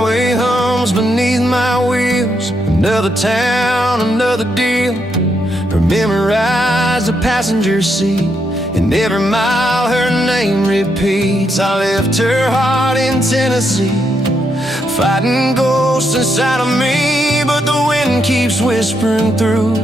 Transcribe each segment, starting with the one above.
highway hums beneath my wheels. Another town, another deal. Her memorized the passenger seat, and every mile her name repeats. I left her heart in Tennessee, fighting ghosts inside of me, but the wind keeps whispering through.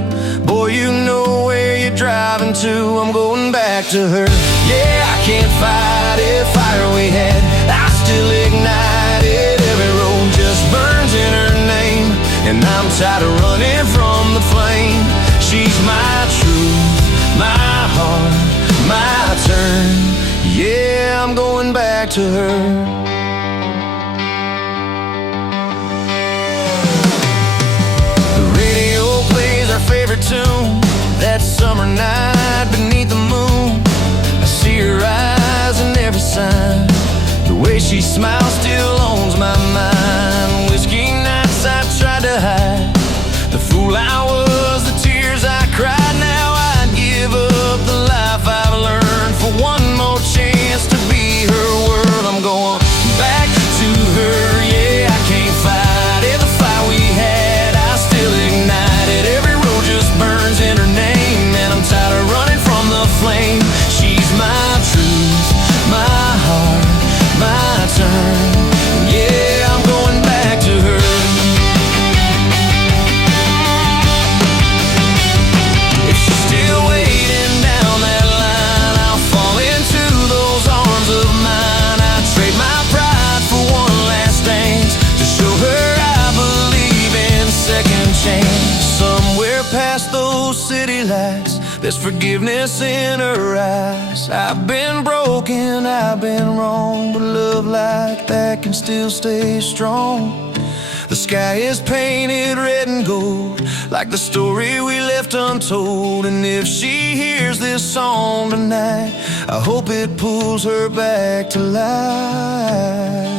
Boy, you know where you're driving to. I'm going back to her. Yeah, I can't fight it, fire we had, I still ignite it. Every road just burns in her name, and I'm tired of running from the flame. She's my truth, my heart, my turn. Yeah, I'm going back to her. Favorite tune, that summer night beneath the moon. I see her eyes in every sign. The way she smiles still owns my mind. Whiskey nights I tried to hide, the fool I was, the tears I cried. Now I'd give up the life I've learned for one more chance to be her world. I'm going back to her. Yeah, I can't fight it, the fight we had, I still ignite it. Every just burns in her name, and I'm tired of running from the flame. She's my truth, my heart, my turn. Yeah, I'm going back to her. If she's still waiting down that line, I'll fall into those arms of mine. I trade my pride for one last dance, to show her I believe in second chance. Somewhere past those city lights, there's forgiveness in her eyes. I've been broken, I've been wrong, but love like that can still stay strong. The sky is painted red and gold, like the story we left untold. And if she hears this song tonight, I hope it pulls her back to life.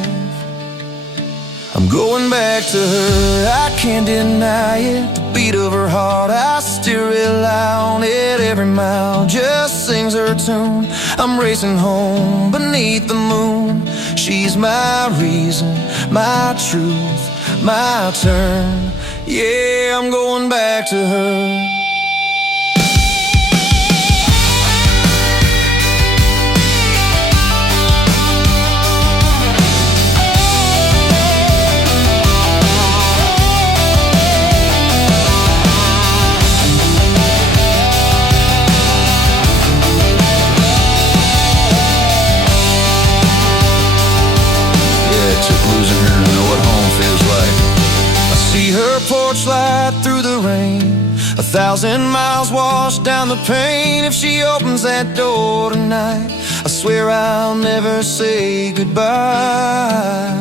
I'm going back to her, I can't deny it. The beat of her heart, I still rely on it. Every mile just sings her tune. I'm racing home beneath the moon. She's my reason, my truth, my turn. Yeah, I'm going back to her. Losing her to know what home feels like. I see her porch light through the rain, 1,000 miles washed down the pain. If she opens that door tonight, I swear I'll never say goodbye.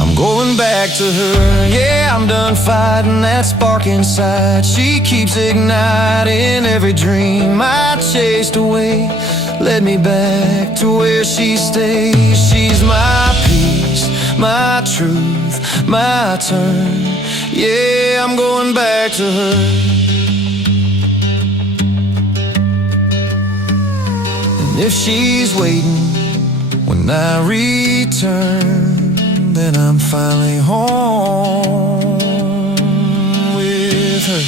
I'm going back to her. Yeah, I'm done fighting that spark inside. She keeps igniting every dream I chased away. Led me back to where she stays. She's my peace, my truth, my turn. Yeah, I'm going back to her. And if she's waiting when I return, then I'm finally home with her.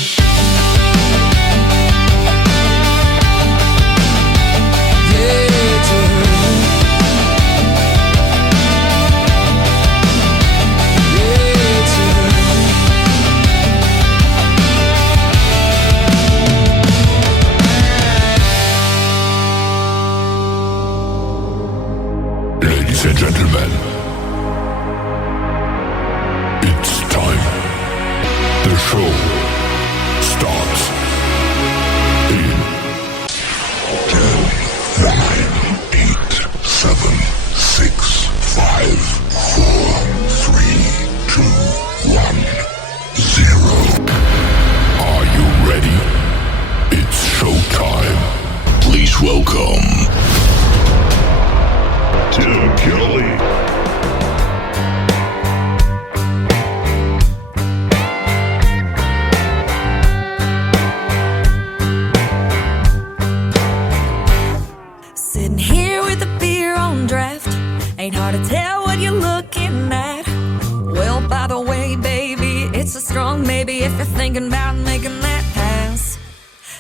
Ladies and gentlemen, if you're thinking about making that pass.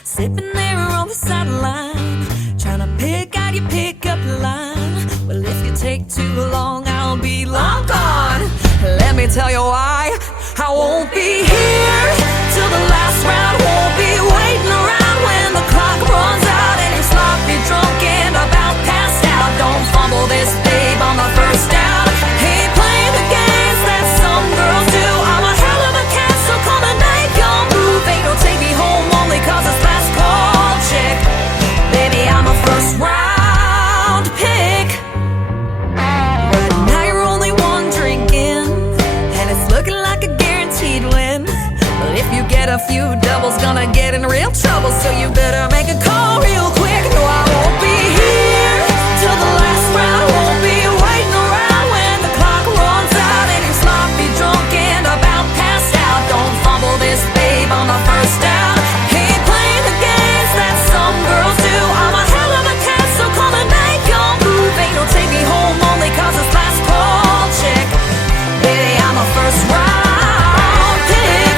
Sipping there on the sideline, trying to pick out your pickup line. Well, if you take too long, I'll be long gone. Let me tell you why. I won't be here till the last round. Won't be waiting around when the clock runs out and you're sloppy drunk and about passed out. Don't fumble this, babe, on the first down. Ain't playing the games that some girls do. I'm a hell of a cat, so come and make your move. Ain't no take me home only cause it's last call chick. Baby, I'm a first round pick. Right now you're only one drink in, and it's looking like a guaranteed win. But if you get a few doubles, gonna get in real trouble. So you better make a call real quick. No, I won't be here till the last round. Won't be waiting around when the clock runs out and you're sloppy drunk and about passed out. Don't fumble this, babe, on the first down. Ain't playing the games that some girls do. I'm a hell of a cat, so come and make your move. Ain't no take me home only cause it's last call chick. Baby, I'm a first round pick.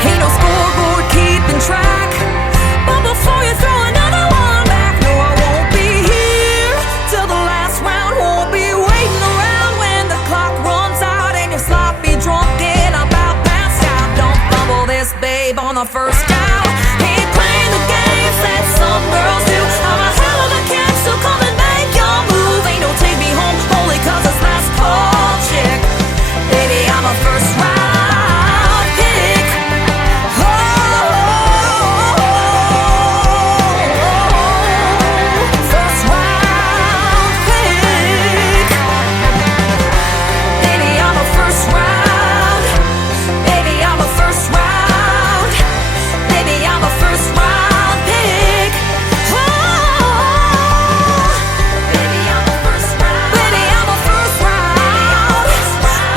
Ain't no scoreboard keeping track, but before you throw another one back, no, I won't be here till the last round. Won't be waiting around when the clock runs out and you're sloppy drunk and about passed out. Don't fumble this, babe, on the first down. Ain't playing the games that some girls do. I'm a hell of a cat, so come and make your move. Ain't no take me home only cause it's last call chick. Baby, I'm a first round pick. Oh, first round pick. Baby, I'm a first round. Baby, I'm a first round. Baby, I'm a first round pick. Oh, baby, I'm a first round. Baby, I'm a first round.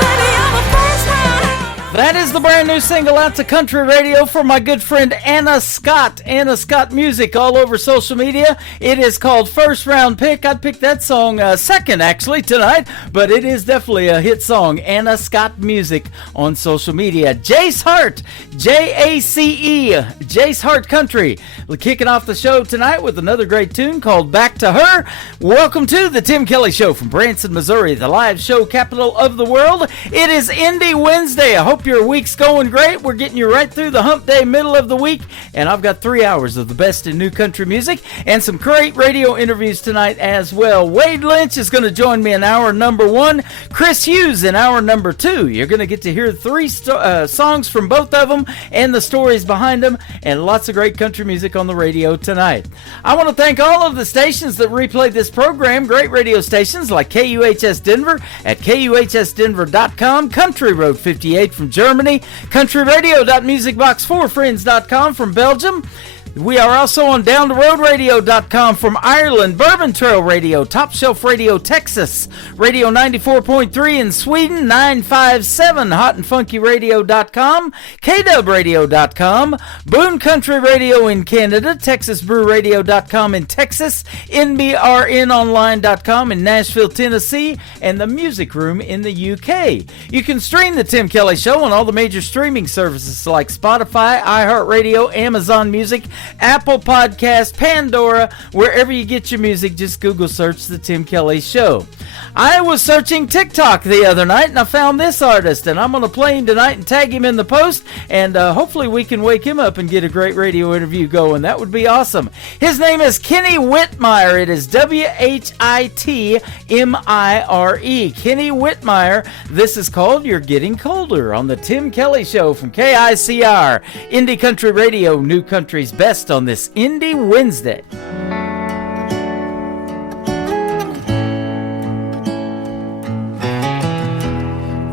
Baby, I'm a first round. That is the brand new single out to country radio from my good friend Anna Scott. Anna Scott Music all over social media. It is called First Round Pick. I'd pick that song second actually tonight, but it is definitely a hit song. Anna Scott Music on social media. Jace Hart, J-A-C-E, Jace Hart Country. We're kicking off the show tonight with another great tune called Back to Her. Welcome to the Tim Kelly Show from Branson, Missouri, the live show capital of the world. It is Indie Wednesday. I hope your week's going great. We're getting you right through the hump day, middle of the week, and I've got 3 hours of the best in new country music and some great radio interviews tonight as well. Wade Lynch is going to join me in hour number 1. Chris Hughes in hour number 2. You're going to get to hear 3 songs from both of them and the stories behind them, and lots of great country music on the radio tonight. I want to thank all of the stations that replay this program. Great radio stations like KUHS Denver at KUHSdenver.com, Country Road 58 from Germany, countryradio.musicbox4friends.com from Belgium. We are also on downtheroadradio.com from Ireland, Bourbon Trail Radio, Top Shelf Radio Texas, Radio 94.3 in Sweden, 957 hotandfunkyradio.com, KWradio.com, Boone Country Radio in Canada, TexasBrewRadio.com in Texas, NBRNonline.com in Nashville, Tennessee, and the Music Room in the UK. You can stream the Tim Kelly Show on all the major streaming services like Spotify, iHeartRadio, Amazon Music, Apple Podcast, Pandora, wherever you get your music. Just Google search The Tim Kelly Show. I was searching TikTok the other night and I found this artist, and I'm going to play him tonight and tag him in the post, and hopefully we can wake him up and get a great radio interview going. That would be awesome. His name is Kenny Whitmire. It is Whitmire. Kenny Whitmire. This is called You're Getting Colder on the Tim Kelly Show from KICR, Indie Country Radio, New Country's best on this Indie Wednesday.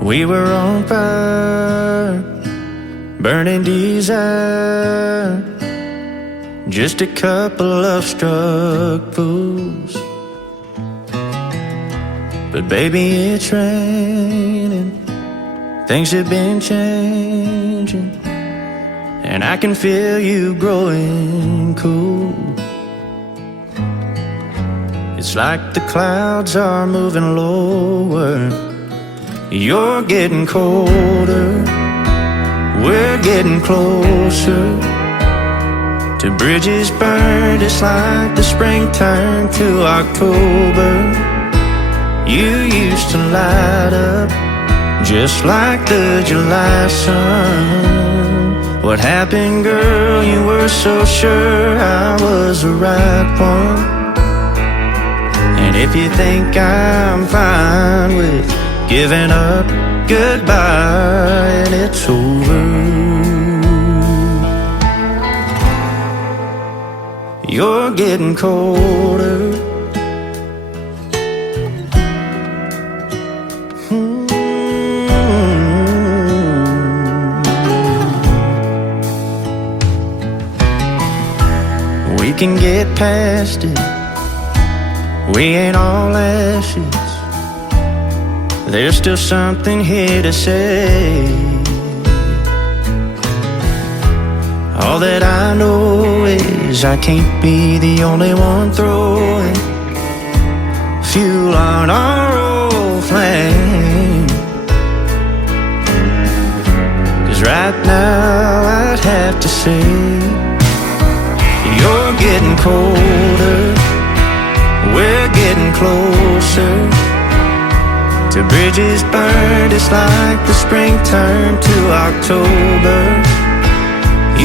We were on fire, burning desire, just a couple of struck fools. But baby, it's raining, things have been changing, and I can feel you growing cool. It's like the clouds are moving lower. You're getting colder, we're getting closer. To bridges burned, it's like the spring turned to October. You used to light up just like the July sun. What happened, girl? You were so sure I was the right one. And if you think I'm fine with giving up, goodbye and it's over. You're getting colder. We can get past it. We ain't all ashes. There's still something here to say. All that I know is I can't be the only one throwing fuel on our old flame. 'Cause right now I'd have to say you're getting colder, we're getting closer. To bridges burned, it's like the spring turned to October.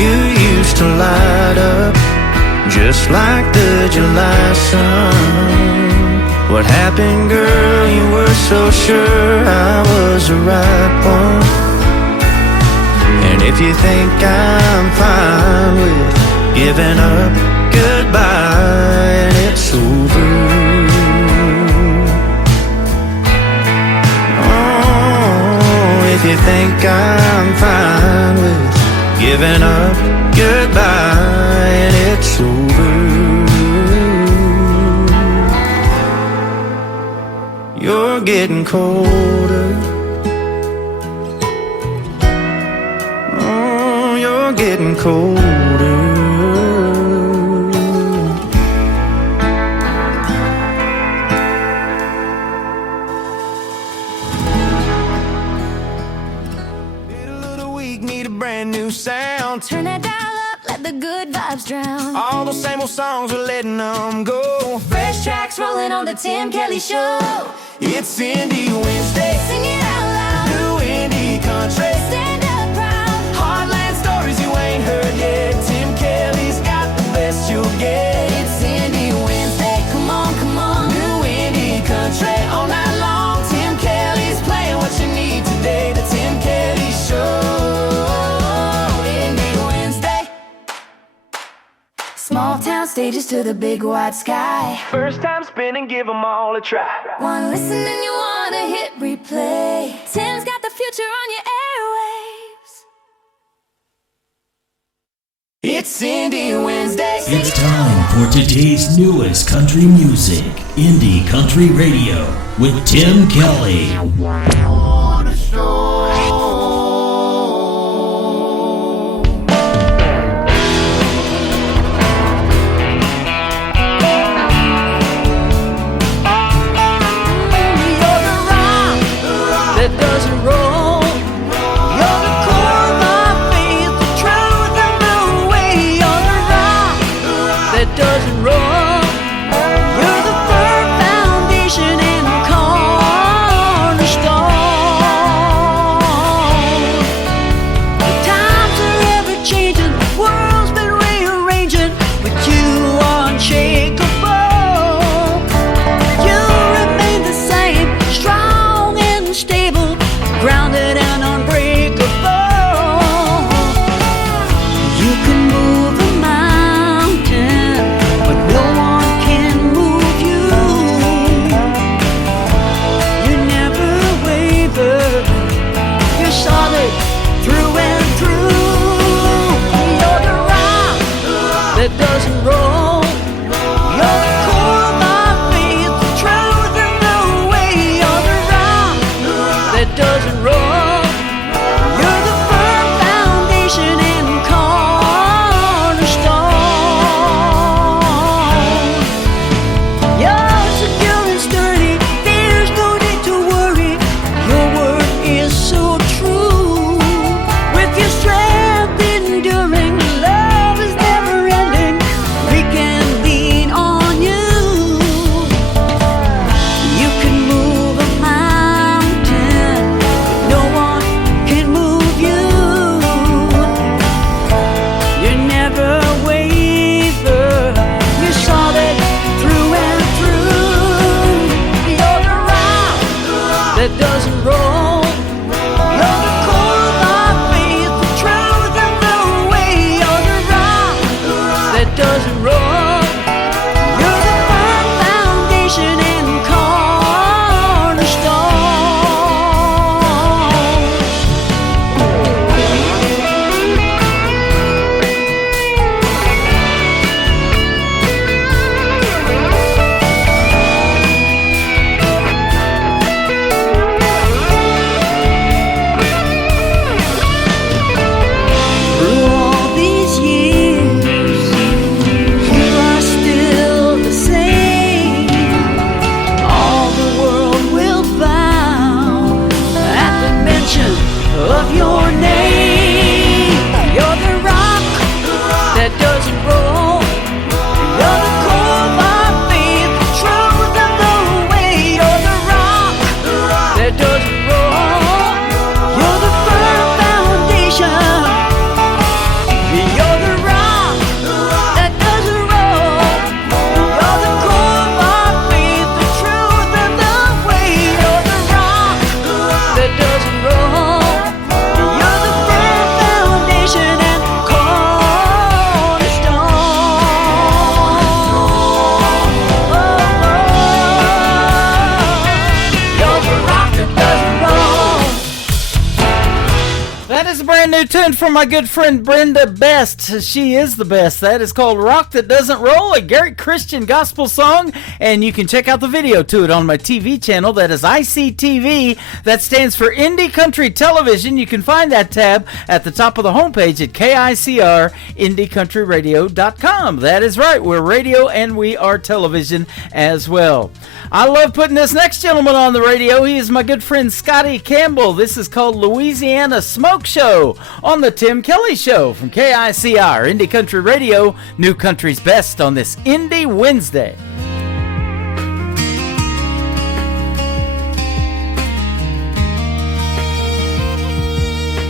You used to light up just like the July sun. What happened, girl? You were so sure I was the right one. And if you think I'm fine with giving up, goodbye and it's over. Oh, if you think I'm fine with giving up, goodbye and it's over. You're getting colder. Oh, you're getting colder. Sound. Turn that dial up, let the good vibes drown. All those same old songs, we're letting them go. Fresh tracks rolling on the Tim Kelly Show. It's Indie Wednesday. Sing it out loud. New indie country. Stand up proud. Heartland stories you ain't heard yet. Tim Kelly's got the best you'll get. It's Indie Wednesday. Come on, come on. New indie country all night long. Tim Kelly's playing what you need today. The Tim Kelly Show. Small town stages to the big wide sky. First time spinning, give them all a try. One listen and you wanna hit replay. Tim's got the future on your airwaves. It's Indie Wednesday. It's time for today's newest country music, Indie Country Radio, with Tim Kelly. Doesn't roll. You're the third foundation and cornerstone. The times are ever changing, the world's been rearranging, but you are unshakable. You remain the same, strong and stable, grounded and unbreakable. You can move a mountain, but never waver. You're solid through and through. You're the rock that doesn't roll. You're the core of our faith, the truth and the way. You're the rock that doesn't roll. You're the firm foundation and cornerstone. Through all these years, you are still the same. All the world will bow at the mention of your name. You're the rock that doesn't roll. You're the core of our faith, the truth and the way. You're the rock that doesn't roll. You're the firm foundation. You're the rock that doesn't roll. You're the core of our faith, the truth and the way. You're the rock that doesn't roll. You're the firm foundation and cornerstone. You're the rock that doesn't roll. That is a brand new tune from my good friend Brenda Best. She is the best. That is called Rock That Doesn't Roll, a Garrett Christian gospel song, and you can check out the video to it on my TV channel. That is ICTV. That stands for Indie Country Television. You can find that tab at the top of the homepage at KICR-IndieCountryRadio.com. That is right. We're radio and we are television as well. I love putting this next gentleman on the radio. He is my good friend Scotty Campbell. This is called Louisiana Smoke Show on the Tim Kelly Show from KICR, Indie Country Radio, New Country's Best on this Indie Wednesday.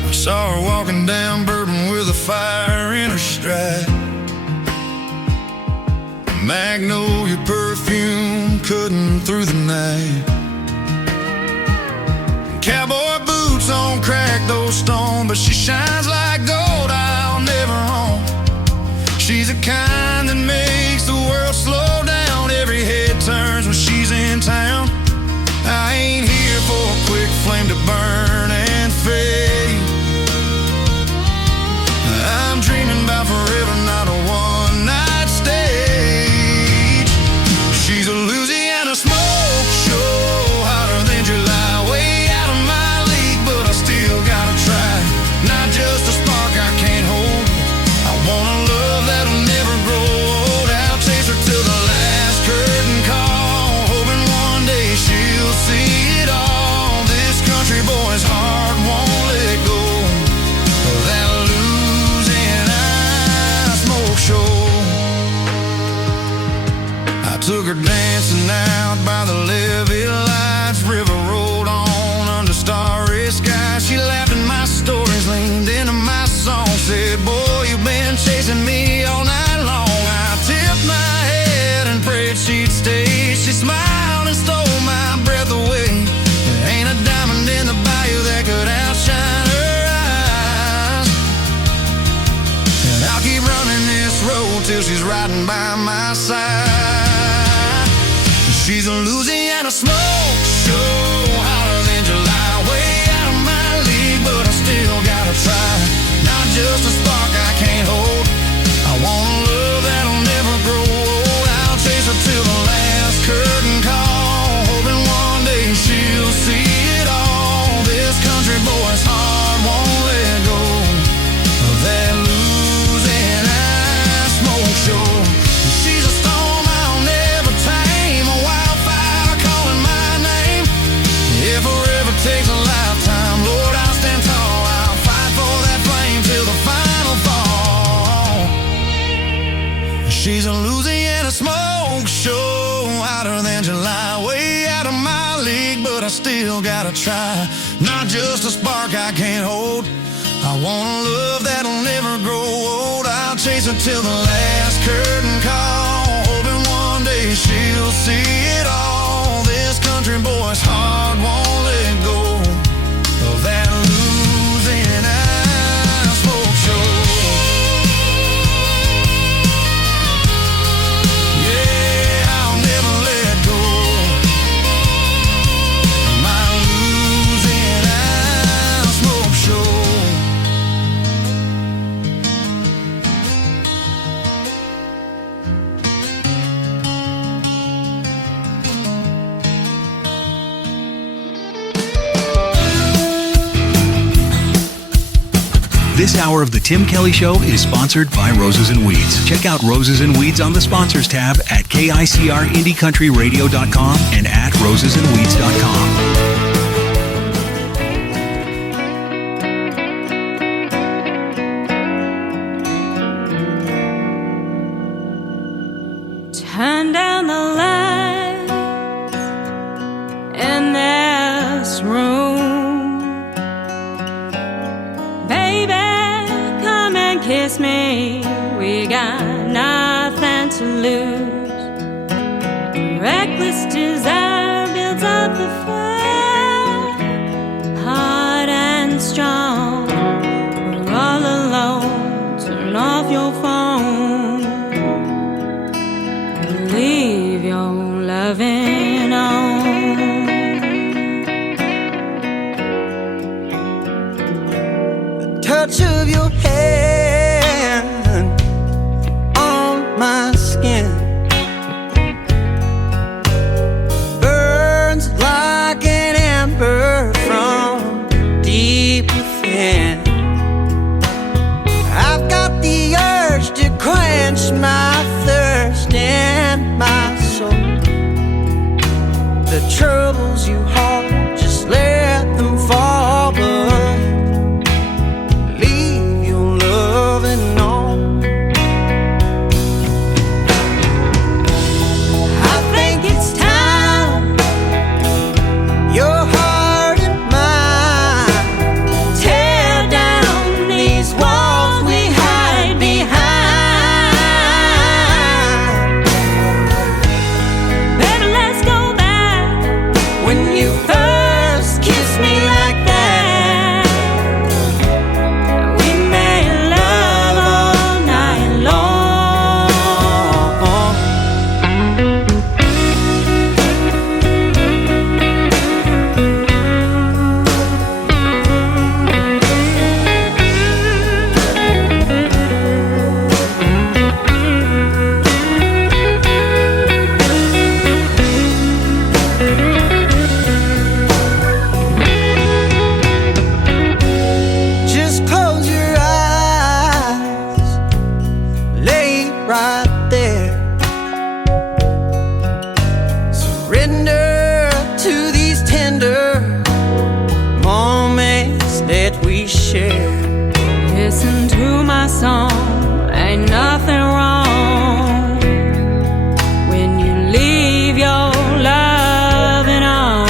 I saw her walking down Bourbon with a fire in her stride. Magnolia perfume cutting through the night. Cowboy boots on cracked old stone, but she shines like gold, I'll never own. She's the kind that makes the world slow down. Every head turns when she's in town. I ain't here for a quick flame to burn and fade. I'm dreaming about forever, not a one-night stage. She's a Louisiana smoke show, hotter than July, way out of my league, but I still gotta try. Not just a spark I can't hold. I want a love that'll never grow old. I'll chase her till the last curtain call, hoping one day she'll see it all. This country boy's heart won't let go of that Louisiana smoke show. I took her dancing out by the levee lights. River rolled on under starry skies. She laughed at my stories, leaned into my song, said, boy, you've been chasing me all night long. I tipped my head and prayed she'd stay. She smiled and stole my breath away. There ain't a diamond in the bayou that could outshine her eyes. And I'll keep running this road till she's riding by my side. She's a Louisiana smoke show, hotter than July, way out of my league, but I still gotta try. Not just a spark I can't hold. I want a love that'll never grow old. I'll chase her till the last curtain call, hoping one day she'll see it all. This country boy's heart won't let go of that Louisiana smoke show. She's a storm I'll never tame, a wildfire calling my name. If forever takes a lifetime, Lord, I'll stand tall. I'll fight for that flame till the final fall. She's a Louisiana smoke show, hotter than July, way out of my league, but I still gotta try. Not just a spark I can't hold. I want a love that'll never grow old. I'll chase her till the last curtain call, hoping one day she'll see it all. This country boy's heart won't let go of that Louisiana smoke show. Yeah, I'll never let go of my Louisiana smoke show. This hour of The Tim Kelly Show is sponsored by Roses and Weeds. Check out Roses and Weeds on the Sponsors tab at KICRIndieCountryRadio.com and at rosesandweeds.com. Turn down the lights in this room. Baby, come and kiss me. We got nothing to lose. Reckless desire builds up the fire, hard and strong. We're all alone. Turn off your phone. Leave your loving on. The touch of your hand on my skin burns like an ember from deep within. I've got the urge to quench my thirst in my soul. The troubles you hold, just let them fall, but leave your loving on. I think it's time your heart and mine tear down these walls we hide behind. Baby, let's go back When you first kissed me like that, we made love all night long. just close your eyes, lay right there. Surrender to these tender moments that we share. Listen to my song, ain't nothing wrong when you leave your loving on.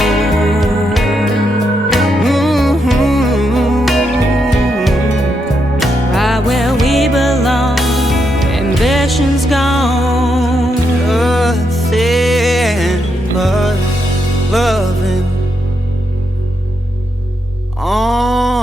Right where we belong, ambition's gone. Nothing but loving on.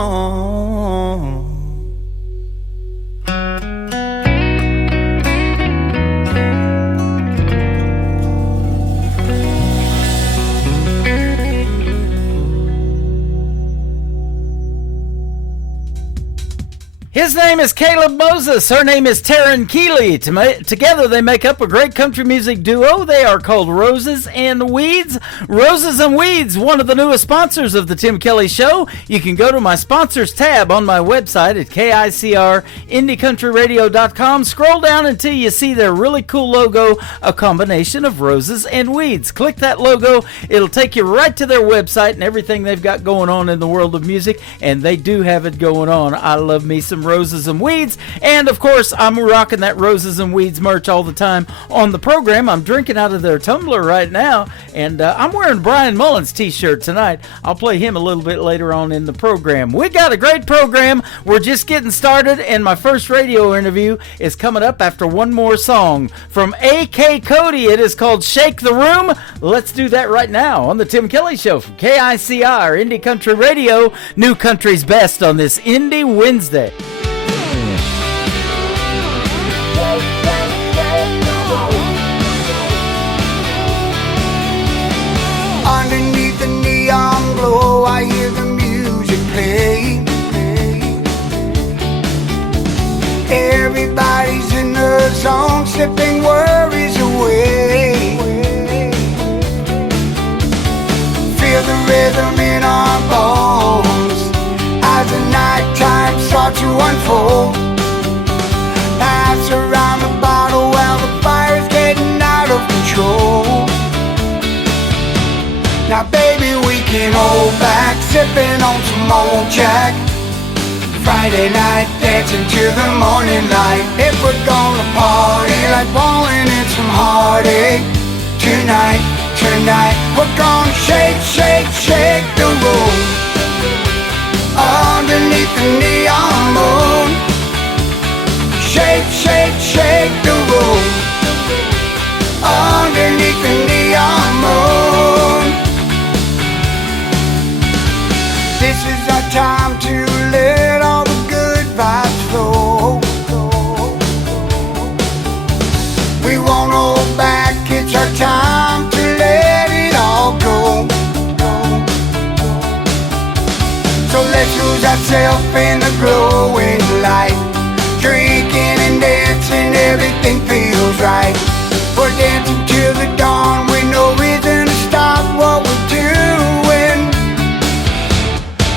His name is Caleb Moses. Her name is Taryn Keeley. Together they make up a great country music duo. They are called Roses and Weeds. Roses and Weeds, one of the newest sponsors of the Tim Kelly Show. You can go to my sponsors tab on my website at KICRIndieCountryRadio.com. Scroll down until you see their really cool logo, a combination of roses and weeds. Click that logo. It'll take you right to their website and everything they've got going on in the world of music, and they do have it going on. I love me some from Roses and Weeds. And, of course, I'm rocking that Roses and Weeds merch all the time on the program. I'm drinking out of their tumbler right now, and I'm wearing Brian Mullins t-shirt tonight. I'll play him a little bit later on in the program. We got a great program. We're just getting started, and my first radio interview is coming up after one more song from A.K. Cody. It is called Shake the Room. Let's do that right now on the Tim Kelly Show from KICR, Indie Country Radio, New Country's Best on this Indie Wednesday. Underneath the neon glow, I hear the music play. Everybody's in the zone, slipping worries away. Feel the rhythm in our bones as the nighttime starts to unfold. Pass around the bottle while the fire's getting out of control. Now baby, we can hold back, sipping on some old Jack. Friday night, dancing to the morning light. If we're gonna party like falling in some heartache. Tonight, we're gonna shake, shake, shake the room. Underneath the neon moon. Shake, shake, shake the room. Underneath the neon moon. This is our time to let all the good vibes flow. We won't hold back, it's our time to let it all go. So let's lose ourselves in the glowing light. Drinking and dancing, everything feels right. We're dancing till the dawn with no reason to stop what we're doing.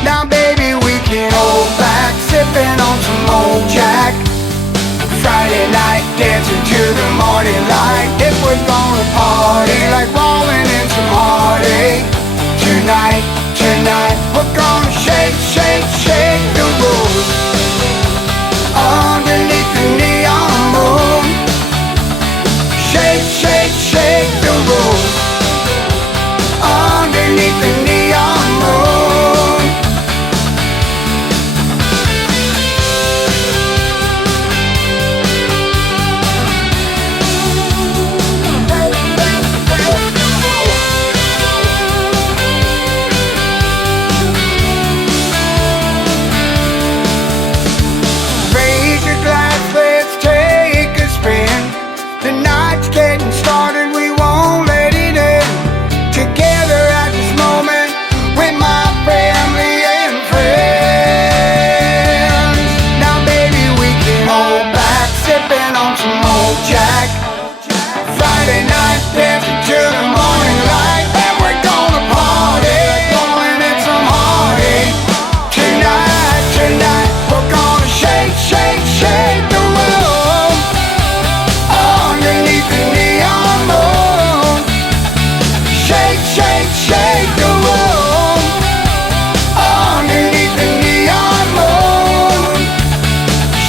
Now baby, we can hold back, sipping on some old Jack. Friday night, dancing to the morning light. If we're gonna party like rolling in some heartache. Tonight, we're gonna shake, shake, shake the room. Underneath the neon moon. Shake, shake, shake the room. Underneath the neon moon. Raise your glass, let's take a spin. The night's getting started, we won't let it end. Together at this moment with my family and friends. Now baby, we can hold back, sipping on some old Jack. Friday night, dancing to the morning light. And we're gonna party, rolling in some heartache. Tonight, we're gonna shake, shake, shake the room. Underneath the neon moon. Shake, shake, shake the room. Underneath the neon moon.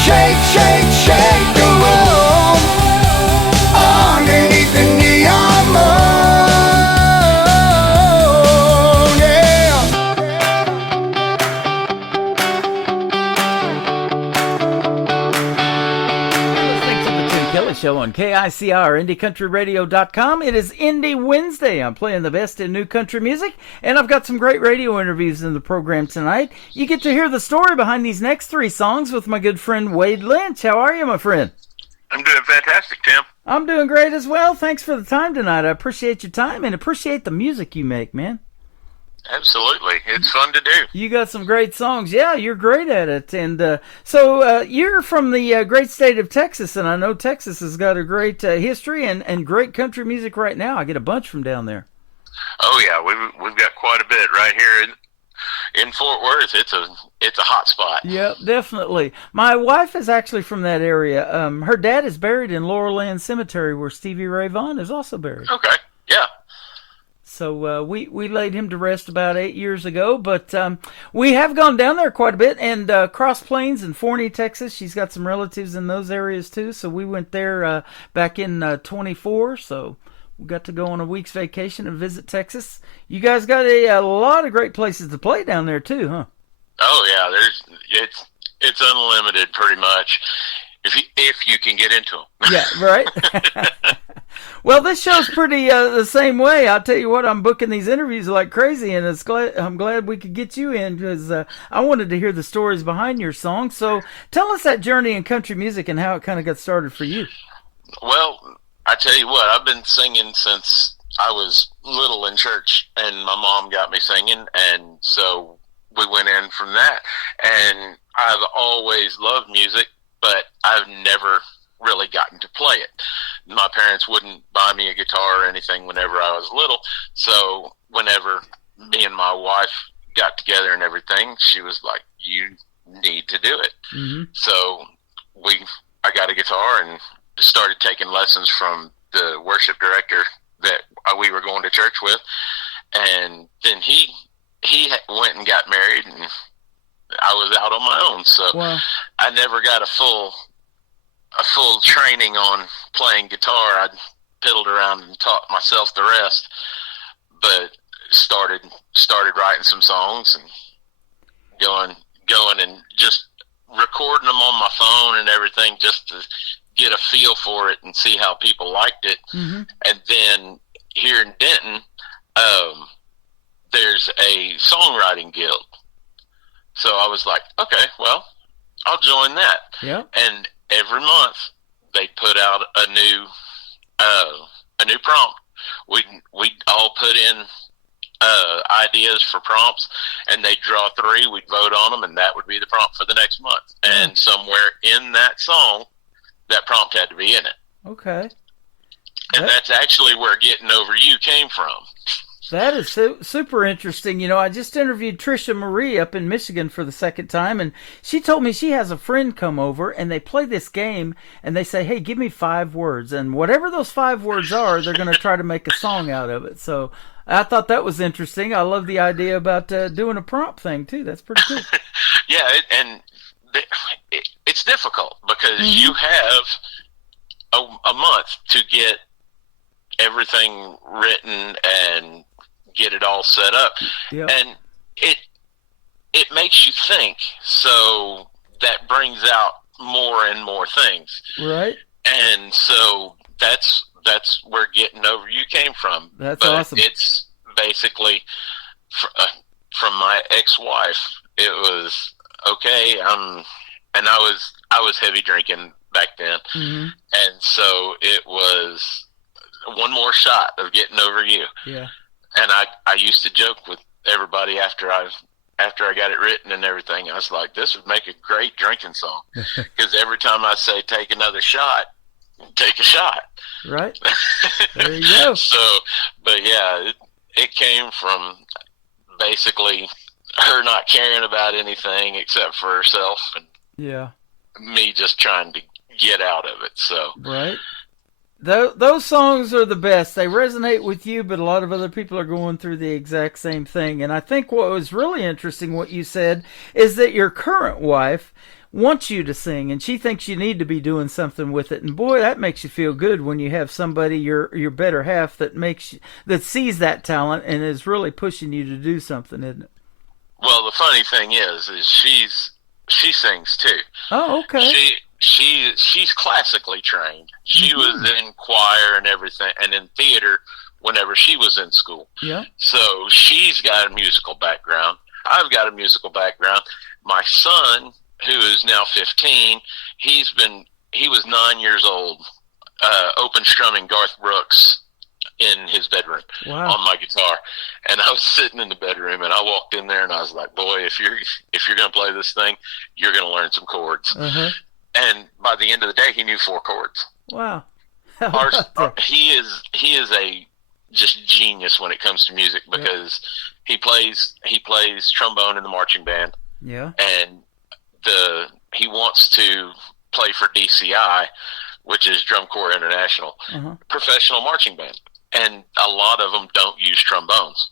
Shake, shake, shake the room. Underneath the neon moon. Yeah. Listening to the Tim Kelly Show on KICR, IndieCountryRadio.com. It is Indie Wednesday. I'm playing the best in new country music, and I've got some great radio interviews in the program tonight. You get to hear the story behind these next three songs with my good friend Wade Lynch. How are you, my friend? I'm doing fantastic, Tim. I'm doing great as well. Thanks for the time tonight. I appreciate your time and appreciate the music you make, man. Absolutely. It's fun to do. You got some great songs. Yeah, you're great at it. And so you're from the great state of Texas, and I know Texas has got a great history and great country music right now. I get a bunch from down there. Oh yeah, we've got quite a bit right here in Fort Worth. It's a hot spot. Yep, definitely. My wife is actually from that area. Her dad is buried in Laurel Land Cemetery, where Stevie Ray Vaughan is also buried. Okay. Yeah. So we laid him to rest about 8 years ago, but we have gone down there quite a bit, and Cross Plains and Forney, Texas. She's got some relatives in those areas too, so we went there back in 24. So we got to go on a week's vacation and visit Texas. You guys got a lot of great places to play down there too, huh? Oh yeah, it's unlimited pretty much if you can get into them. Yeah, right. Well, this show's pretty the same way. I'll tell you what, I'm booking these interviews like crazy, and I'm glad we could get you in because I wanted to hear the stories behind your song. So tell us that journey in country music and how it kind of got started for you. Well, I tell you what, I've been singing since I was little in church, and my mom got me singing, and so we went in from that. And I've always loved music, but I've never really gotten to play it. My parents wouldn't buy me a guitar or anything whenever I was little, so whenever me and my wife got together and everything, she was like, you need to do it. Mm-hmm. So I got a guitar and started taking lessons from the worship director that we were going to church with, and then he went and got married, and I was out on my own, so wow. I never got a full training on playing guitar. I piddled around and taught myself the rest, but started writing some songs and going and just recording them on my phone and everything just to get a feel for it and see how people liked it. Mm-hmm. And then here in Denton, there's a songwriting guild. So I was like, okay, well, I'll join that. Yeah. And every month they put out a new prompt. We'd all put in ideas for prompts, and they'd draw 3, we'd vote on them, and that would be the prompt for the next month. And somewhere in that song, that prompt had to be in it. Okay. And that's actually where Getting Over You came from. That is super interesting. You know, I just interviewed Trisha Marie up in Michigan for the second time, and she told me she has a friend come over, and they play this game, and they say, hey, give me 5 words. And whatever those 5 words are, they're going to try to make a song out of it. So I thought that was interesting. I love the idea about doing a prompt thing, too. That's pretty cool. Yeah, it's difficult because you have a month to get everything written and get it all set up. Yep. And it makes you think, so that brings out more and more things. Right. And so that's where Getting Over You came from. That's awesome. It's basically from my ex-wife. It was okay. And I was heavy drinking back then. Mm-hmm. And so it was one more shot of Getting Over You. Yeah. And I used to joke with everybody after I got it written and everything. I was like, this would make a great drinking song. Because every time I say take another shot, take a shot. Right. There you go. So, but yeah, it came from basically her not caring about anything except for herself, and me just trying to get out of it. So right. Those songs are the best. They resonate with you, but a lot of other people are going through the exact same thing. And I think what was really interesting, what you said, is that your current wife wants you to sing, and she thinks you need to be doing something with it. And boy, that makes you feel good when you have somebody, your better half, that sees that talent and is really pushing you to do something, isn't it? Well, the funny thing is she sings too. Oh, okay. She's classically trained. She was in choir and everything, and in theater whenever she was in school. Yeah. So she's got a musical background. I've got a musical background. My son, who is now 15, he was 9 years old, open strumming Garth Brooks in his bedroom on my guitar. And I was sitting in the bedroom, and I walked in there, and I was like, boy, if you're going to play this thing, you're going to learn some chords. Uh-huh. And by the end of the day, he knew 4 chords. Wow. He is a just genius when it comes to music, because he plays trombone in the marching band. Yeah. And he wants to play for DCI, which is Drum Corps International, professional marching band. and a lot of them don't use trombones.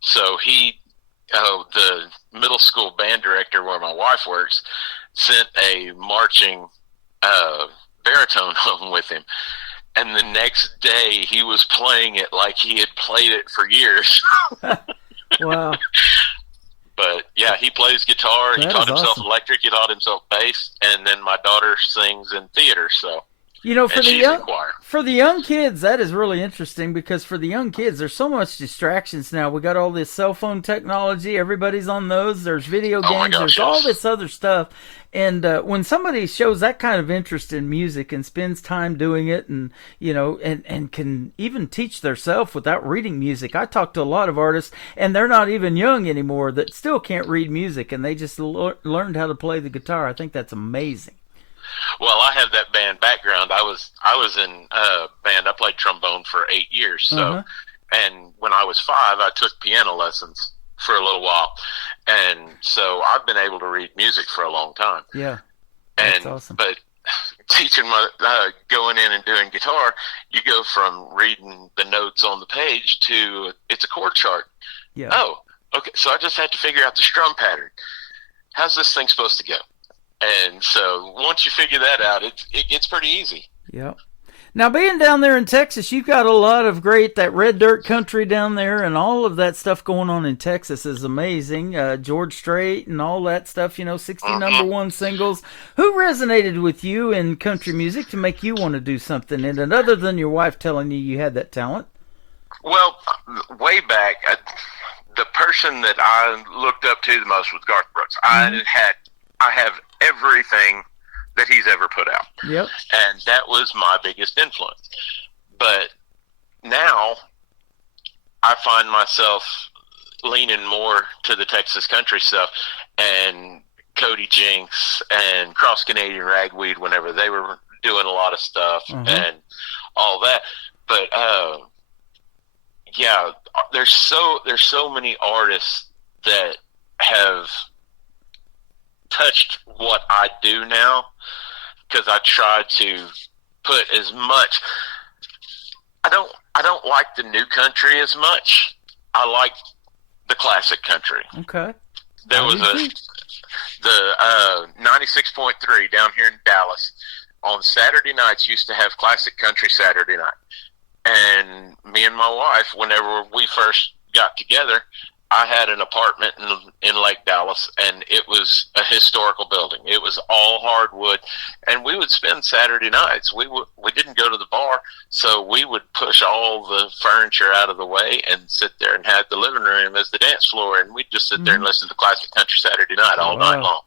So the middle school band director where my wife works sent a marching baritone home with him. And the next day he was playing it like he had played it for years. Wow. But yeah, he plays guitar. He That taught is himself awesome. electric. He taught himself bass. And then my daughter sings in theater. So, You know, for and the she's in choir. young kids, that is really interesting because for the young kids, there's so much distractions now. We got all this cell phone technology. Everybody's on those. There's video Oh my games. There's gosh, all yes. this other stuff. And when somebody shows that kind of interest in music and spends time doing it, and and can even teach theirself without reading music. I talk to a lot of artists, and they're not even young anymore, that still can't read music, and they just learned how to play the guitar. I think that's amazing. Well, I have that band background. I was in a band. I played trombone for 8 years. So, Uh-huh. and when I was 5, I took piano lessons for a little while, and so I've been able to read music for a long time. Yeah, that's And awesome. but teaching going in and doing guitar, you go from reading the notes on the page to it's a chord chart. Yeah. Oh, okay. So I just had to figure out the strum pattern. How's this thing supposed to go? And so once you figure that out, it gets pretty easy. Yeah. Now, being down there in Texas, you've got a lot of that red dirt country down there, and all of that stuff going on in Texas is amazing. George Strait and all that stuff, 60 number one singles. Who resonated with you in country music to make you want to do something in it, other than your wife telling you had that talent? Well, way back, the person that I looked up to the most was Garth Brooks. I have everything that he's ever put out. Yep. And that was my biggest influence. But now I find myself leaning more to the Texas country stuff, and Cody Jinks and Cross Canadian Ragweed whenever they were doing a lot of stuff and all that. But yeah, there's so many artists that have touched what I do now, because I try to put as much. I don't like the new country as much. I like the classic country. Okay. There was the 96.3 down here in Dallas on Saturday nights used to have classic country Saturday night. And me and my wife, whenever we first got together, I had an apartment in Lake Dallas, and it was a historical building. It was all hardwood, and we would spend Saturday nights. We didn't go to the bar, so we would push all the furniture out of the way and sit there and have the living room as the dance floor, and we'd just sit there and listen to classic country Saturday night all night long.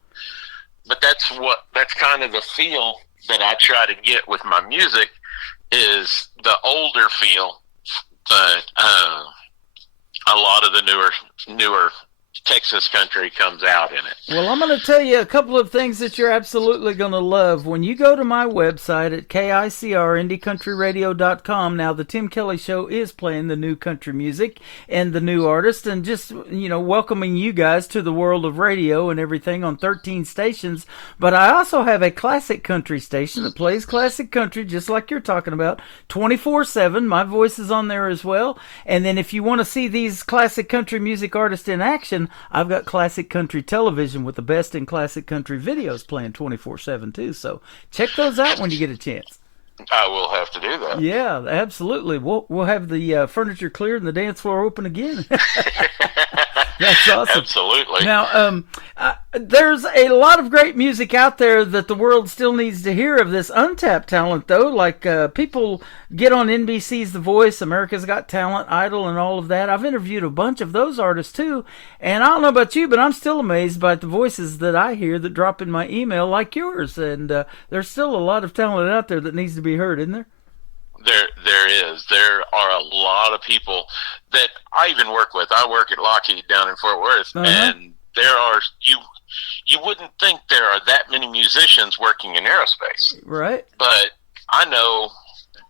But that's kind of the feel that I try to get with my music, is the older feel, but a lot of the newer Texas country comes out in it. Well, I'm going to tell you a couple of things that you're absolutely going to love. When you go to my website at KICR, IndieCountryRadio.com, now the Tim Kelly Show is playing the new country music and the new artist, and just, welcoming you guys to the world of radio and everything on 13 stations. But I also have a classic country station that plays classic country, just like you're talking about, 24/7. My voice is on there as well. And then if you want to see these classic country music artists in action, I've got classic country television with the best in classic country videos playing 24/7 too. So check those out when you get a chance. I will have to do that. Yeah, absolutely. We'll have the furniture cleared and the dance floor open again. That's awesome. Absolutely. Now, there's a lot of great music out there that the world still needs to hear of this untapped talent, though. Like people get on NBC's The Voice, America's Got Talent, Idol, and all of that. I've interviewed a bunch of those artists, too. And I don't know about you, but I'm still amazed by the voices that I hear that drop in my email like yours. And there's still a lot of talent out there that needs to be heard, isn't there? There is. There are a lot of people that I even work with. I work at Lockheed down in Fort Worth, and there are you wouldn't think there are that many musicians working in aerospace, right? But I know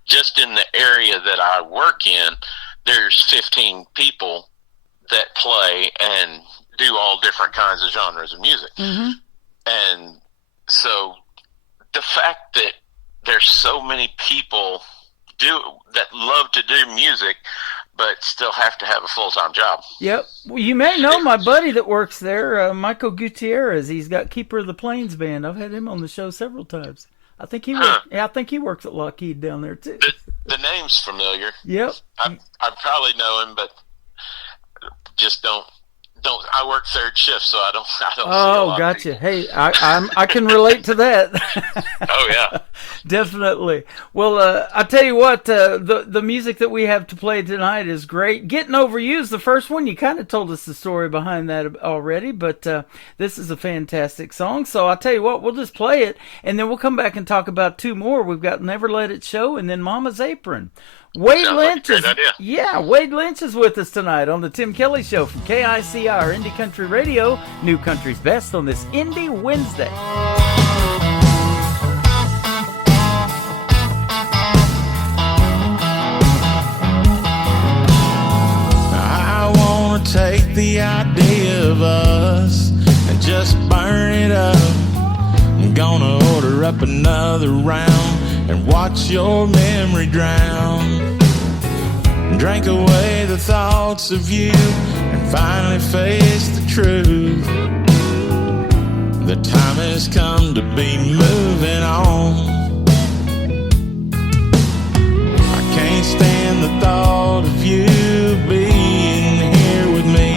just in the area that I work in, there's 15 people that play and do all different kinds of genres of music, and so the fact that there's so many people love to do music, but still have to have a full-time job. Yep. Well, you may know my buddy that works there, Michael Gutierrez. He's got Keeper of the Plains band. I've had him on the show several times. I think he works at Lockheed down there too. The name's familiar. Yep. I probably know him, but just don't. I work third shift, so I don't. See a lot gotcha. Hey, I can relate to that. Oh yeah, definitely. Well, I tell you what, the music that we have to play tonight is great. Getting Over You is the first one. You kind of told us the story behind that already, but this is a fantastic song. So I'll tell you what, we'll just play it, and then we'll come back and talk about two more. We've got Never Let It Show, and then Mama's Apron. Wade Lynch Wade Lynch is with us tonight on the Tim Kelly Show from KICR Indie Country Radio, New Country's Best on this Indie Wednesday. I wanna take the idea of us and just burn it up. I'm gonna order up another round and watch your memory drown. Drink away the thoughts of you and finally face the truth. The time has come to be moving on. I can't stand the thought of you being here with me.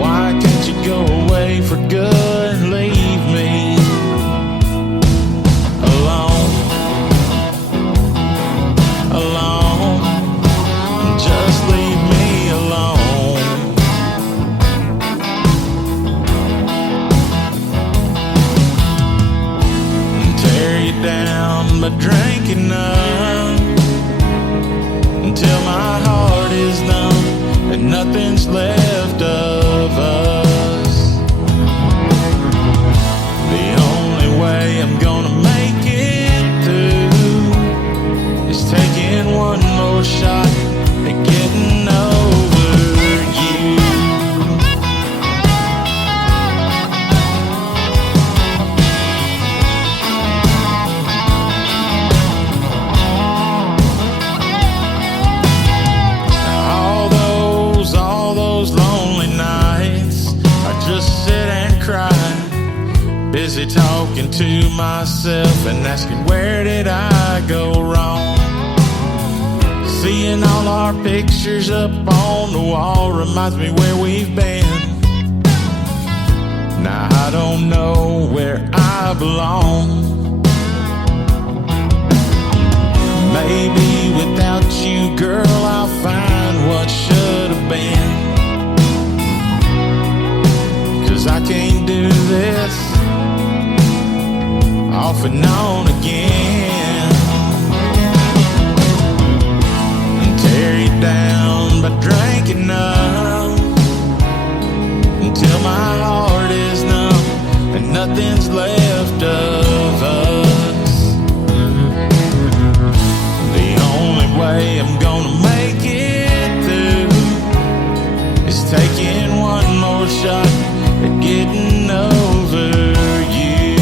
Why can't you go away for good and leave me alone? Just leave me alone. Tear you down by drinking up until my heart is numb and nothing's left of us. The only way I'm gonna make it through is taking one more shot at getting over you. All those lonely nights, I just sit and cry, busy talking to myself and asking, where did I go wrong? Seeing all our pictures up on the wall reminds me where we've been. Now I don't know where I belong. Maybe without you, girl, I'll find what should have been. 'Cause I can't do this off and on again. Tear you down by drinking up until my heart is numb and nothing's left of us. The only way I'm gonna make it through is taking one more shot at getting over you.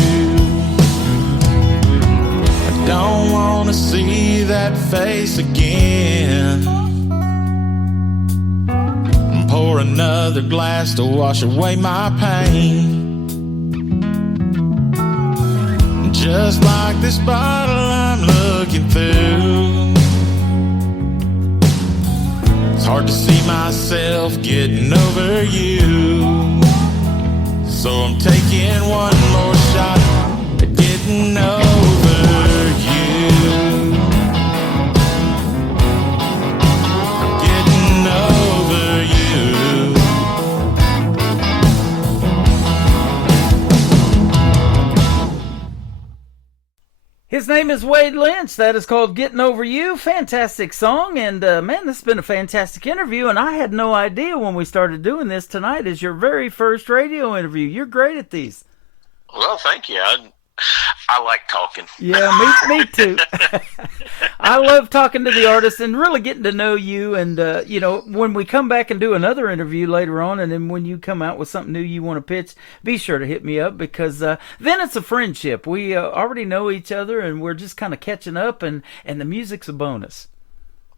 I don't wanna see that face again. Pour another glass to wash away my pain. Just like this bottle I'm looking through, it's hard to see myself getting over you. So I'm taking one more shot at getting over you. Getting over you. His name is Wade Lynch. That is called Getting Over You. Fantastic song. And, man, this has been a fantastic interview. And I had no idea when we started doing this tonight is your very first radio interview. You're great at these. Well, thank you. I like talking. Yeah, me too. I love talking to the artists and really getting to know you. And, when we come back and do another interview later on, and then when you come out with something new you want to pitch, be sure to hit me up, because then it's a friendship. We already know each other, and we're just kind of catching up, and the music's a bonus.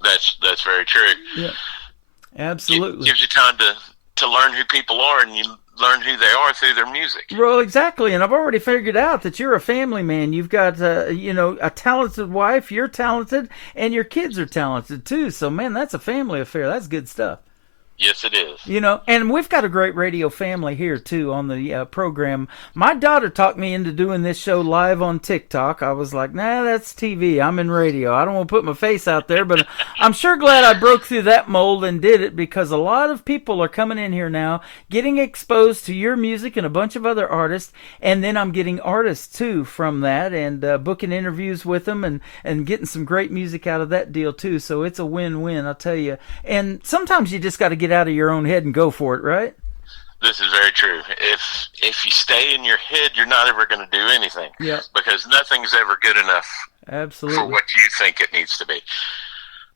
That's very true. Yeah, absolutely. Gives you time to learn who people are, and you learn who they are through their music. Well, exactly. And I've already figured out that you're a family man. You've got, a talented wife. You're talented, and your kids are talented too. So, man, that's a family affair. That's good stuff. Yes, it is. And we've got a great radio family here, too, on the program. My daughter talked me into doing this show live on TikTok. I was like, nah, that's TV. I'm in radio. I don't want to put my face out there, but I'm sure glad I broke through that mold and did it, because a lot of people are coming in here now, getting exposed to your music and a bunch of other artists, and then I'm getting artists, too, from that, and booking interviews with them and getting some great music out of that deal, too. So it's a win-win, I'll tell you. And sometimes you just got to get out of your own head and go for it, right? This is very true. If you stay in your head, you're not ever going to do anything. Yeah. Because nothing's ever good enough. Absolutely. For what you think it needs to be.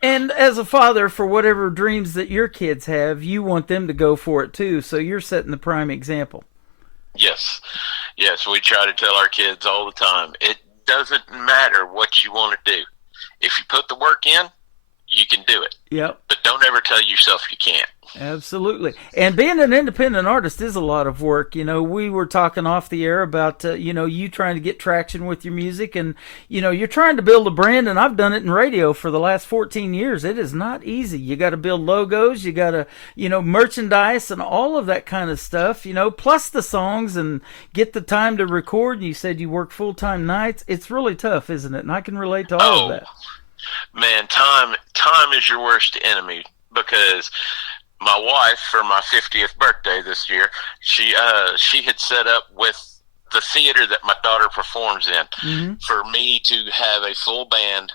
And as a father, for whatever dreams that your kids have, you want them to go for it too. So you're setting the prime example. Yes. Yes, we try to tell our kids all the time, it doesn't matter what you want to do. If you put the work in, you can do it. Yep. But don't ever tell yourself you can't. Absolutely. And being an independent artist is a lot of work. We were talking off the air about, you trying to get traction with your music, and, you're trying to build a brand, and I've done it in radio for the last 14 years. It is not easy. You got to build logos, you got to, merchandise and all of that kind of stuff, plus the songs, and get the time to record. You said you work full-time nights. It's really tough, isn't it? And I can relate to all of that. Man, time is your worst enemy, because my wife, for my 50th birthday this year, she had set up with the theater that my daughter performs in for me to have a full band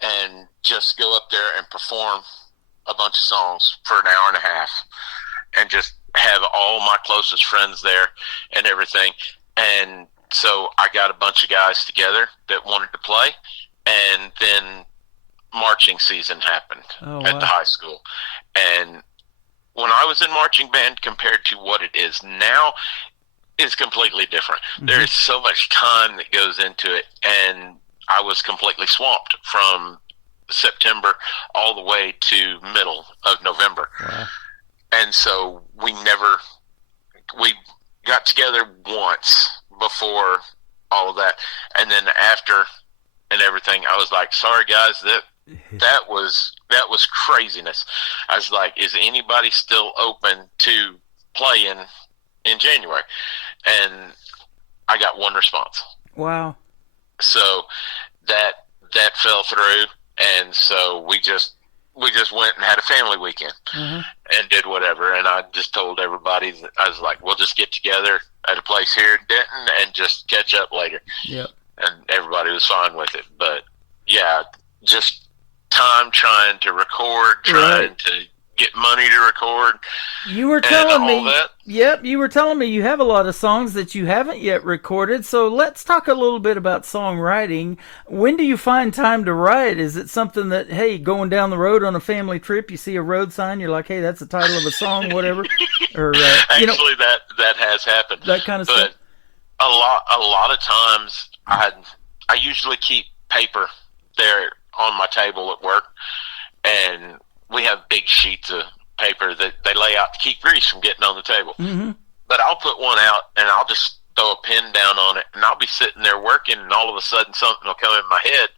and just go up there and perform a bunch of songs for an hour and a half, and just have all my closest friends there and everything. And so I got a bunch of guys together that wanted to play, and then marching season happened at the high school. And when I was in marching band compared to what it is now is completely different. There is so much time that goes into it, and I was completely swamped from September all the way to middle of November. Wow. And so we got together once before all of that, and then after and everything, I was like, sorry guys, that was craziness. I was like, is anybody still open to playing in January? And I got one response. Wow. So that fell through, and so we just went and had a family weekend and did whatever. And I just told everybody that I was like, we'll just get together at a place here in Denton and just catch up later. Yep. And everybody was fine with it. But yeah, just time trying to record, trying to get money to record. You were telling me, that. Yep, you were telling me you have a lot of songs that you haven't yet recorded. So let's talk a little bit about songwriting. When do you find time to write? Is it something that, hey, going down the road on a family trip, you see a road sign, you're like, hey, that's the title of a song, whatever? Or actually, that has happened. That kind of stuff. But a lot of times, I usually keep paper there on my table at work, and we have big sheets of paper that they lay out to keep grease from getting on the table. But I'll put one out, and I'll just throw a pen down on it, and I'll be sitting there working, and all of a sudden something will come in my head,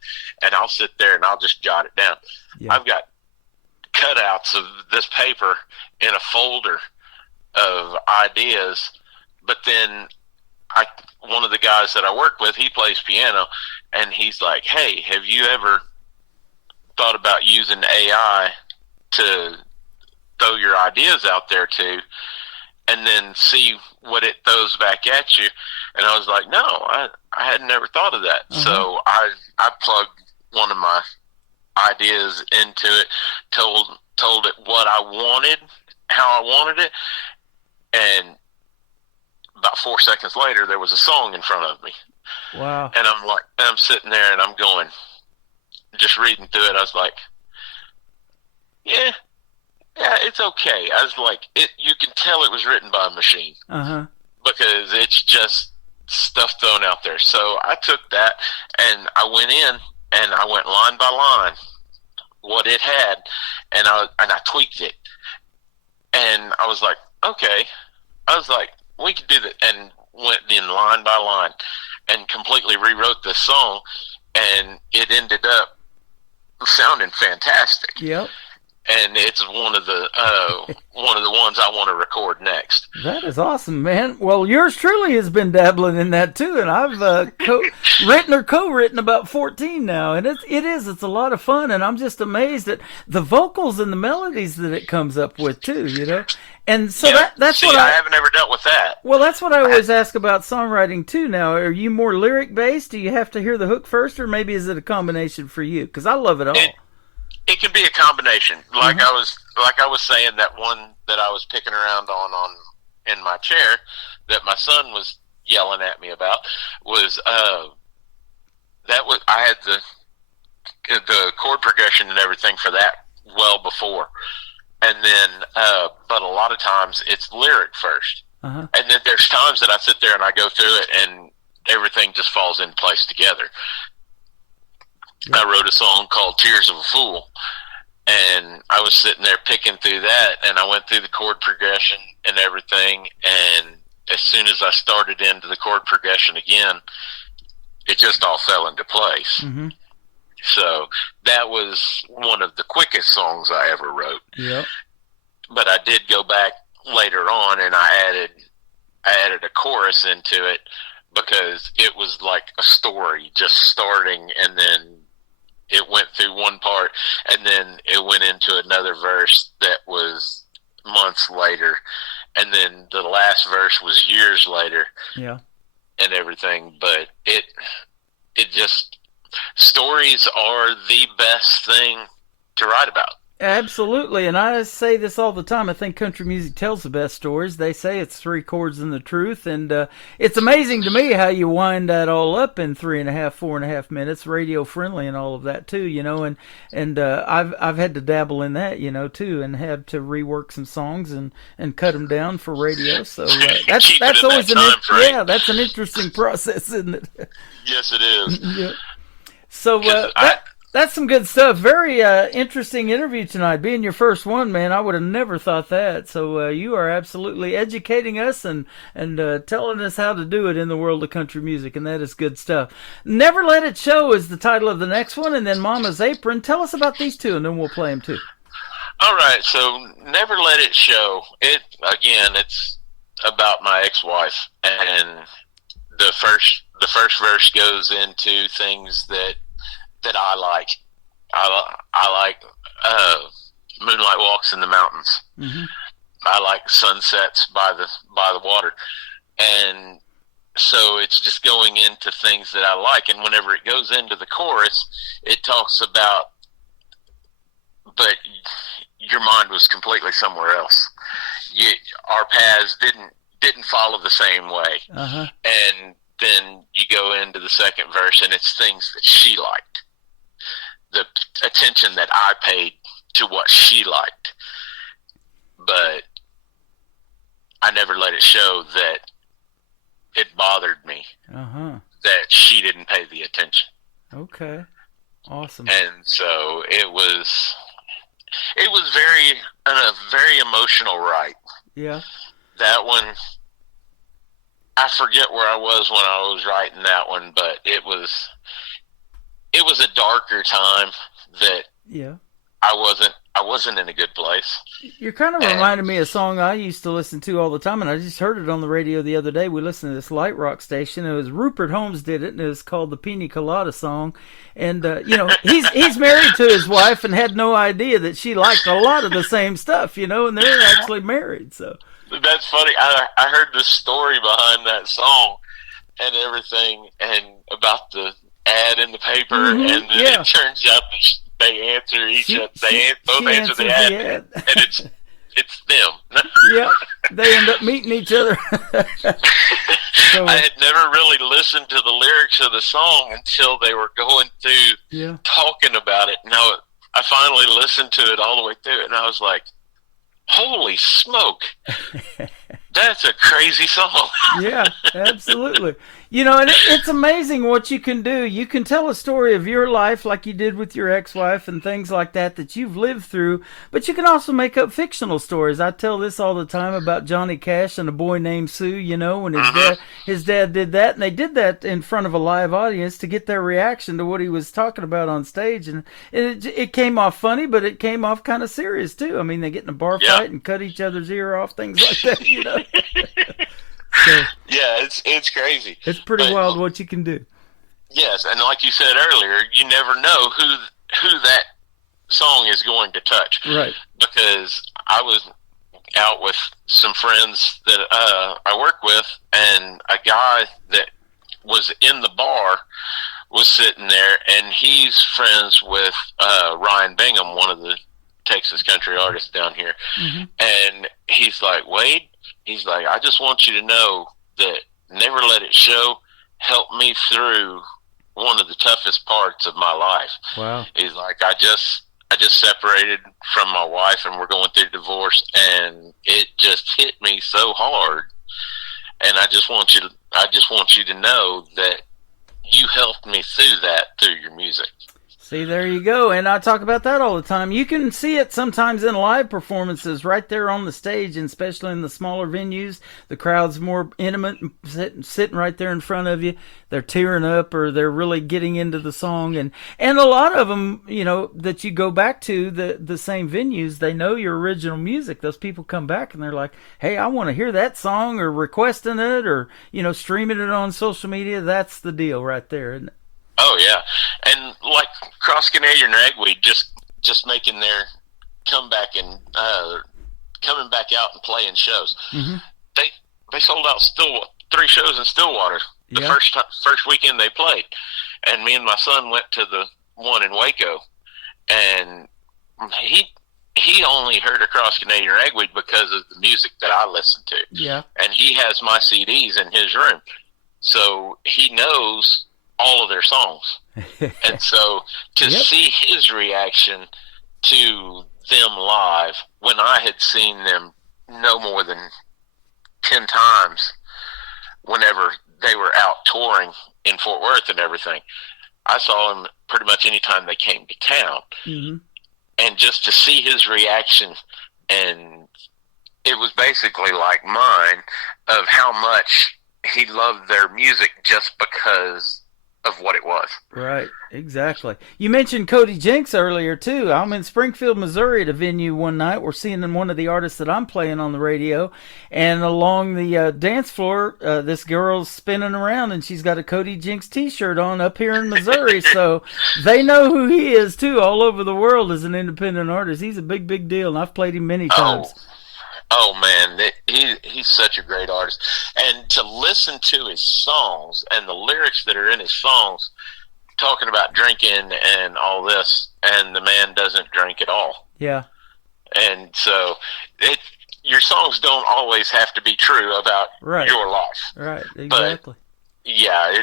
and I'll sit there and I'll just jot it down. Yeah. I've got cutouts of this paper in a folder of ideas, but then one of the guys that I work with, he plays piano, and he's like, hey, have you ever thought about using AI to throw your ideas out there to, and then see what it throws back at you? And I was like, no, I had never thought of that. So I plugged one of my ideas into it, told it what I wanted, how I wanted it, and about 4 seconds later, there was a song in front of me. Wow. And I'm sitting there and I'm going, just reading through it, I was like, yeah, it's okay. I was like, you can tell it was written by a machine because it's just stuff thrown out there. So I took that and I went in and I went line by line what it had, and I tweaked it, and I was like, okay. I was like, we could do that, and went in line by line and completely rewrote this song, and it ended up sounding fantastic. Yep. And it's one of the ones I want to record next. That is awesome, man. Well, yours truly has been dabbling in that too, and I've written or co-written about 14 now, and it's a lot of fun, and I'm just amazed at the vocals and the melodies that it comes up with too, you know. And so that's what I haven't ever dealt with that. Well, that's what I always ask about songwriting too. Now, are you more lyric based? Do you have to hear the hook first, or maybe is it a combination for you? Because I love it all. It can be a combination. Like I was saying, that one that I was picking around on in my chair that my son was yelling at me about was I had the chord progression and everything for that well before, and then but a lot of times it's lyric first, and then there's times that I sit there and I go through it and everything just falls in place together. I wrote a song called Tears of a Fool, and I was sitting there picking through that, and I went through the chord progression and everything, and as soon as I started into the chord progression again, it just all fell into place. So that was one of the quickest songs I ever wrote. Yep. But I did go back later on, and I added a chorus into it because it was like a story just starting, and then it went through one part, and then it went into another verse that was months later, and then the last verse was years later. Yeah. And everything, but it just, stories are the best thing to write about. Absolutely, and I say this all the time. I think country music tells the best stories. They say it's 3 chords and the truth, and it's amazing to me how you wind that all up in 3.5, 4.5 minutes, radio friendly and all of that too. You know, and I've had to dabble in that, you know, too, and had to rework some songs and cut them down for radio. So that's always that's an interesting process, isn't it? Yes, it is. Yeah. So that's some good stuff. Very interesting interview tonight. Being your first one, man, I would have never thought that. So you are absolutely educating us and telling us how to do it in the world of country music, and that is good stuff. Never Let It Show is the title of the next one, and then Mama's Apron. Tell us about these two, and then we'll play them too. All right, so Never Let It Show. It's about my ex-wife, and the first verse goes into things that I like. I like moonlight walks in the mountains. I like sunsets by the water, and so it's just going into things that I like. And whenever it goes into the chorus, it talks about, but your mind was completely somewhere else. Our paths didn't follow the same way, and then you go into the second verse, and it's things that she liked. The attention that I paid to what she liked, but I never let it show that it bothered me that she didn't pay the attention. Okay, awesome. And so it was very emotional write. Yeah, that one. I forget where I was when I was writing that one, but it was a darker time that I wasn't in a good place. You're kind of reminding me of a song I used to listen to all the time, and I just heard it on the radio the other day. We listened to this light rock station. It was Rupert Holmes did it, and it was called the Pina Colada Song. And you know, he's married to his wife and had no idea that she liked a lot of the same stuff, you know, and they're actually married. So that's funny. I heard the story behind that song and everything, and about the ad in the paper, and then it turns out that they answer both answer the ad, and it's them. Yeah, they end up meeting each other. So, I had never really listened to the lyrics of the song until they were going through talking about it. Now, I finally listened to it all the way through, and I was like, holy smoke. That's a crazy song. Yeah, absolutely. You know, and it's amazing what you can do. You can tell a story of your life like you did with your ex-wife and things like that you've lived through, but you can also make up fictional stories. I tell this all the time about Johnny Cash and a boy named Sue, you know, when his dad did that, and they did that in front of a live audience to get their reaction to what he was talking about on stage, and it came off funny, but it came off kind of serious, too. I mean, they get in a bar fight and cut each other's ear off, things like that, you know. So, yeah, it's crazy. It's pretty wild what you can do. Yes, and like you said earlier, you never know who that song is going to touch. Right. Because I was out with some friends that I work with, and a guy that was in the bar was sitting there, and he's friends with Ryan Bingham, one of the Texas country artists down here. Mm-hmm. And he's like, Wade, he's like, I just want you to know that Never Let It Show helped me through one of the toughest parts of my life. Wow. He's like, I just separated from my wife, and we're going through divorce, and it just hit me so hard. And I just want you to know that you helped me through that through your music. See, there you go. And I talk about that all the time. You can see it sometimes in live performances right there on the stage, and especially in the smaller venues. The crowd's more intimate, sitting right there in front of you. They're tearing up, or they're really getting into the song. And a lot of them, you know, that you go back to the same venues, they know your original music. Those people come back and they're like, hey, I want to hear that song, or requesting it, or, you know, streaming it on social media. That's the deal right there, isn't it? Oh yeah, and like Cross Canadian Ragweed just making their comeback and coming back out and playing shows. Mm-hmm. They sold out 3 shows in Stillwater the first weekend they played, and me and my son went to the one in Waco, and he only heard of Cross Canadian Ragweed because of the music that I listened to. Yeah, and he has my CDs in his room, so he knows all of their songs. And so to see his reaction to them live when I had seen them no more than 10 times whenever they were out touring in Fort Worth and everything, I saw them pretty much anytime they came to town. Mm-hmm. And just to see his reaction, and it was basically like mine, of how much he loved their music just because of what it was. Right, exactly. You mentioned Cody Jinks earlier, too. I'm in Springfield, Missouri at a venue one night. We're seeing one of the artists that I'm playing on the radio, and along the dance floor, this girl's spinning around, and she's got a Cody Jinks t-shirt on up here in Missouri, so they know who he is, too, all over the world as an independent artist. He's a big, big deal, and I've played him many times. Oh man, he's such a great artist. And to listen to his songs and the lyrics that are in his songs, talking about drinking and all this, and the man doesn't drink at all. Yeah. And so your songs don't always have to be true about your life. Right, exactly. But, yeah,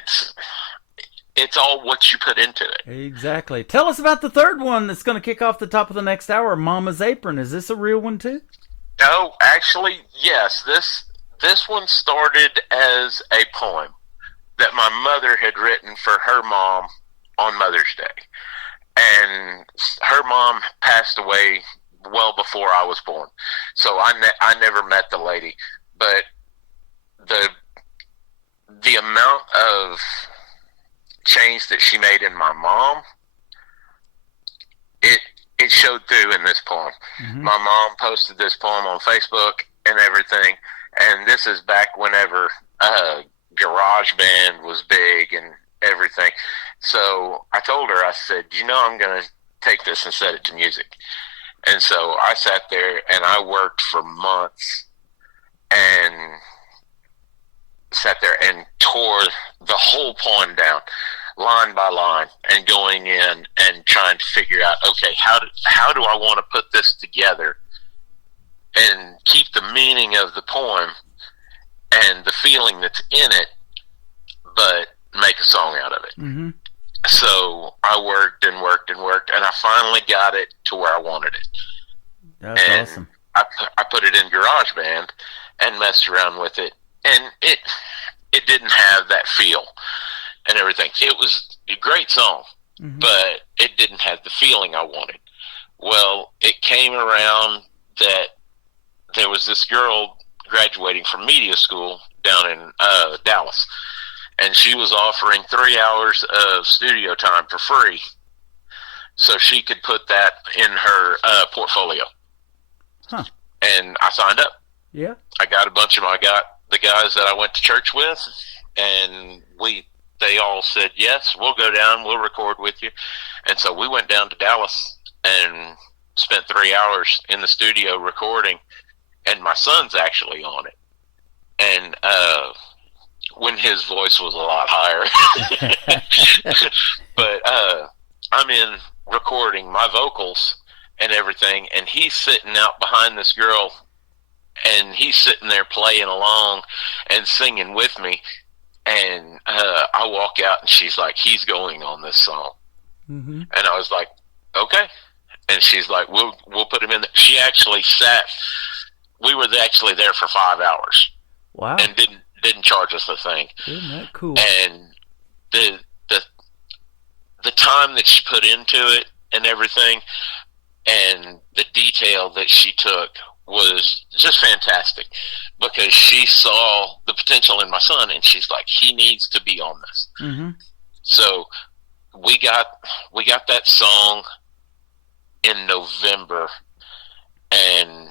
it's all what you put into it. Exactly. Tell us about the third one that's going to kick off the top of the next hour, Mama's Apron. Is this a real one, too? No, actually, yes. This one started as a poem that my mother had written for her mom on Mother's Day. And her mom passed away well before I was born. So I never met the lady. But the amount of change that she made in my mom, it showed through in this poem. Mm-hmm. My mom posted this poem on Facebook and everything, and this is back whenever GarageBand was big and everything. So I told her, I said, I'm going to take this and set it to music. And so I sat there and I worked for months and sat there and tore the whole poem down, line by line, and going in and trying to figure out, okay, how do I want to put this together and keep the meaning of the poem and the feeling that's in it, but make a song out of it. Mm-hmm. So I worked and worked and worked, and I finally got it to where I wanted it. That's and awesome. I put it in GarageBand and messed around with it, and it didn't have that feel and everything. It was a great song, but it didn't have the feeling I wanted. Well, it came around that there was this girl graduating from media school down in Dallas, and she was offering 3 hours of studio time for free so she could put that in her portfolio. Huh. And I signed up. Yeah. I got the guys that I went to church with, and they all said, yes, we'll go down, we'll record with you. And so we went down to Dallas and spent 3 hours in the studio recording, and my son's actually on it. And when his voice was a lot higher. But I'm in recording my vocals and everything, and he's sitting out behind this girl, and he's sitting there playing along and singing with me. And I walk out, and she's like, he's going on this song. Mm-hmm. And I was like, okay. And she's like, we'll put him in there. She actually we were actually there for 5 hours. Wow. And didn't charge us a thing. Isn't that cool? And the time that she put into it and everything, and the detail that she took was just fantastic, because she saw the potential in my son, and she's like, he needs to be on this. Mm-hmm. So we got that song in November, and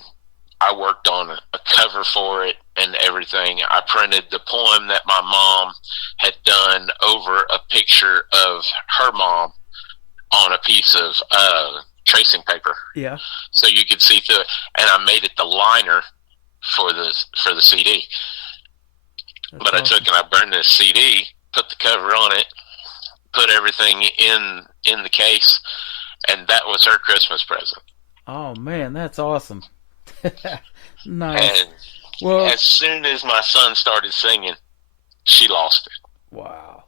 I worked on a cover for it and everything. I printed the poem that my mom had done over a picture of her mom on a piece of tracing paper. Yeah. So you could see through it. And I made it the liner for the CD. That's but awesome. I took and I burned this CD, put the cover on it, put everything in the case, and that was her Christmas present. Oh, man, that's awesome. Nice. And Well, as soon as my son started singing, she lost it. wow.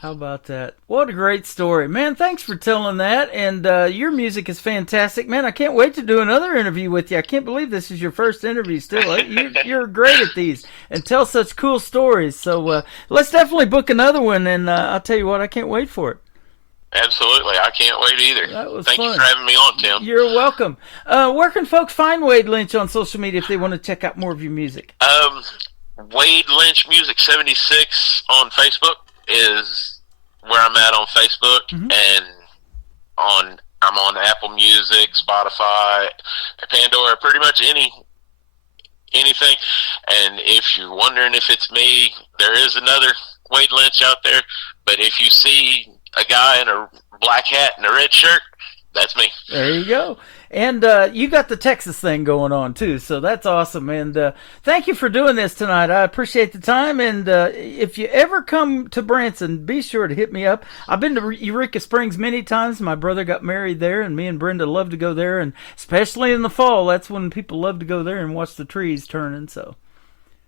How about that? What a great story. Man, thanks for telling that. And your music is fantastic. Man, I can't wait to do another interview with you. I can't believe this is your first interview still. You're great at these and tell such cool stories. So let's definitely book another one. And I'll tell you what, I can't wait for it. Absolutely. I can't wait either. That was Thank fun. you for having me on, Tim. You're welcome. Where can folks find Wade Lynch on social media if they want to check out more of your music? Wade Lynch Music 76 on Facebook is where I'm at on Facebook, and I'm on Apple Music, Spotify, Pandora, pretty much anything. And if you're wondering if it's me, there is another Wade Lynch out there. But if you see a guy in a black hat and a red shirt, that's me. There you go. And you got the Texas thing going on, too, so that's awesome. And thank you for doing this tonight. I appreciate the time. And if you ever come to Branson, be sure to hit me up. I've been to Eureka Springs many times. My brother got married there, and me and Brenda love to go there. And especially in the fall, that's when people love to go there and watch the trees turning. So.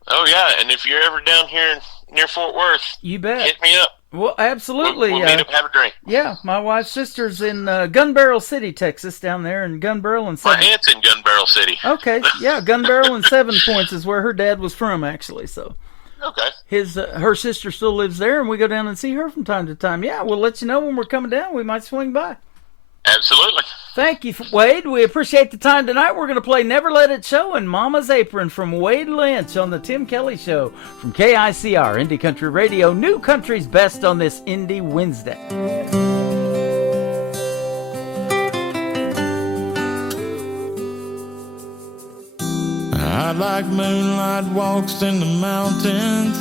Oh, yeah, and if you're ever down here near Fort Worth, you bet. Hit me up. Well, absolutely. We'll meet up, have a drink. Yeah, my wife's sister's in Gun Barrel City, Texas, down there, in Gun Barrel and My Seven. aunt's in Gun Barrel City. Okay, yeah, Gun Barrel and 7 Points is where her dad was from, actually. So, okay, her sister still lives there, and we go down and see her from time to time. Yeah, we'll let you know when we're coming down. We might swing by. Absolutely. Thank you, Wade. We appreciate the time tonight. We're going to play Never Let It Show and Mama's Apron from Wade Lynch on the Tim Kelly Show from KICR, Indie Country Radio, New Country's Best on this Indie Wednesday. I like moonlight walks in the mountains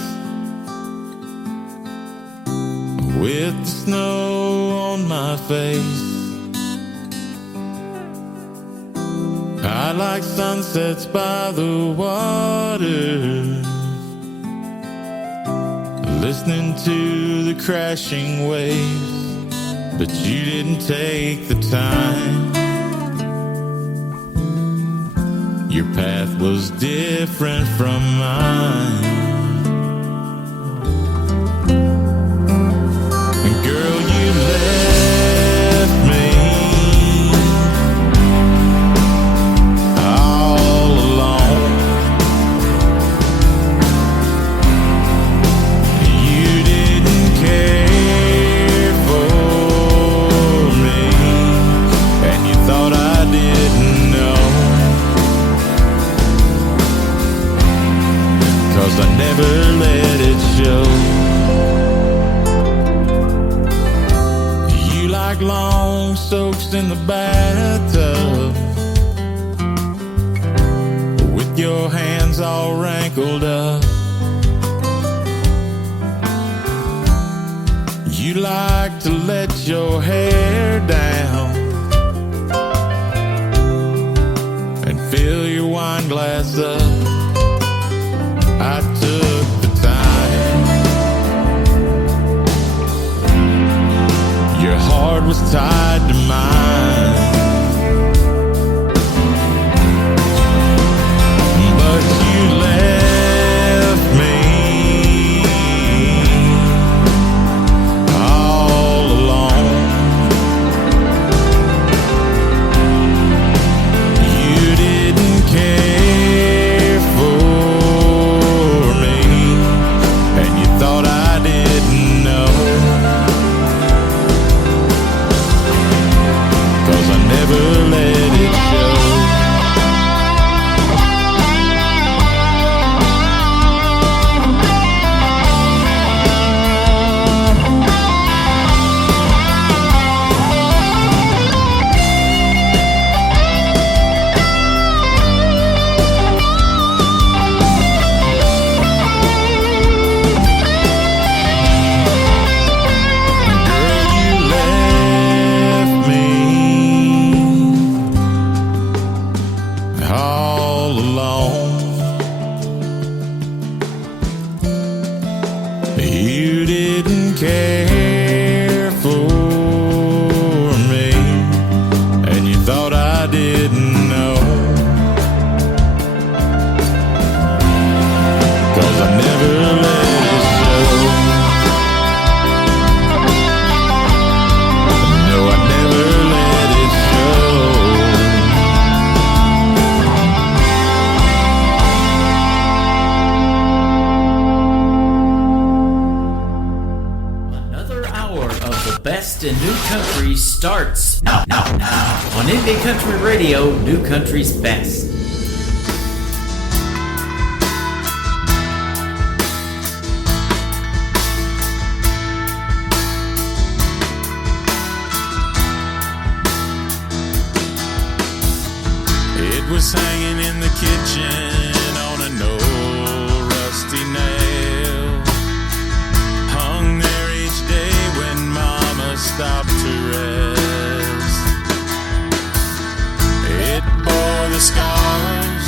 with the snow on my face. I like sunsets by the water, listening to the crashing waves, but you didn't take the time Your path was different from mine. And girl, you left me all alone. You didn't care for me, and you thought I didn't know. 'Cause I never let it show. You like long soaks in the bathtub, with your hands all wrinkled up. You like to let your hair down and fill your wine glass up. I took the time. Your heart was tied to mine, but you left me all alone. You didn't care for me, and you thought I didn't know. 'Cause I never let it show. Girl, you left me all alone. You didn't care for me, and you thought I didn't know. 'Cause I never let it show. No, I never let it show. Another hour of the best in new country starts now on Indie Country Radio, New Country's Best. It was hanging in the kitchen on an old rusty nail. Hung there each day when Mama stopped to rest. It bore the scars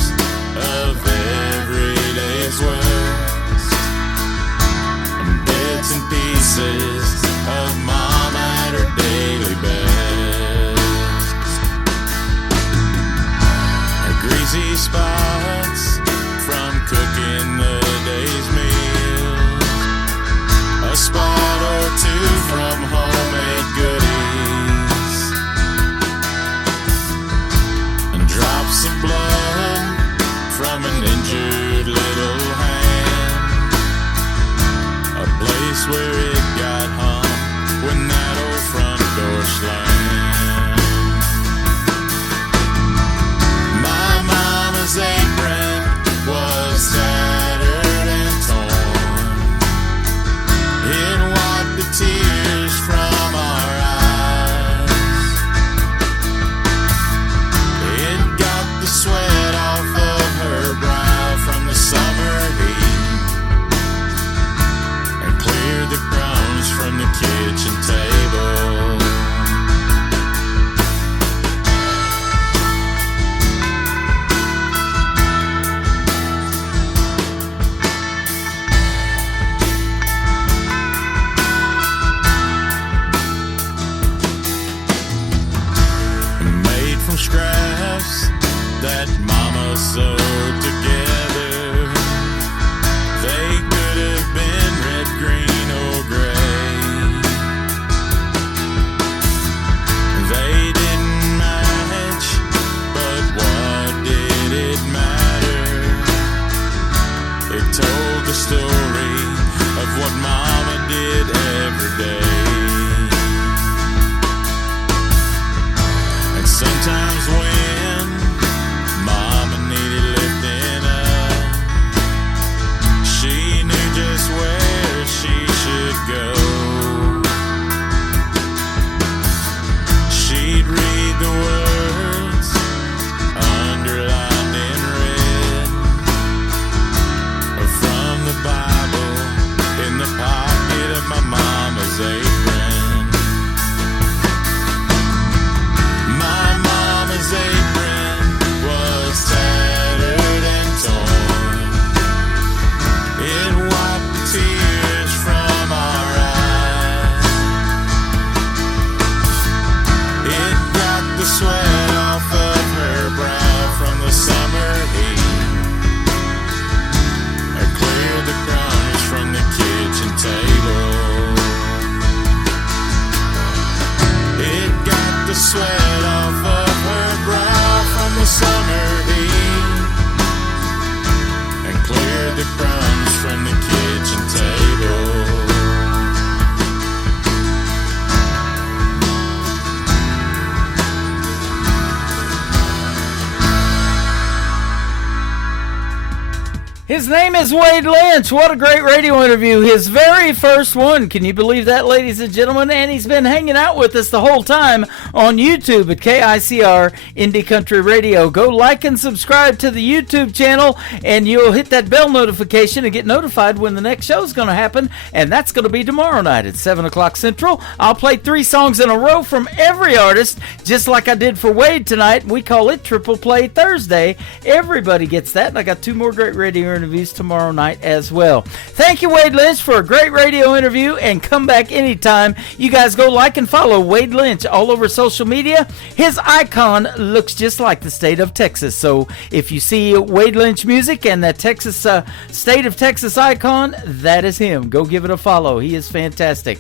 of every day's work, and bits and pieces of Mama at her daily best. Greasy spots from cooking the day's meals, a spot or two from homemade goodies, and drops of blood from an injured little hand, a place where it got hung when that old front door slammed. My mama's apron was tattered and torn. It wiped the tears from our eyes. It got the sweat off of her brow from the summer heat, and cleared the crumbs from the kitchen table. the words underlined in red from the Bible in the pocket of my mama's apron. My mama's apron was tattered and torn. It wiped the tears from our eyes. It got the sweat off of her brow from the summer heat. It cleared the crumbs from the kitchen table. It got the sweat off of her brow from the summer heat and cleared the crumbs from the kitchen table. His name is Wade Lynch. What a great radio interview. His very first one. Can you believe that, ladies and gentlemen? And he's been hanging out with us the whole time on YouTube at KICR Indie Country Radio. Go like and subscribe to the YouTube channel, and you'll hit that bell notification and get notified when the next show is going to happen. And that's going to be tomorrow night at 7 o'clock Central. I'll play 3 songs in a row from every artist, just like I did for Wade tonight. We call it Triple Play Thursday. Everybody gets that. And I got 2 more great radio interviews tomorrow night as well. Thank you, Wade Lynch, for a great radio interview, and come back anytime. You guys go like and follow Wade Lynch all over social media. His icon looks just like the state of Texas. So if you see Wade Lynch music and that Texas state of Texas icon, that is him. Go give it a follow. He is fantastic.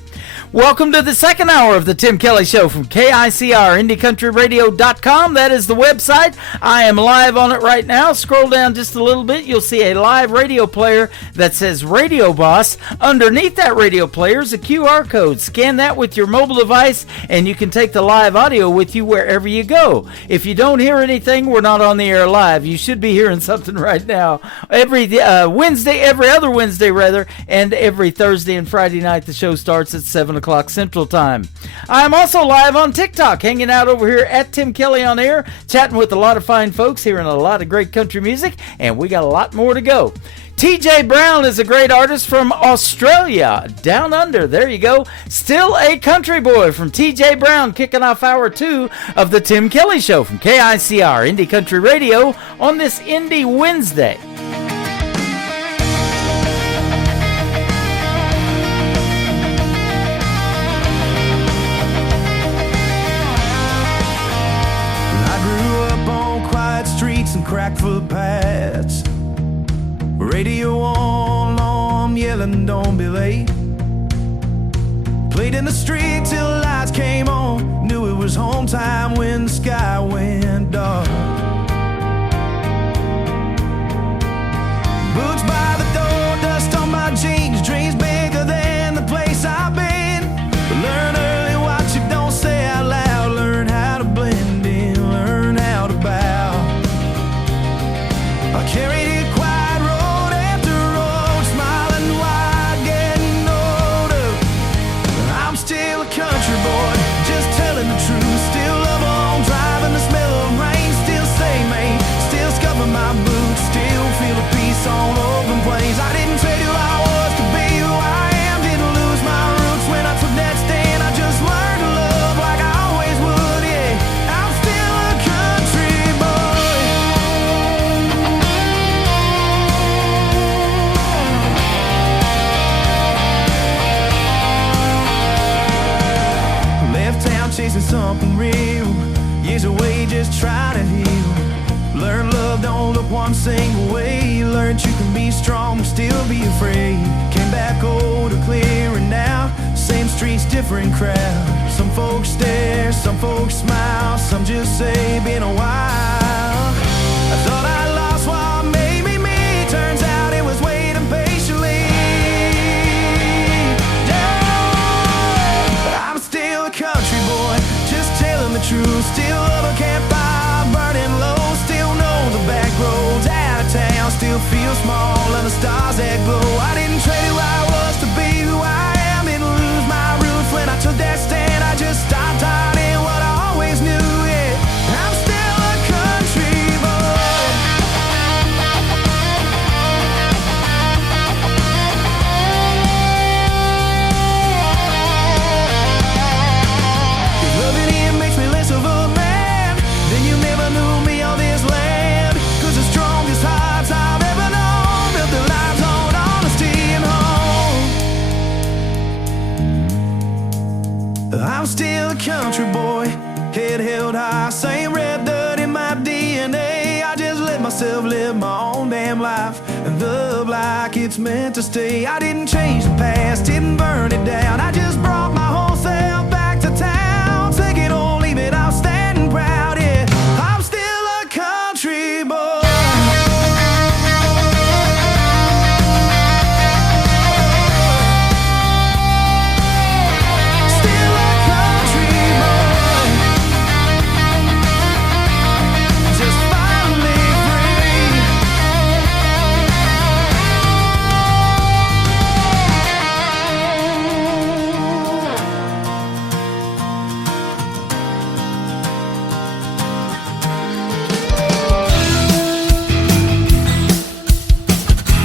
Welcome to the second hour of the Tim Kelly Show from KICR IndieCountryRadio.com. That is the website. I am live on it right now. Scroll down just a little bit. You'll see a live radio player that says Radio Boss. Underneath that radio player is a QR code. Scan that with your mobile device, and you can take the live audio with you wherever you go. If you don't hear anything, we're not on the air live. You should be hearing something right now. Every other Wednesday, and every Thursday and Friday night, the show starts at 7 o'clock Central Time. I'm also live on TikTok, hanging out over here at Tim Kelly on Air, chatting with a lot of fine folks, hearing a lot of great country music, and we got a lot more to go. TJ Brown is a great artist from Australia, down under. There you go. Still a country boy from TJ Brown, kicking off hour 2 of the Tim Kelly Show from KICR Indie Country Radio on this Indie Wednesday. Streets and crack footpaths, radio on, I'm yelling don't be late. Played in the street till lights came on, knew it was home time when the sky went dark. Boots by the door, dust on my jeans, dreams bigger than the place I've been. Learn early what you don't say out loud, learn how to blend in, learn how to bow. I carried it quiet road after road, smiling wide, getting older. I'm still a country boy, just telling the truth. Still love on driving, the smell of rain. Still say mate, still scuffing my boots. Still feel a peace on open plains. I didn't trade who I was to be who I am. Didn't lose my roots when I took that stand. I just learned to love like I always would, yeah. I'm still a country boy. Left town chasing something real, years away just trying to heal. Learn love don't look one single way. Learned you can be strong, still be afraid. Came back older, clearer now. Same streets, different crowd. Some folks stare, some folks smile, some just say been a while. I thought I lost what made me me. Turns out it was waiting patiently. Yeah. I'm still a country boy, just telling the truth. Still love a campfire, burning low. Still know the back roads out of town. Still feel small and the stars that glow. I didn't trade who I was to be who I am. Didn't lose my roots when I took that stand. I just stopped hiding what I always knew, yeah. field high. Same red dirt in my DNA. I just let myself live my own damn life and love like it's meant to stay. I didn't change the past, didn't burn it down. I just brought my whole self back to town. Take it or leave it, I'm standing proud. Yeah, I'm still a country boy.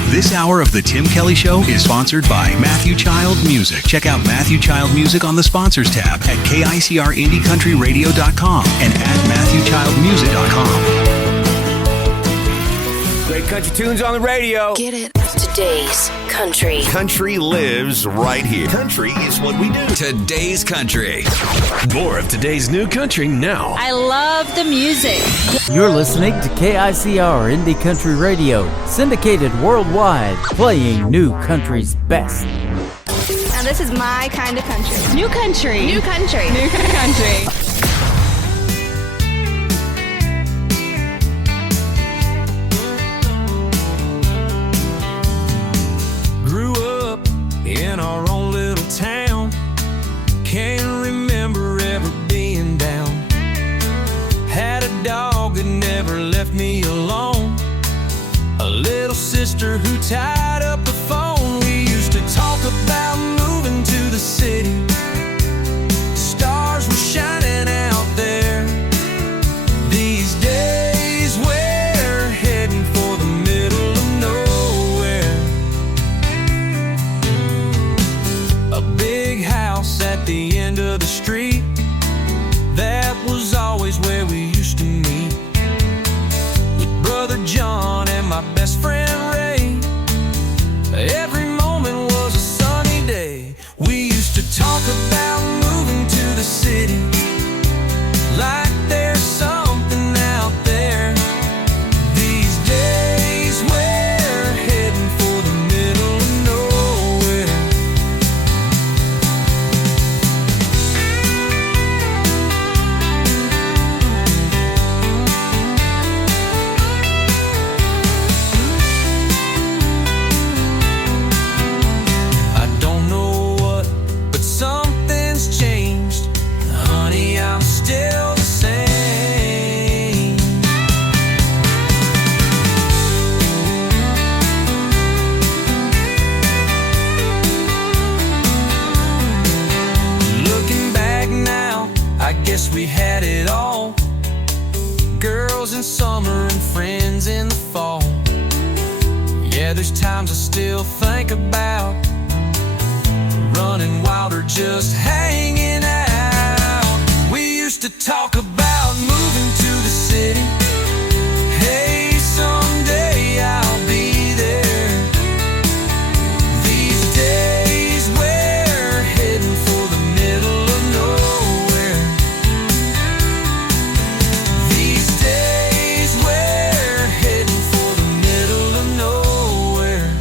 This hour of The Tim Kelly Show is sponsored by Matthew Child Music. Check out Matthew Child Music on the Sponsors tab at KICRIndieCountryRadio.com and at MatthewChildMusic.com. Great country tunes on the radio. Get it? Today's country. Country lives right here. Country is what we do. Today's country. More of today's new country now. I love the music. You're listening to KICR Indie Country Radio, syndicated worldwide, playing new country's best. Now this is my kind of country. New country. New country. New country. In our own little town, can't remember ever being down. Had a dog that never left me alone, a little sister who tied up the phone. We used to talk about moving to the city. Stars were shining out there. These days we're heading for the middle of nowhere. A big house at the end of the street, that was always where we used to meet. With Brother John and my best friend Ray, every moment was a sunny day. We used to talk about moving to the city, like there's something out there. These days we're heading for the middle of nowhere. I don't know what, but something's changed. Honey, I'm still the same. Looking back now, I guess we had it all. Girls in summer and friends in the fall. Yeah, there's times I still think about running wild or just hanging out. We used to talk about moving to the city. Hey, someday I'll be there. These days we're heading for the middle of nowhere. These days we're heading for the middle of nowhere.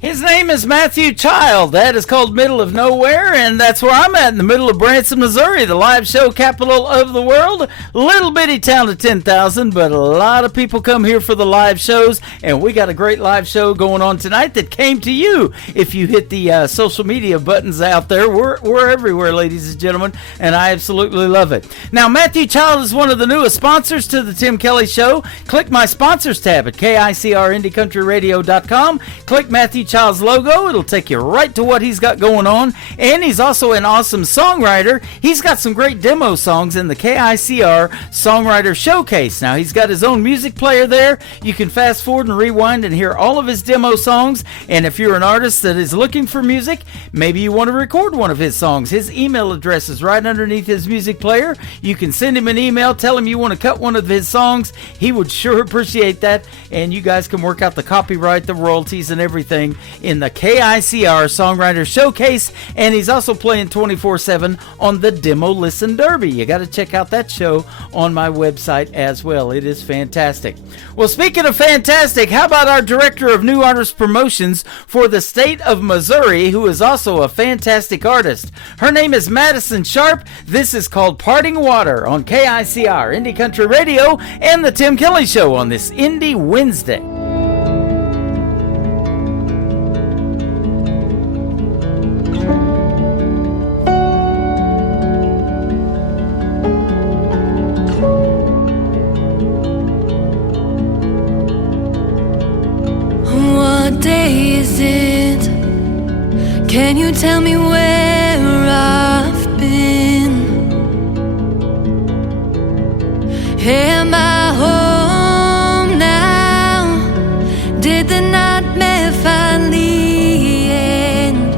His name is Matthew Child. That is called Middle of Nowhere, and that's where I'm at, in the middle of Branson, Missouri, the live show capital of the world. Little bitty town of 10,000, but a lot of people come here for the live shows, and we got a great live show going on tonight that came to you if you hit the social media buttons out there. We're everywhere, ladies and gentlemen, and I absolutely love it. Now, Matthew Child is one of the newest sponsors to the Tim Kelly Show. Click my sponsors tab at KICRIndieCountryRadio.com. Click Matthew Child Styles logo. It'll take you right to what he's got going on. And he's also an awesome songwriter. He's got some great demo songs in the KICR Songwriter Showcase. Now, he's got his own music player there. You can fast forward and rewind and hear all of his demo songs. And if you're an artist that is looking for music, maybe you want to record one of his songs, his email address is right underneath his music player. You can send him an email, tell him you want to cut one of his songs. He would sure appreciate that, and you guys can work out the copyright, the royalties, and everything in the KICR Songwriter Showcase. And he's also playing 24/7 on the Demo Listen Derby. You got to check out that show on my website as well. It is fantastic. Well, speaking of fantastic, how about our Director of New Artist Promotions for the state of Missouri, who is also a fantastic artist? Her name is Madison Sharp. This is called Parting Water on KICR Indie Country Radio and the Tim Kelly Show on this Indie Wednesday. What day is it? Can you tell me where I've been? Am I home now? Did the nightmare finally end?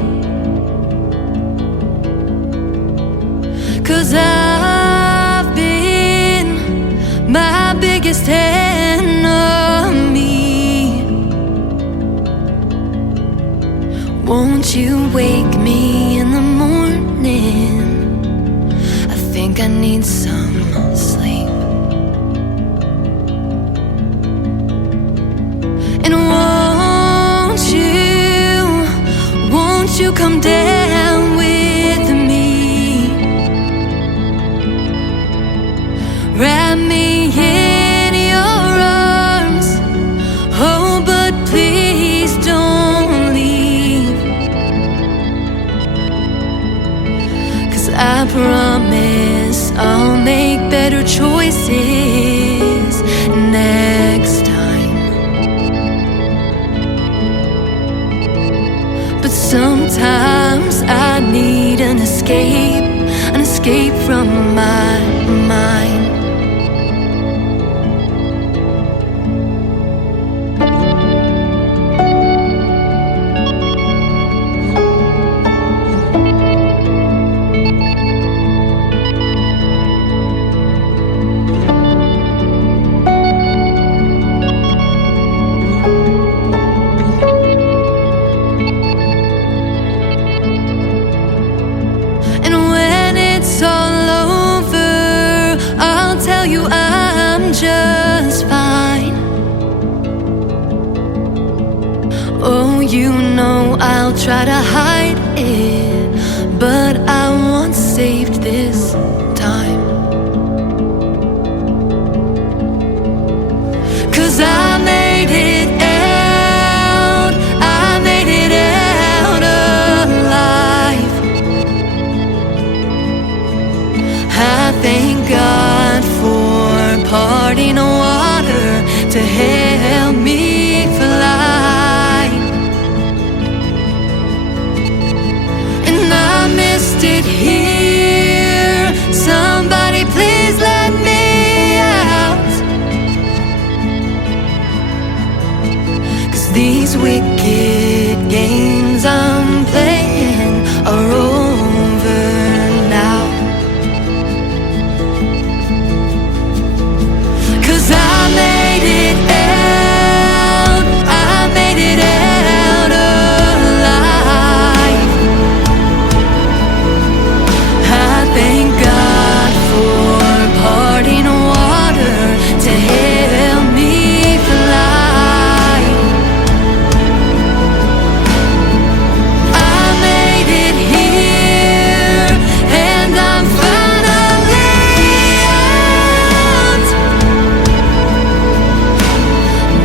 'Cause I've been my biggest enemy. Won't you wake me in the morning? I think I need some sleep. And won't you come down with me? Wrap me in your arms. Oh, but please don't leave. 'Cause I promise I'll make better choices next time. But sometimes I need an escape from my mind. Just fine. Oh, you know I'll try to hide it, but I want saved this time. 'Cause I made it out alive. I thank God for parting water to help me fly. And I missed it here. Somebody please let me out. 'Cause these wicked games I'm playing are over now. I made it out alive. I thank God for parting water to help me fly. I made it here, and I'm finally out.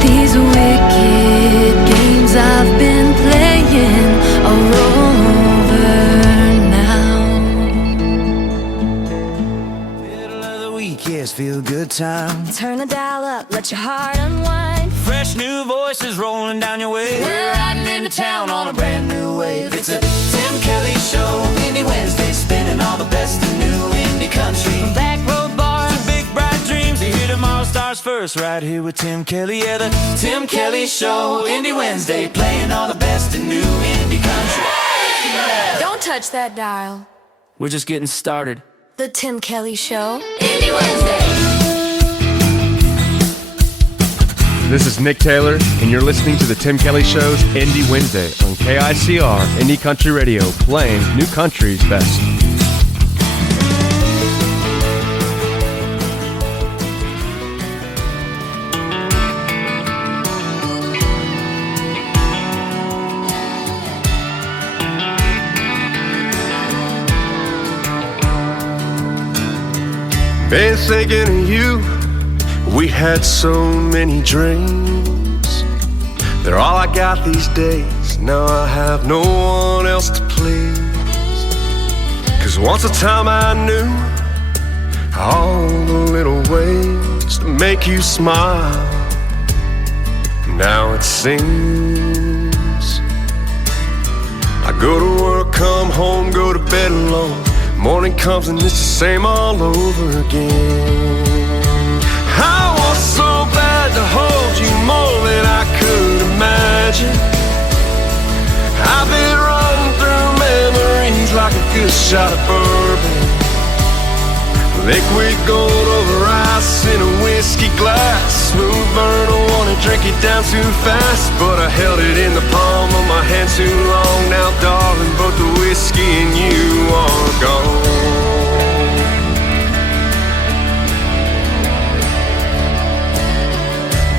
These wicked games I've been playing are over now. Middle of the week, yes, feel good time. Turn the dial up, let your heart unwind. Fresh fresh new voices rolling down your way. We're riding into town on a brand new wave. It's a Tim Kelly Show, Indie Wednesday, spinning all the best in new indie country. From back road bars to big bright dreams, you hear tomorrow stars first, right here with Tim Kelly. Yeah, the Tim Kelly Show, Indie Wednesday, playing all the best in new indie country. Don't touch that dial. We're just getting started. The Tim Kelly Show, Indie Wednesday. This is Nick Taylor, and you're listening to the Tim Kelly Show's Indie Wednesday on KICR Indie Country Radio, playing new country's best. Been thinking of you. We had so many dreams. They're all I got these days. Now I have no one else to please. 'Cause once a time I knew all the little ways to make you smile. Now it seems I go to work, come home, go to bed alone. Morning comes and it's the same all over again. I want so bad to hold you more than I could imagine. I've been running through memories like a good shot of bourbon. Liquid gold over ice in a whiskey glass. Smooth burn, I wanna drink it down too fast, but I held it in the palm of my hand too long. Now darling, both the whiskey and you are gone.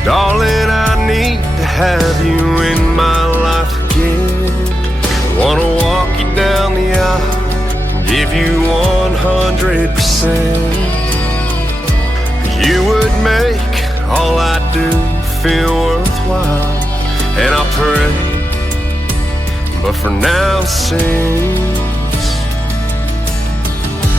Darling, I need to have you in my life again. Wanna walk you down the aisle, give you 100%. You would make all I do feel worthwhile, and I pray, but for now it seems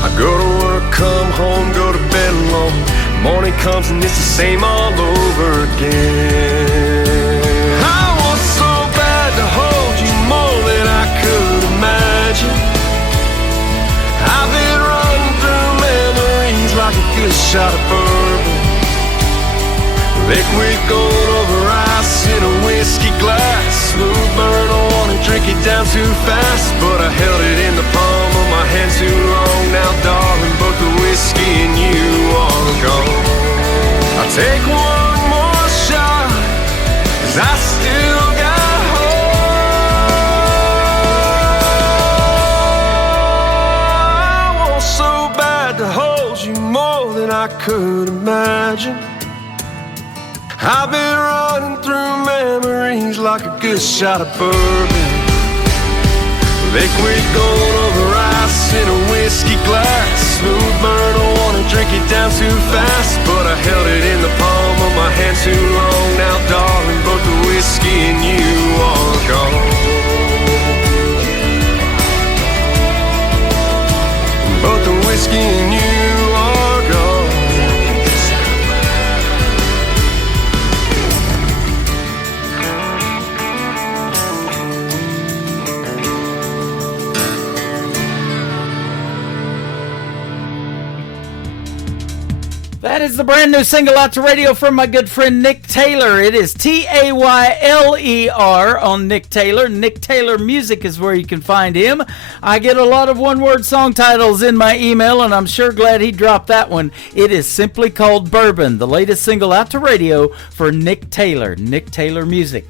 I go to work, come home, go to bed alone. Morning comes and it's the same all over again. I want so bad to hold you more than I could imagine. I've been running through memories like a good shot of bourbon. Liquid gold over ice in a whiskey glass. Smooth burn, I wanna drink it down too fast, but I held it in the palm of my hand too long. Now darling, both the whiskey and you are gone. I'll take one more shot, 'cause I still got hope. I want so bad to hold you more than I could imagine. I've been running through memories like a good shot of bourbon. Liquid gold over ice in a whiskey glass. Smooth burn, I wanna drink it down too fast, but I held it in the palm of my hand too long. Now darling, both the whiskey and you are gone. Both the whiskey and you are gone. That is the brand new single out to radio from my good friend Nick Taylor. It is Tayler on Nick Taylor. Nick Taylor Music is where you can find him. I get a lot of one-word song titles in my email, and I'm sure glad he dropped that one. It is simply called Bourbon, the latest single out to radio for Nick Taylor Music.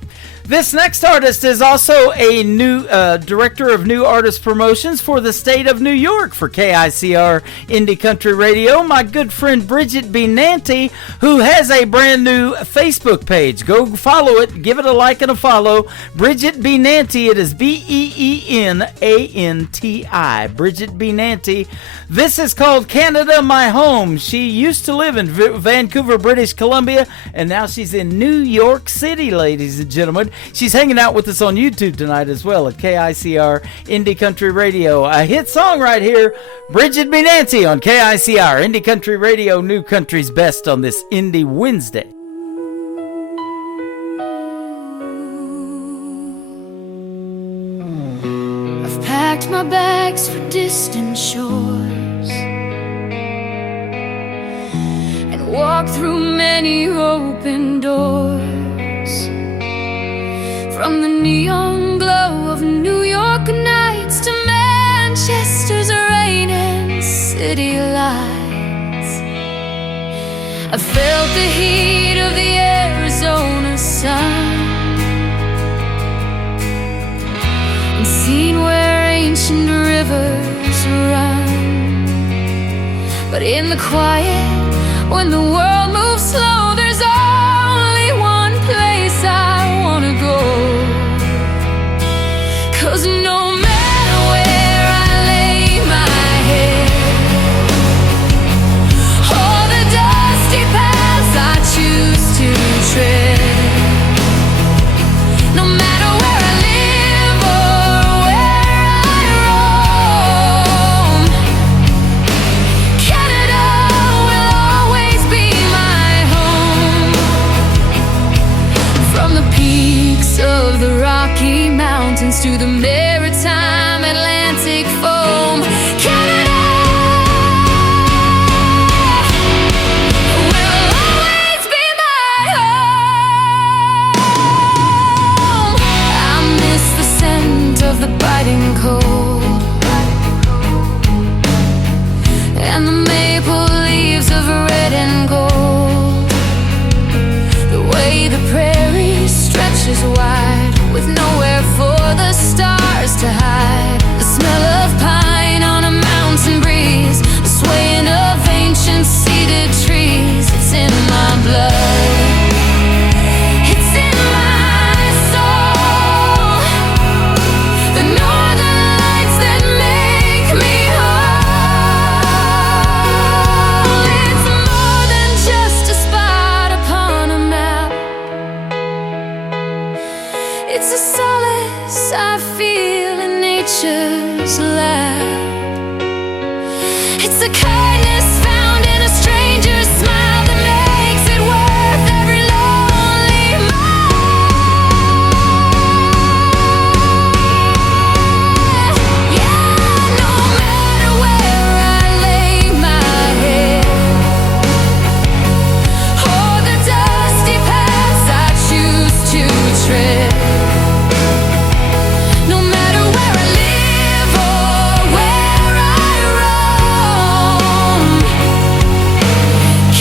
This next artist is also a new director of new artist promotions for the state of New York for KICR Indie Country Radio. My good friend Bridget B. Nanty, who has a brand new Facebook page. Go follow it. Give it a like and a follow. Bridget B. Nanty. It is BEENANTI. Bridget B. Nanty. This is called Canada My Home. She used to live in Vancouver, British Columbia, and now she's in New York City, ladies and gentlemen. She's hanging out with us on YouTube tonight as well at KICR Indie Country Radio. A hit song right here, Bridget B. Nancy on KICR Indie Country Radio, New Country's Best on this Indie Wednesday. packed my bags for distant shores and walked through many open doors. From the neon glow of New York nights to Manchester's raining city lights, I felt the heat of the Arizona sun and seen where ancient rivers run. But in the quiet, when the world moves slow, there's only one place I wanna go. 'Cause no matter where I lay my head, or the dusty paths I choose to tread, no matter where I live or where I roam, Canada will always be my home. From the peaks of the Rocky Mountains to the maritime Atlantic foam, Canada will always be my home. I miss the scent of the biting cold and the maple leaves of red and gold, the way the prairie stretches wide with nowhere for the stars to hide, the smell of pine on a mountain breeze, the swaying of ancient cedar trees. It's in my blood, it's in my soul, the northern lights that make me whole. It's more than just a spot upon a map, it's a solace I feel in nature's lap. It's a kindness found in a stranger's smile that makes it worth every lonely mile. Yeah, no matter where I lay my head, or the dusty paths I choose to tread, no matter where I live or where I roam,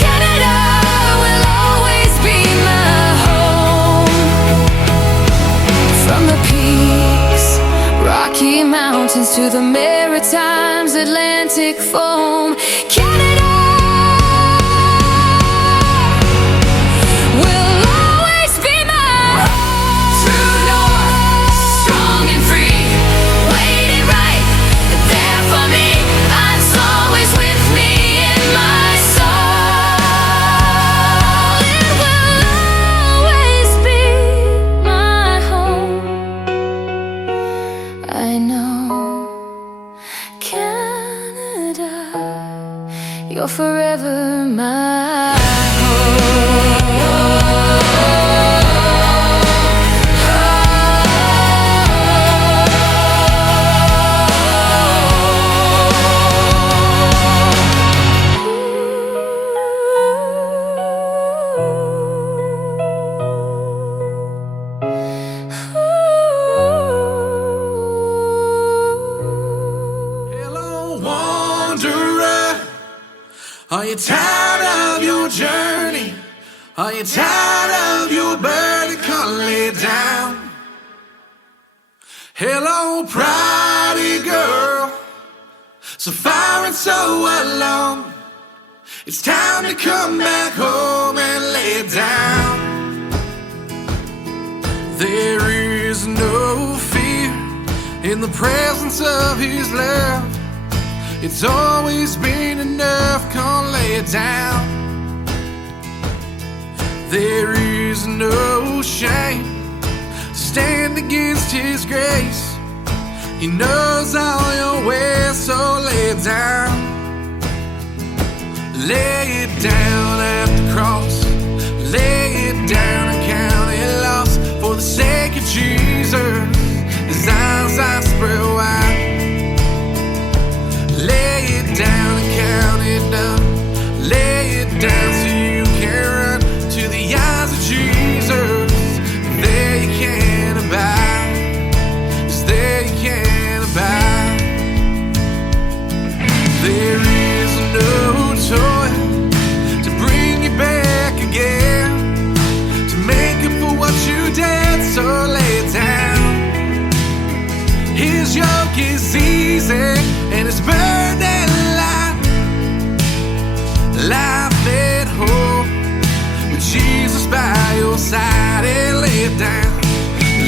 Canada will always be my home. From the peaks, Rocky Mountains to the Maritimes Atlantic foam, Canada will always be my home. True north, strong and free, waiting right there for me. It's always with me in my soul. It will always be my home. I know, Canada, you're forever my Wanderer, are you tired of your journey? Are you tired of your burden? Come lay down. Hello, pretty girl, so far and so alone. It's time to come back home and lay down. There is no fear in the presence of His love. It's always been enough, come lay it down. There is no shame to stand against His grace. He knows all your ways, so lay it down. Lay it down at the cross, lay it down and count it lost for the sake of Jesus. His eyes I spread wide, it down.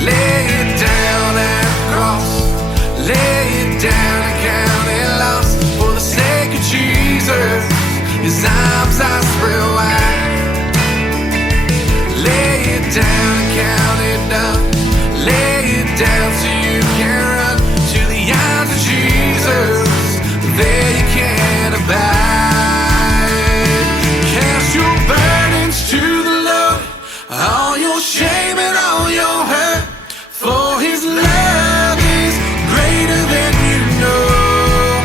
Lay it down at the cross. Lay it down and count it lost. For the sake of Jesus, His arms are spread wide. Lay it down and count it done. Lay it down so you can run to the arms of Jesus. There you can abide. Cast your burdens to the Lord, all your shame and all your hurt. For His love is greater than you know.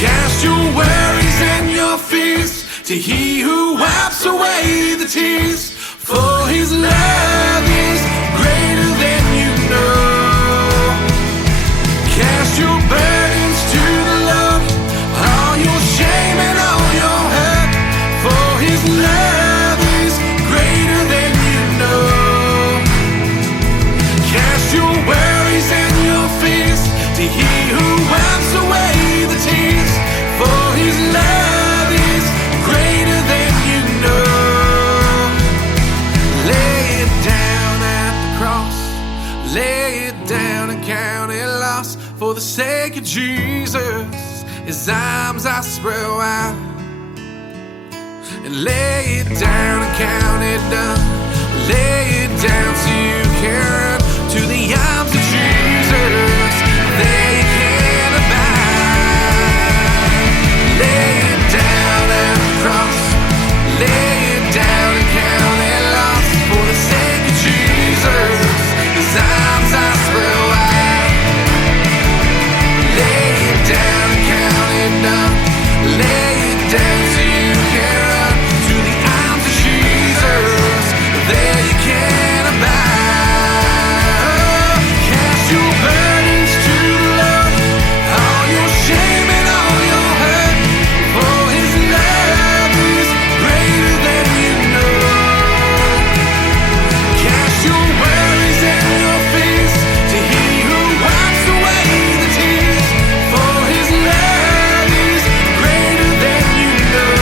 Cast your worries and your fears to He who wipes away the tears. For His love is greater than you know. Cast your burdens to the Lord, all your shame and all your hurt. For His love is greater than you know. Cast your worries and your fears to He who wipes away the tears. For His love is greater than you know. Lay it down at the cross. Lay it down and count it lost. For the sake of Jesus, His arms are spread wide. And lay it down and count it done. Lay it down so you can run to the arms of Jesus. There you can abide. Lay it down at the cross. Lay it down and count it lost. For the sake of Jesus, His arms are spread wide. Lay it down and count it done. Lay it down so you can run to the arms of Jesus. There you can abide. Cast your burdens to the Lord, all your shame and all your hurt. For His love is greater than you know. Cast your worries and your fears to He who wipes away the tears. For His love is greater than you know.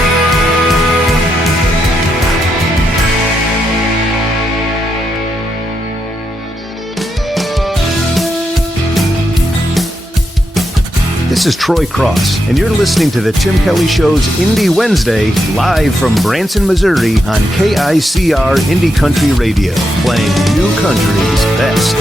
This is Troy Cross, and you're listening to the Tim Kelly Show's Indie Wednesday, live from Branson, Missouri on KICR Indie Country Radio, playing new country's best.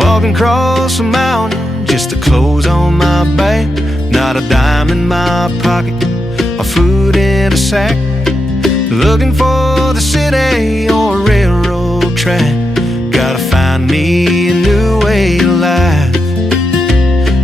Walking across a mountain just to clothes on my back, not a dime in my pocket, or food in a sack. Looking for the city or railroad track. Gotta find me a new way of life.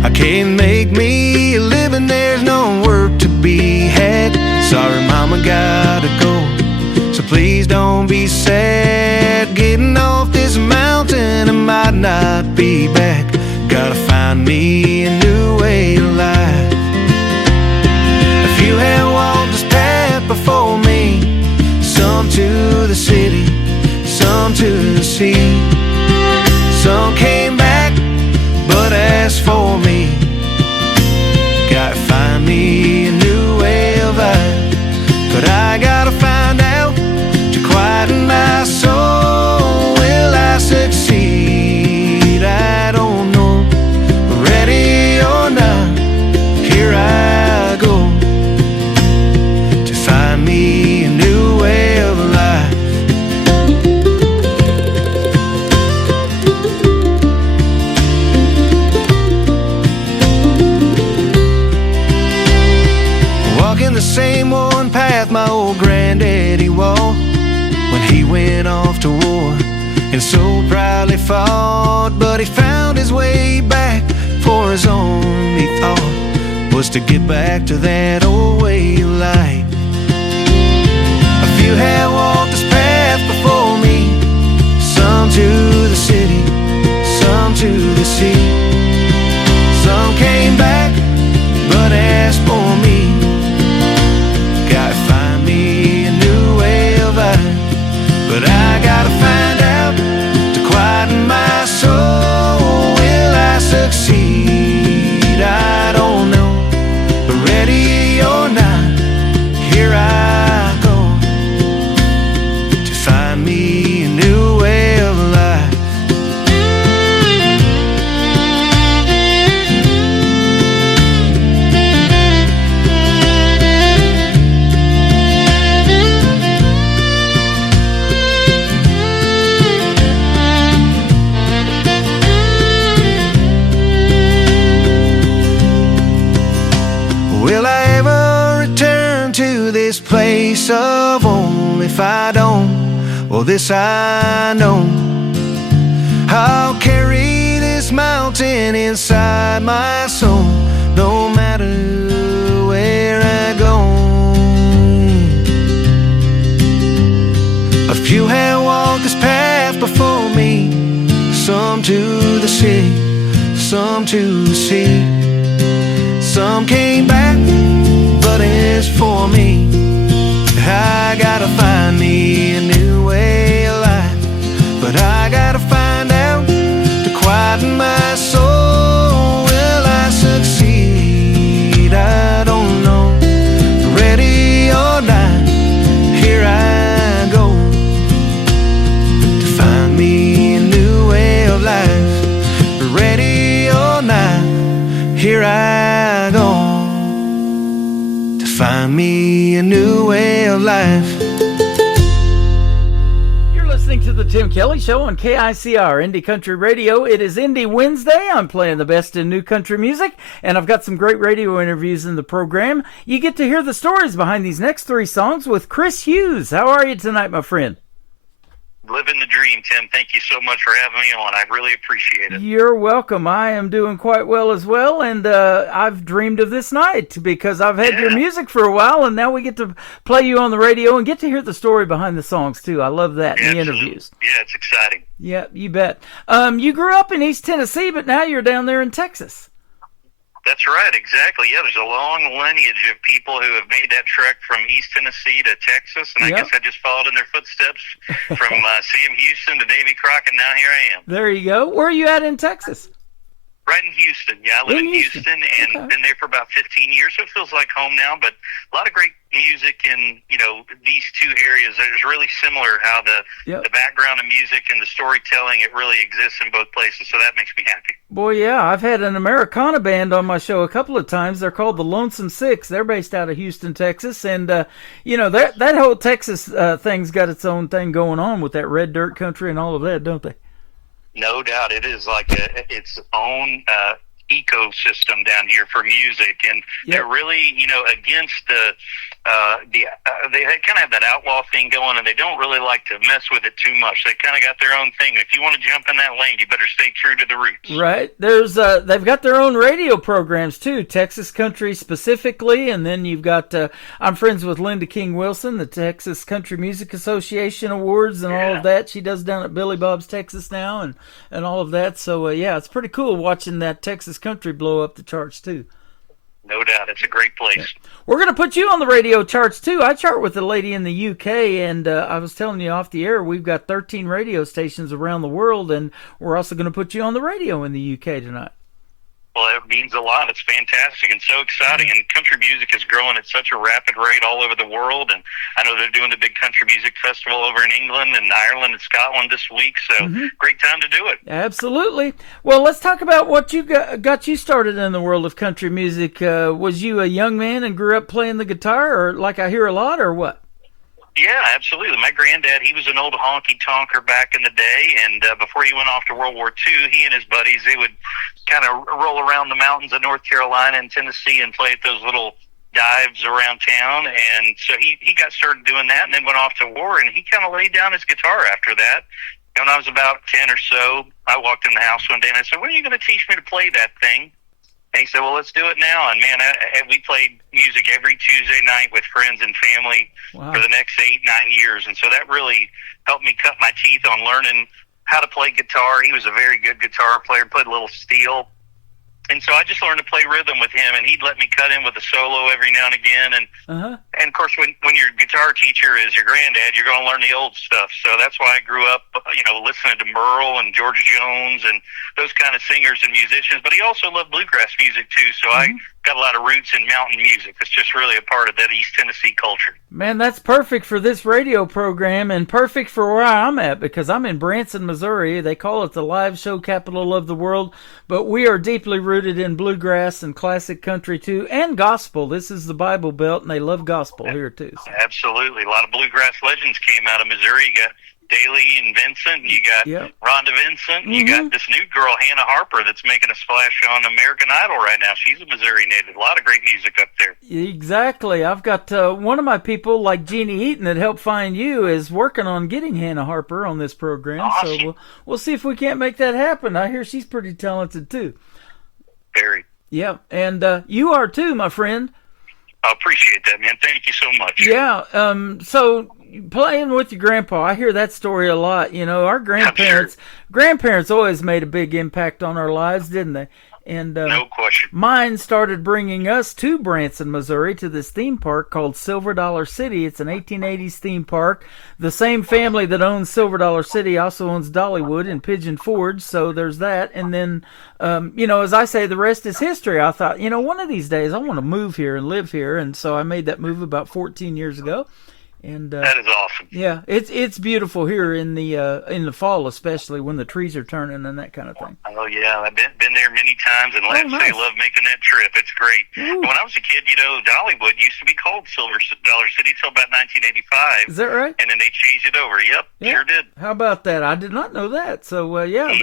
I can't make me a living, there's no work to be had. Sorry mama, gotta go, so please don't be sad. Getting off this mountain, I might not be back. Gotta find me a new way of life. A few have walked this path before me, some to the city, some to the sea. Some came back, but as for me, gotta find me a new way of life. But I gotta find out to quieten my soul. Will I succeed? I don't know. Ready or not, here I go to find me a new way of life. Walking the same one path my old granddaddy walked when he went off to war, and so proudly fought. But he found his way back, for his only thought was to get back to that old way of life. A few have walked this path before me, some to the city, some to the sea. Some came back, but as for me, gotta find me a new way of life. But I gotta find out to quieten my soul. Will I succeed? this place of home. If I don't, well, this I know, I'll carry this mountain inside my soul, no matter where I go. A few have walked this path before me, some to the city, some to the sea. Some came back, but it's for me. I gotta find me a new way of life, but I gotta find out to quieten my soul. Will I succeed? I don't know. Ready or not, here I go to find me a new way of life. Ready or not, here I go to find me a new way of life. You're listening to the Tim Kelly Show on KICR Indie Country Radio. It is Indie Wednesday. I'm playing the best in new country music, and I've got some great radio interviews in the program. You get to hear the stories behind these next three songs with Chris Hughes. How are you tonight, my friend? Living the dream, Tim. Thank you so much for having me on. I really appreciate it. You're welcome. I am doing quite well as well, and I've dreamed of this night because I've had your music for a while, and now we get to play you on the radio and get to hear the story behind the songs, too. I love that in the interviews. Yeah, it's exciting. Yeah, you bet. You grew up in East Tennessee, but now you're down there in Texas. That's right, exactly. Yeah, there's a long lineage of people who have made that trek from East Tennessee to Texas, and I guess I just followed in their footsteps from Sam Houston to Davy Crockett, and now here I am. There you go. Where are you at in Texas? Right in Houston. Yeah, I live in Houston and been there for about 15 years, so it feels like home now, but a lot of great music in, these two areas. It's really similar how the background of music and the storytelling, it really exists in both places, so that makes me happy. Boy, yeah, I've had an Americana band on my show a couple of times. They're called the Lonesome Six. They're based out of Houston, Texas, and, that whole Texas thing's got its own thing going on with that red dirt country and all of that, don't they? No doubt. It is like its own ecosystem down here for music, and they're really, against they kind of have that outlaw thing going, and they don't really like to mess with it too much. They kind of got their own thing. If you want to jump in that lane, you better stay true to the roots. Right. There's they've got their own radio programs too, Texas Country specifically, and then you've got I'm friends with Linda King Wilson, the Texas Country Music Association Awards and all of that. She does down at Billy Bob's Texas now and all of that. So it's pretty cool watching that Texas country blow up the charts too. No doubt. It's a great place. We're going to put you on the radio charts, too. I chart with a lady in the UK, and I was telling you off the air, we've got 13 radio stations around the world, and we're also going to put you on the radio in the UK tonight. Well, it means a lot. It's fantastic and so exciting. And country music is growing at such a rapid rate all over the world. And I know they're doing the big country music festival over in England and Ireland and Scotland this week. So great time to do it. Absolutely. Well, let's talk about what you got you started in the world of country music. Was you a young man and grew up playing the guitar, or like I hear a lot, or what? Yeah, absolutely. My granddad, he was an old honky-tonker back in the day, and before he went off to World War II, he and his buddies, they would kind of roll around the mountains of North Carolina and Tennessee and play at those little dives around town, and so he got started doing that and then went off to war, and he kind of laid down his guitar after that. And when I was about 10 or so, I walked in the house one day and I said, "When are you going to teach me to play that thing?" And he said, "Well, let's do it now." And man, we played music every Tuesday night with friends and family for the next 8-9 years. And so that really helped me cut my teeth on learning how to play guitar. He was a very good guitar player, played a little steel. And so I just learned to play rhythm with him, and he'd let me cut in with a solo every now and again. And of course, when your guitar teacher is your granddad, you're going to learn the old stuff. So that's why I grew up, listening to Merle and George Jones and those kind of singers and musicians. But he also loved bluegrass music too. So I got a lot of roots in mountain music. It's just really a part of that East Tennessee culture. Man, that's perfect for this radio program and perfect for where I'm at, because I'm in Branson, Missouri. They call it the live show capital of the world, but we are deeply rooted in bluegrass and classic country too, and gospel. This is the Bible Belt, and they love gospel here too. So. Absolutely. A lot of bluegrass legends came out of Missouri. You got Daly and Vincent, and you got Rhonda Vincent, and you got this new girl, Hannah Harper, that's making a splash on American Idol right now. She's a Missouri native. A lot of great music up there. Exactly. I've got one of my people, like Jeannie Eaton, that helped find you, is working on getting Hannah Harper on this program. Awesome. So we'll see if we can't make that happen. I hear she's pretty talented, too. Very. Yeah, and you are, too, my friend. I appreciate that, man. Thank you so much. Yeah, so playing with your grandpa, I hear that story a lot. You know, our grandparents always made a big impact on our lives, didn't they? And no question. Mine started bringing us to Branson, Missouri, to this theme park called Silver Dollar City. It's an 1880s theme park. The same family that owns Silver Dollar City also owns Dollywood and Pigeon Forge, so there's that. And then, you know, as I say, the rest is history. I thought, you know, one of these days I want to move here and live here, and so I made that move about 14 years ago. And that is awesome. Yeah, it's beautiful here in the fall, especially when the trees are turning and that kind of thing. Oh yeah, I've been there many times, and let's say love making that trip. It's great. When I was a kid, you know, Dollywood used to be called Silver Dollar City till about 1985. Is that right? And then they changed it over. Yep, sure did. How about that? I did not know that. So yeah.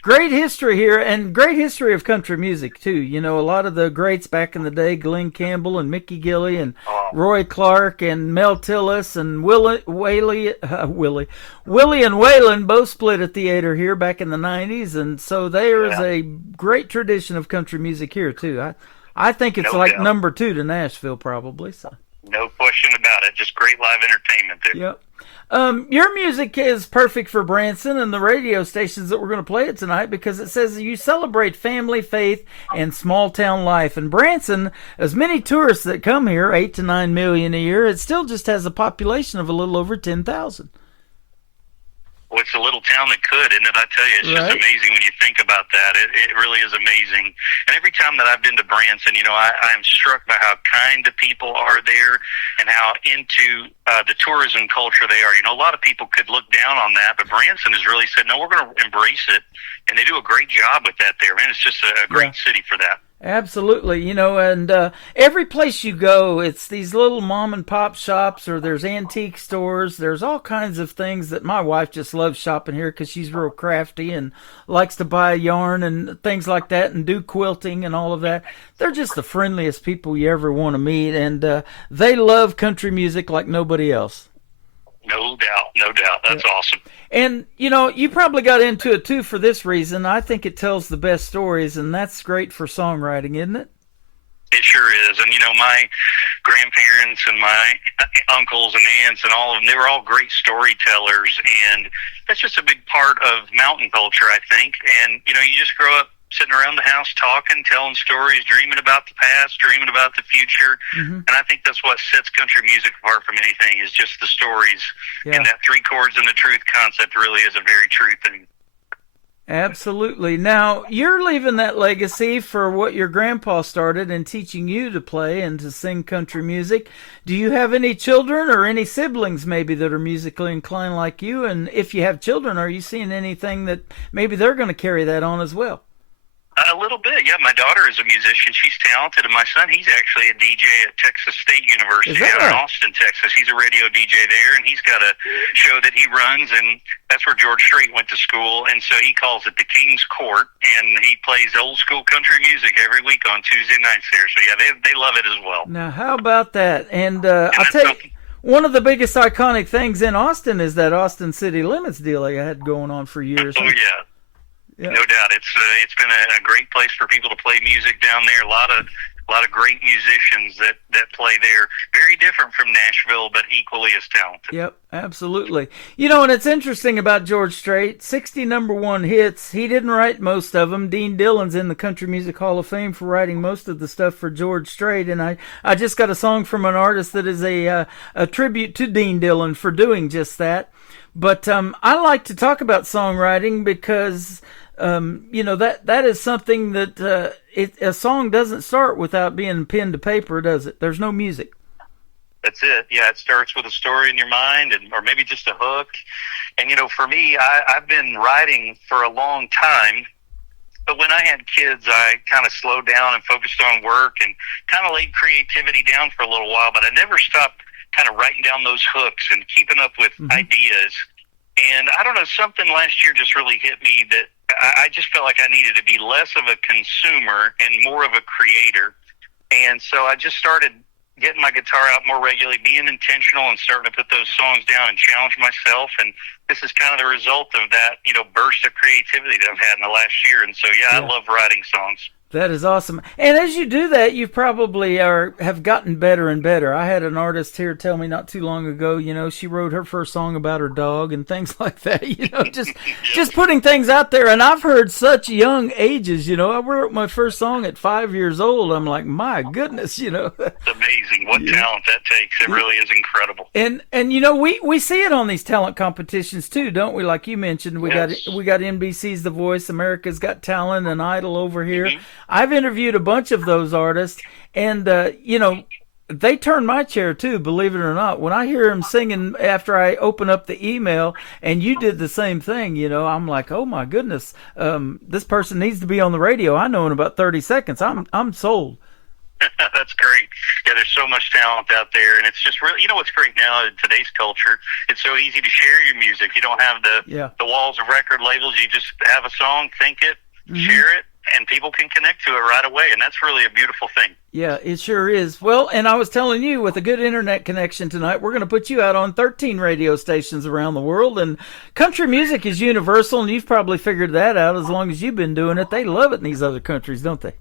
Great history here, and great history of country music, too. You know, a lot of the greats back in the day, Glenn Campbell and Mickey Gilley and Roy Clark and Mel Tillis and Willie and Waylon both split a theater here back in the 90s, and so there is a great tradition of country music here, too. I think it's number 2 to Nashville, probably. So. No question about it. Just great live entertainment there. Yep. Your music is perfect for Branson and the radio stations that we're going to play it tonight, because it says you celebrate family, faith, and small town life. And Branson, as many tourists that come here, 8 to 9 million a year, it still just has a population of a little over 10,000. Well, it's a little town that could, isn't it? I tell you, it's just amazing when you think about that. It really is amazing. And every time that I've been to Branson, you know, I'm struck by how kind the people are there and how into the tourism culture they are. You know, a lot of people could look down on that, but Branson has really said, no, we're going to embrace it. And they do a great job with that there. Man, it's just a great city for that. Absolutely, you know, and every place you go, it's these little mom and pop shops, or there's antique stores. There's all kinds of things that my wife just loves shopping here because she's real crafty and likes to buy yarn and things like that and do quilting and all of that. They're just the friendliest people you ever want to meet, and they love country music like nobody else. No doubt, no doubt. That's awesome. And, you know, you probably got into it, too, for this reason. I think it tells the best stories, and that's great for songwriting, isn't it? It sure is. And, you know, my grandparents and my uncles and aunts and all of them, they were all great storytellers, and that's just a big part of mountain culture, I think. And, you know, you just grow up sitting around the house talking, telling stories, dreaming about the past, dreaming about the future. And I think that's what sets country music apart from anything, is just the stories. And that 3 chords and the truth concept really is a very true thing. Absolutely. Now, you're leaving that legacy for what your grandpa started and teaching you to play and to sing country music. Do you have any children or any siblings maybe that are musically inclined like you? And if you have children, are you seeing anything that maybe they're going to carry that on as well? A little bit, yeah. My daughter is a musician. She's talented. And my son, he's actually a DJ at Texas State University out in Austin, Texas. He's a radio DJ there, and he's got a show that he runs, and that's where George Strait went to school. And so he calls it the King's Court, and he plays old school country music every week on Tuesday nights there. So, yeah, they love it as well. Now, how about that? And I'll tell you, one of the biggest iconic things in Austin is that Austin City Limits deal they had going on for years. Oh, yeah. No doubt, it's been a great place for people to play music down there. A lot of great musicians that play there. Very different from Nashville, but equally as talented. Yep, absolutely. You know, and it's interesting about George Strait. 60 number 1 hits. He didn't write most of them. Dean Dillon's in the Country Music Hall of Fame for writing most of the stuff for George Strait. And I just got a song from an artist that is a tribute to Dean Dillon for doing just that. But I like to talk about songwriting because you know, that is something that a song doesn't start without being pen to paper, does it? There's no music. That's it. Yeah, it starts with a story in your mind, or maybe just a hook. And, you know, for me, I've been writing for a long time, but when I had kids, I kind of slowed down and focused on work and kind of laid creativity down for a little while, but I never stopped kind of writing down those hooks and keeping up with ideas. And I don't know, something last year just really hit me that I just felt like I needed to be less of a consumer and more of a creator. And so I just started getting my guitar out more regularly, being intentional and starting to put those songs down and challenge myself. And this is kind of the result of that, burst of creativity that I've had in the last year. And so, I love writing songs. That is awesome. And as you do that, you probably have gotten better and better. I had an artist here tell me not too long ago, she wrote her first song about her dog and things like that, just putting things out there. And I've heard such young ages, I wrote my first song at 5 years old. I'm like, my goodness, It's amazing what talent that takes. It really is incredible. And we see it on these talent competitions too, don't we? Like you mentioned, we got NBC's The Voice, America's Got Talent, and Idol over here. Mm-hmm. I've interviewed a bunch of those artists, and, they turn my chair too, believe it or not. When I hear them singing after I open up the email, and you did the same thing, I'm like, oh my goodness, this person needs to be on the radio. I know in about 30 seconds. I'm sold. That's great. Yeah, there's so much talent out there, and it's just really, what's great now in today's culture, it's so easy to share your music. You don't have the walls of record labels. You just have a song, think it, share it, and people can connect to it right away, and that's really a beautiful thing. Yeah, it sure is. Well, and I was telling you, with a good internet connection tonight, we're going to put you out on 13 radio stations around the world, and country music is universal, and you've probably figured that out as long as you've been doing it. They love it in these other countries, don't they?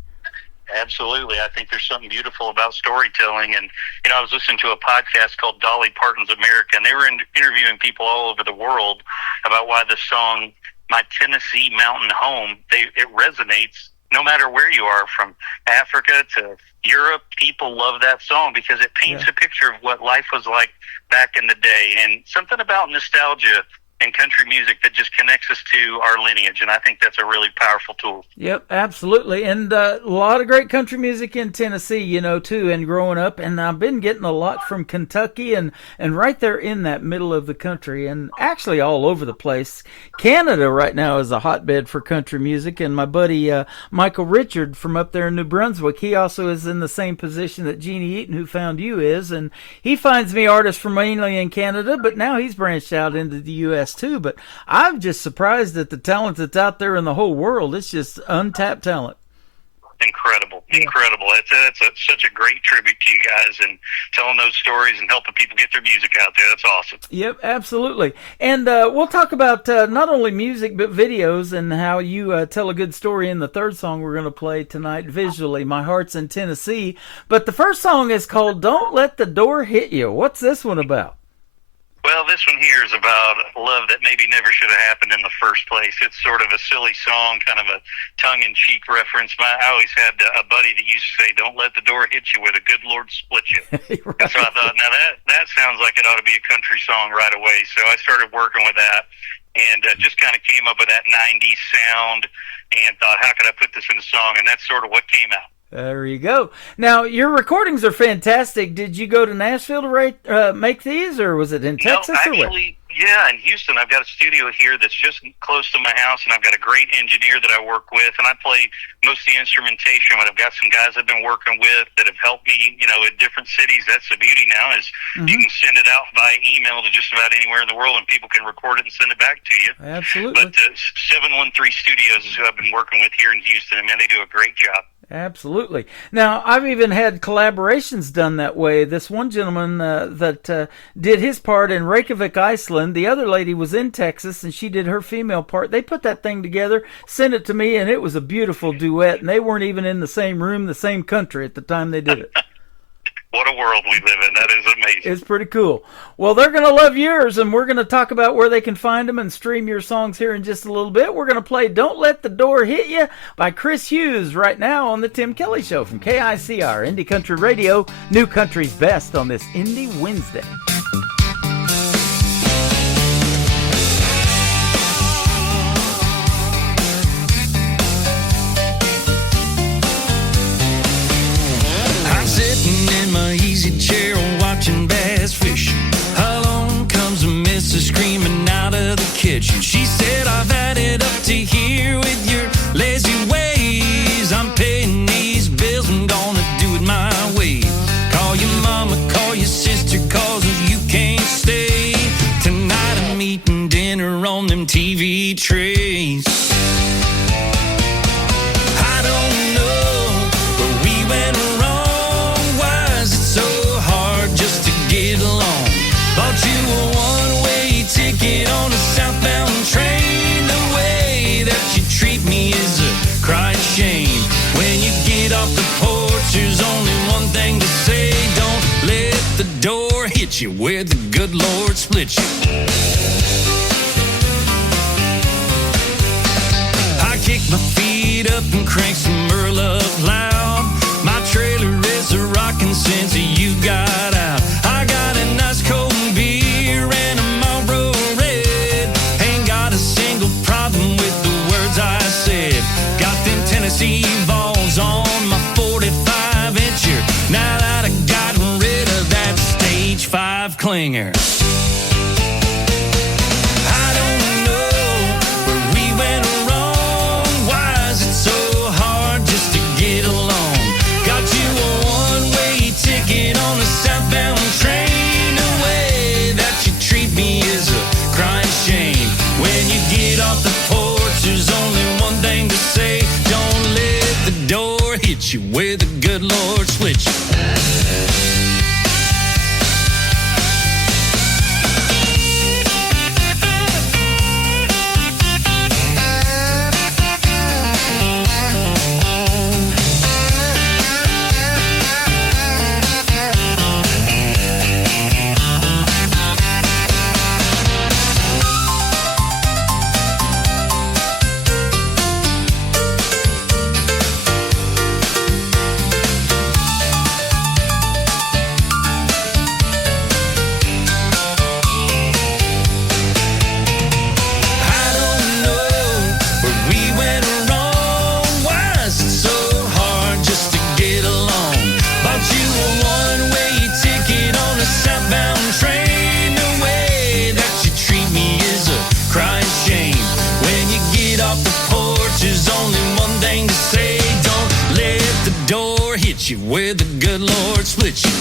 Absolutely. I think there's something beautiful about storytelling. And, I was listening to a podcast called Dolly Parton's America, and they were interviewing people all over the world about why the song My Tennessee Mountain Home, it resonates no matter where you are, from Africa to Europe. People love that song because it paints a picture of what life was like back in the day, and something about nostalgia and country music that just connects us to our lineage, and I think that's a really powerful tool. Yep, absolutely. And a lot of great country music in Tennessee, too, and growing up, and I've been getting a lot from Kentucky and right there in that middle of the country, and actually all over the place. Canada right now is a hotbed for country music, and my buddy Michael Richard from up there in New Brunswick, he also is in the same position that Jeannie Eaton, who found you, is, and he finds me artists from mainly in Canada, but now he's branched out into the U.S. too. But I'm just surprised at the talent that's out there in the whole world. It's just untapped talent. Incredible. It's such a great tribute to you guys and telling those stories and helping people get their music out there. That's awesome. Yep, absolutely. And we'll talk about not only music but videos and how you tell a good story in the third song we're going to play tonight visually, My Heart's in Tennessee. But the first song is called Don't Let the Door Hit You. What's this one about? Well, this one here is about love that maybe never should have happened in the first place. It's sort of a silly song, kind of a tongue-in-cheek reference. I always had a buddy that used to say, don't let the door hit you where the good Lord split you. Right. So I thought, now that sounds like it ought to be a country song right away. So I started working with that and just kind of came up with that 90s sound and thought, how can I put this in a song? And that's sort of what came out. There you go. Now, your recordings are fantastic. Did you go to Nashville to make these, or was it in Texas? Actually, in Houston. I've got a studio here that's just close to my house, and I've got a great engineer that I work with, and I play most of the instrumentation, but I've got some guys I've been working with that have helped me, in different cities. That's the beauty now is you can send it out by email to just about anywhere in the world, and people can record it and send it back to you. Absolutely. But 713 Studios is who I've been working with here in Houston, and man, they do a great job. Absolutely. Now, I've even had collaborations done that way. This one gentleman that did his part in Reykjavik, Iceland, the other lady was in Texas, and she did her female part. They put that thing together, sent it to me, and it was a beautiful duet, and they weren't even in the same room, the same country at the time they did it. What a world we live in. That is amazing. It's pretty cool. Well, they're going to love yours, and we're going to talk about where they can find them and stream your songs here in just a little bit. We're going to play Don't Let the Door Hit You by Chris Hughes right now on The Tim Kelly Show from KICR, Indie Country Radio, New Country's Best on this Indie Wednesday. My easy chair watching bass fish. Along comes a missus screaming out of the kitchen. She said, I've had it up to here with your lazy ways. I'm paying these bills, I'm gonna do it my way. Call your mama, call your sister, cause you can't stay. Tonight I'm eating dinner hit you, where the good Lord split you. I kick my feet up and crank some Earl up loud. My trailer is a rockin' since you got out. I got a nice cold beer and a Marlboro Red. Ain't got a single problem with the words I said. Got them Tennessee balls on my 45-incher. Now that I gotten rid of that stage 5 clinger. I don't know where we went wrong. Why is it so hard just to get along? Got you a one-way ticket on a southbound train. The way that you treat me is a crying shame. When you get off the porch, there's only one thing to say. Don't let the door hit you where the good Lord split you. Where the good Lord split you.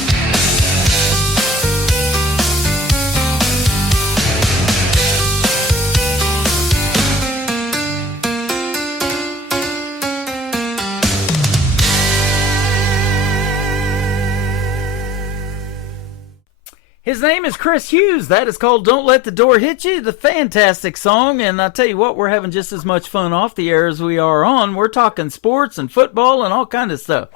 His name is Chris Hughes. That is called Don't Let the Door Hit You, the fantastic song. And I tell you what, we're having just as much fun off the air as we are on. We're talking sports and football and all kind of stuff.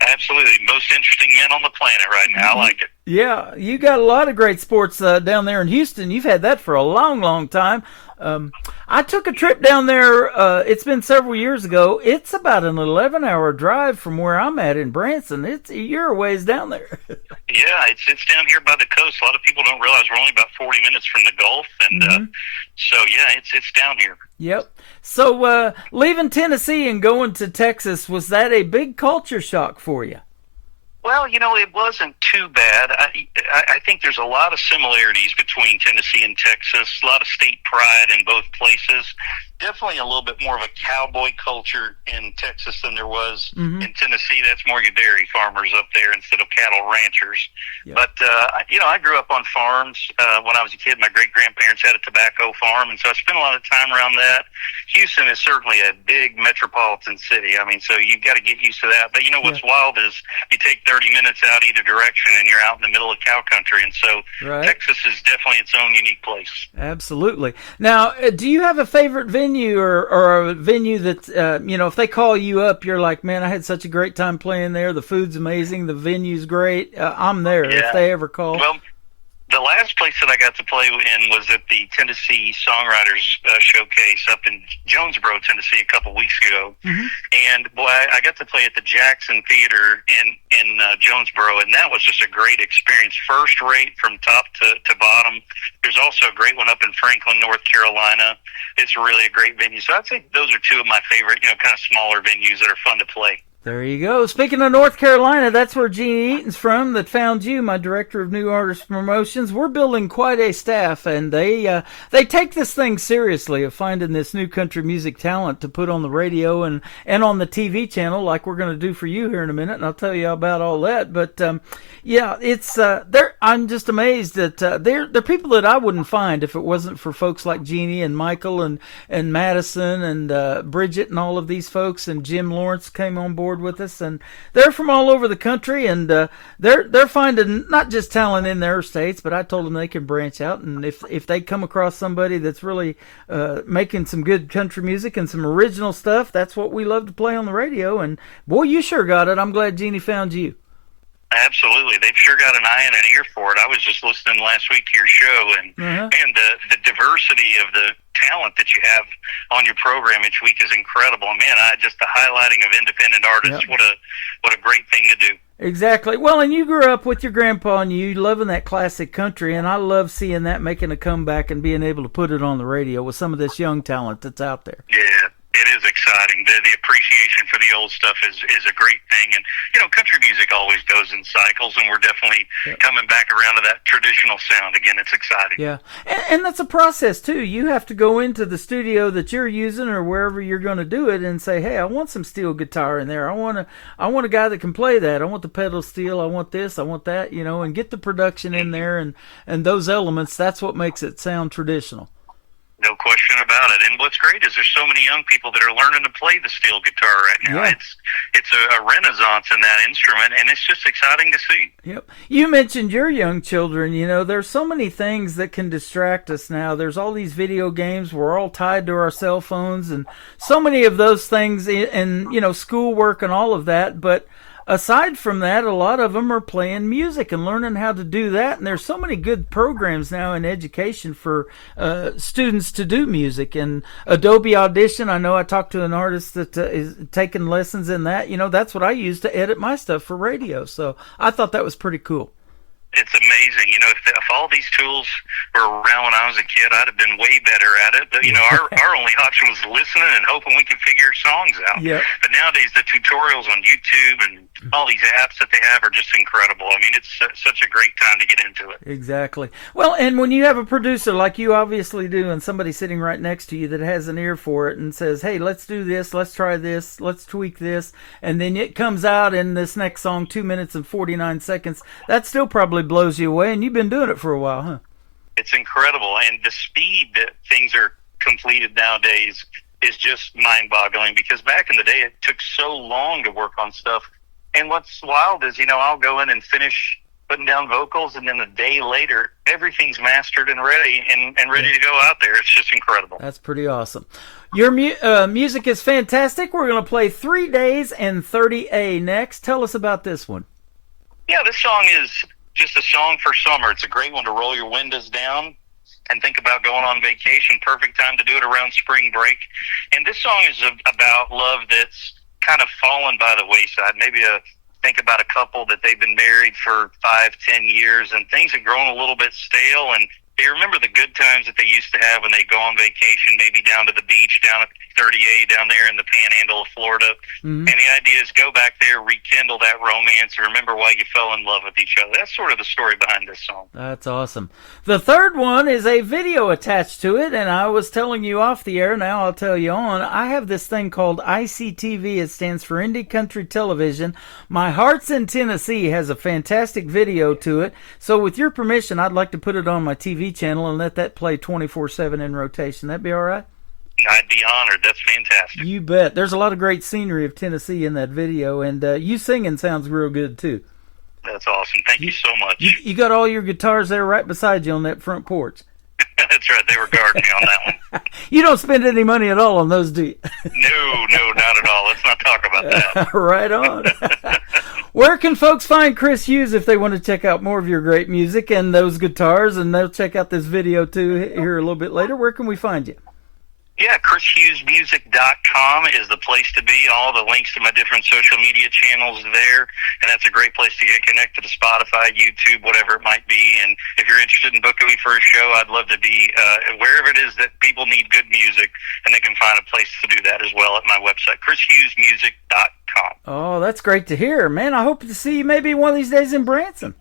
Absolutely. Most interesting men on the planet right now. I like it. Yeah, you got a lot of great sports down there in Houston. You've had that for a long, long time. I took a trip down there. It's been several years ago. It's about an 11-hour drive from where I'm at in Branson. You're a ways down there. Yeah, it's down here by the coast. A lot of people don't realize we're only about 40 minutes from the Gulf, and so yeah, it's down here. Yep. So leaving Tennessee and going to Texas, was that a big culture shock for you? Well, it wasn't too bad. I think there's a lot of similarities between Tennessee and Texas, a lot of state pride in both places. Definitely a little bit more of a cowboy culture in Texas than there was in Tennessee. That's more your dairy farmers up there instead of cattle ranchers. Yep. But, I grew up on farms. When I was a kid, my great-grandparents had a tobacco farm, and so I spent a lot of time around that. Houston is certainly a big metropolitan city. I mean, so you've got to get used to that. But what's wild is you take 30 minutes out either direction, and you're out in the middle of cow country. And so Texas is definitely its own unique place. Absolutely. Now, do you have a favorite venue or a venue that, if they call you up, you're like, man, I had such a great time playing there. The food's amazing. The venue's great. I'm there if they ever call. Well, the last place that I got to play in was at the Tennessee Songwriters Showcase up in Jonesboro, Tennessee, a couple weeks ago. And boy, I got to play at the Jackson Theater in Jonesboro, and that was just a great experience. First rate from top to bottom. There's also a great one up in Franklin, North Carolina. It's really a great venue. So I'd say those are two of my favorite, kind of smaller venues that are fun to play. There you go. Speaking of North Carolina, that's where Jeannie Eaton's from, that found you, my director of new artist promotions. We're building quite a staff, and they take this thing seriously of finding this new country music talent to put on the radio and on the TV channel, like we're going to do for you here in a minute, and I'll tell you about all that. But yeah, it's I'm just amazed that they're people that I wouldn't find if it wasn't for folks like Jeannie and Michael and Madison and Bridget and all of these folks, and Jim Lawrence came on board with us, and they're from all over the country, and they're finding not just talent in their states, but I told them they can branch out, and if they come across somebody that's really making some good country music and some original stuff, that's what we love to play on the radio. And boy, you sure got it. I'm glad Jeannie found you. Absolutely. They've sure got an eye and an ear for it. I was just listening last week to your show, and the diversity of the talent that you have on your program each week is incredible. Man, just the highlighting of independent artists, what a great thing to do. Exactly. Well, and you grew up with your grandpa and you loving that classic country, and I love seeing that making a comeback and being able to put it on the radio with some of this young talent that's out there. Yeah. It is exciting. The appreciation for the old stuff is a great thing. And, country music always goes in cycles, and we're definitely coming back around to that traditional sound again. It's exciting. Yeah. And that's a process, too. You have to go into the studio that you're using or wherever you're going to do it and say, hey, I want some steel guitar in there. I want a guy that can play that. I want the pedal steel. I want this. I want that, and get the production in there and those elements. That's what makes it sound traditional. No question about it. And what's great is there's so many young people that are learning to play the steel guitar right now. Yeah. It's a renaissance in that instrument, and it's just exciting to see. Yep. You mentioned your young children. There's so many things that can distract us now. There's all these video games. We're all tied to our cell phones, and so many of those things, and schoolwork and all of that. But aside from that, a lot of them are playing music and learning how to do that. And there's so many good programs now in education for students to do music. And Adobe Audition, I know I talked to an artist that is taking lessons in that. That's what I use to edit my stuff for radio. So I thought that was pretty cool. It's amazing. If all these tools were around when I was a kid, I'd have been way better at it. But, our only option was listening and hoping we could figure songs out. Yep. But nowadays, the tutorials on YouTube and all these apps that they have are just incredible. I mean, it's such a great time to get into it. Exactly. Well, and when you have a producer like you obviously do, and somebody sitting right next to you that has an ear for it and says, hey, let's do this, let's try this, let's tweak this, and then it comes out in this next song, 2 minutes and 49 seconds, that still probably blows you away, and you've been doing it for a while, huh? It's incredible, and the speed that things are completed nowadays is just mind-boggling, because back in the day it took so long to work on stuff. And what's wild is, I'll go in and finish putting down vocals, and then a day later everything's mastered and ready and ready to go out there. It's just incredible. That's pretty awesome. Your music is fantastic. We're going to play 3 Days and 30A next. Tell us about this one. Yeah, this song is just a song for summer. It's a great one to roll your windows down and think about going on vacation. Perfect time to do it around spring break. And this song is about love that's kind of fallen by the wayside. Maybe think about a couple that they've been married for 5-10 years, and things have grown a little bit stale, and they remember the good times that they used to have when they go on vacation, maybe down to the beach, down at 30A, down there in the panhandle of Florida. Mm-hmm. And the idea is go back there, rekindle that romance, and remember why you fell in love with each other. That's sort of the story behind this song. That's awesome. The third one is a video attached to it, and I was telling you off the air, now I'll tell you on. I have this thing called ICTV. It stands for Indie Country Television. My Heart's in Tennessee has a fantastic video to it. So with your permission, I'd like to put it on my TV channel and let that play 24/7 in rotation. That'd be all right? I'd be honored. That's fantastic. You bet. There's a lot of great scenery of Tennessee in that video, and you singing sounds real good too. That's awesome. Thank you so much. You got all your guitars there right beside you on that front porch. That's right. They were guarding me on that one. You don't spend any money at all on those, do you? No, not at all. Let's not talk about that. Right on. Where can folks find Chris Hughes if they want to check out more of your great music and those guitars, and they'll check out this video too here a little bit later? Where can we find you? Yeah, ChrisHughesMusic.com is the place to be. All the links to my different social media channels there, and that's a great place to get connected to Spotify, YouTube, whatever it might be. And if you're interested in booking me for a show, I'd love to be wherever it is that people need good music, and they can find a place to do that as well at my website, ChrisHughesMusic.com. Oh, that's great to hear. Man, I hope to see you maybe one of these days in Branson.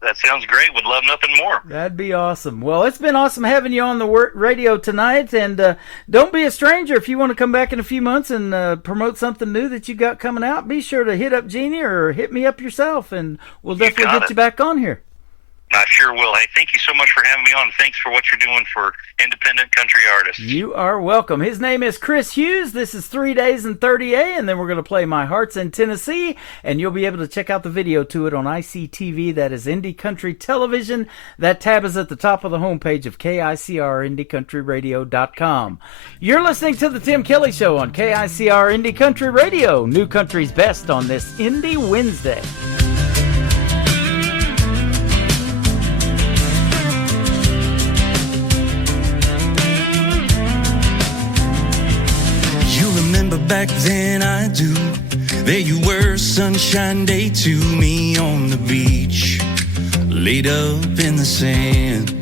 That sounds great. Would love nothing more. That'd be awesome. Well, it's been awesome having you on the radio tonight, and don't be a stranger. If you want to come back in a few months and promote something new that you got coming out, be sure to hit up Jeannie or hit me up yourself, and we'll definitely get you back on here. I sure will. Hey, thank you so much for having me on. Thanks for what you're doing for independent country artists. You are welcome. His name is Chris Hughes. This is 3 Days and 30A, and then we're going to play My Heart's in Tennessee, and you'll be able to check out the video to it on ICTV. That is Indie Country Television. That tab is at the top of the homepage of KICR, IndieCountryRadio.com. You're listening to The Tim Kelly Show on KICR Indie Country Radio. New Country's best on this Indie Wednesday. back then, I do. There you were, sunshine day to me on the beach, laid up in the sand.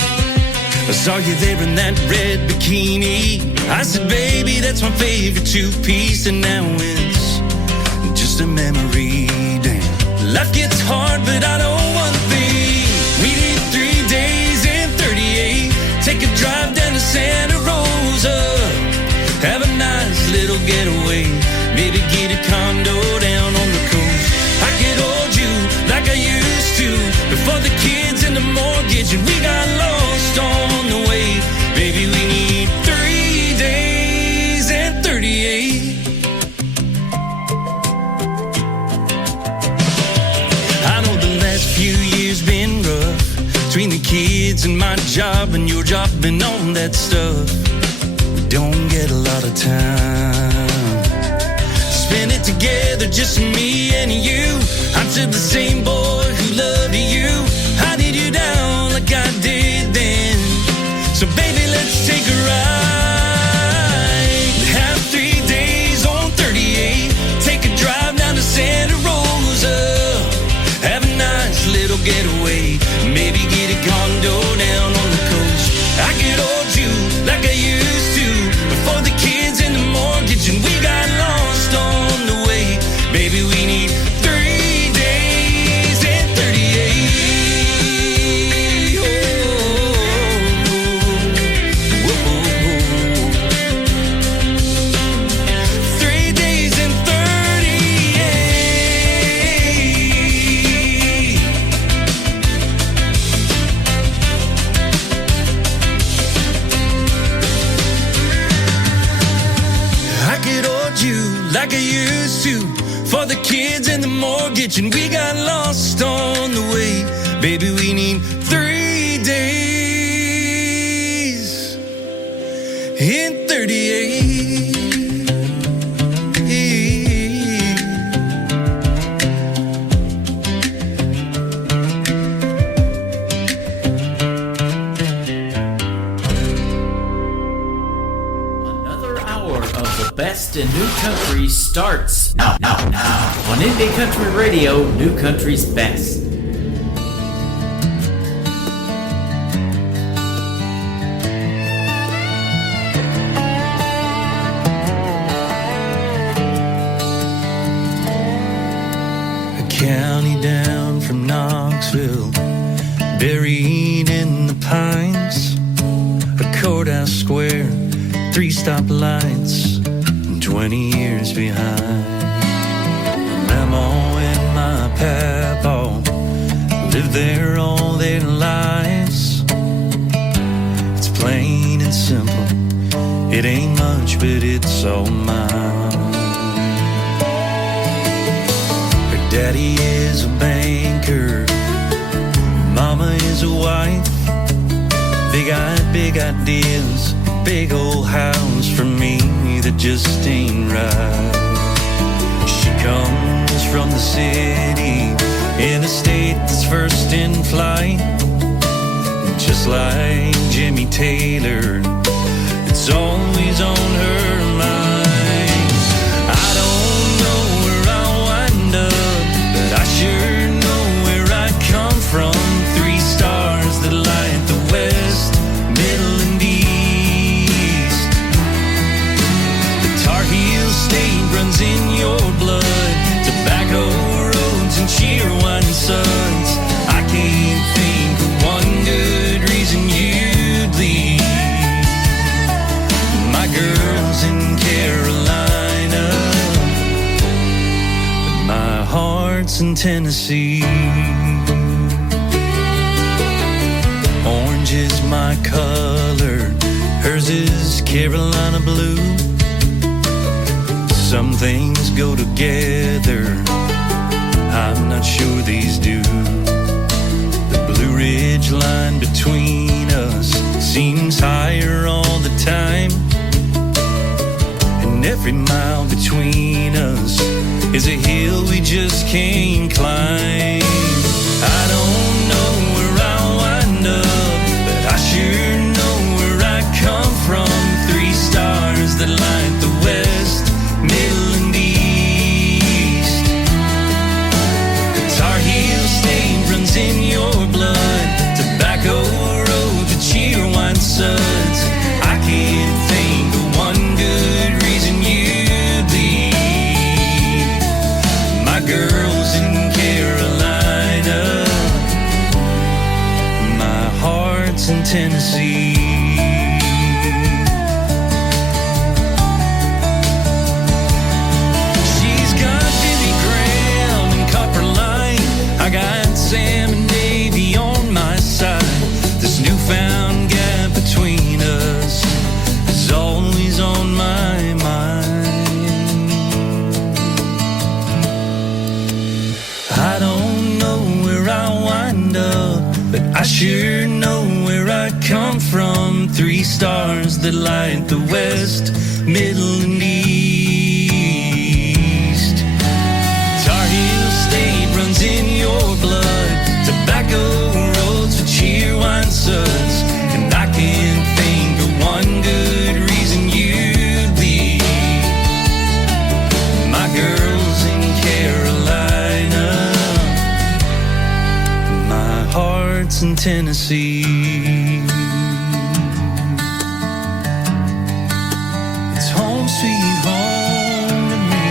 I saw you there in that red bikini. I said, baby, that's my favorite two-piece. And now it's just a memory, damn. Life gets hard, but I know one thing. We did 3 days and 38. Take a drive down to Santa Rosa, have a nice little getaway, maybe get a condo down on the coast. I could hold you like I used to before the kids and the mortgage, and we got lost on the way. Baby, we need 3 days and 38. I know the last few years been rough, between the kids and my job and your job and all that stuff. We don't get a lot of time, spend it together, just me and you. I'm still the same boy who loved you. I did you down like I did then. So baby, let's take a ride. Have 3 days on 38. Take a drive down to Santa Rosa, have a nice little getaway, maybe get a condo down on the coast. I could hold you like I used to before the kids and the mortgage, and we got lost on the way. Baby, we need 3 days and 38. Oh, oh, oh. 3 days and 38. I could hold you like I used to for the kids and the mortgage, and we got lost on the way. Baby, we need 3 days in 38. Another hour of the best in new country starts now on Indie Country Radio, New Country's best. A county down from Knoxville, buried in the pines. A courthouse square, 3 stoplights, 20 years behind. Mama and my papa lived there all their lives. It's plain and simple, it ain't much, but it's all mine. Her daddy is a banker, mama is a wife. They got big ideas, big old house for me that just ain't right. She comes from the city, in a state that's first in flight. Just like Jimmy Taylor, it's always on her mind. I don't know where I'll wind up, but I sure know where I come from. 3 stars that light the west, middle and east. The Tar Heel state runs in your blood, tobacco roads and Cheerwine suns. I can't think of one good reason you'd leave. My girl's in Carolina, but my heart's in Tennessee. Orange is my color, hers is Carolina blue. Some things go together, I'm not sure these do. The Blue Ridge line between us seems higher all the time, and every mile between us is a hill we just can't climb. I don't know where I'll wind up, but I sure know where I come from. 3 stars that light the west, Tennessee. She's got Billy Graham and Copper Line. I got Sam and Davey on my side. This newfound gap between us is always on my mind. I don't know where I'll wind up, but I sure know where I come from. 3 stars that light the west, middle, and east. Tar Heel State runs in your blood. Tobacco roads for Cheerwine suds. And I can't think of one good reason you'd leave. My girl's in Carolina, my heart's in Tennessee. It's home sweet home to me.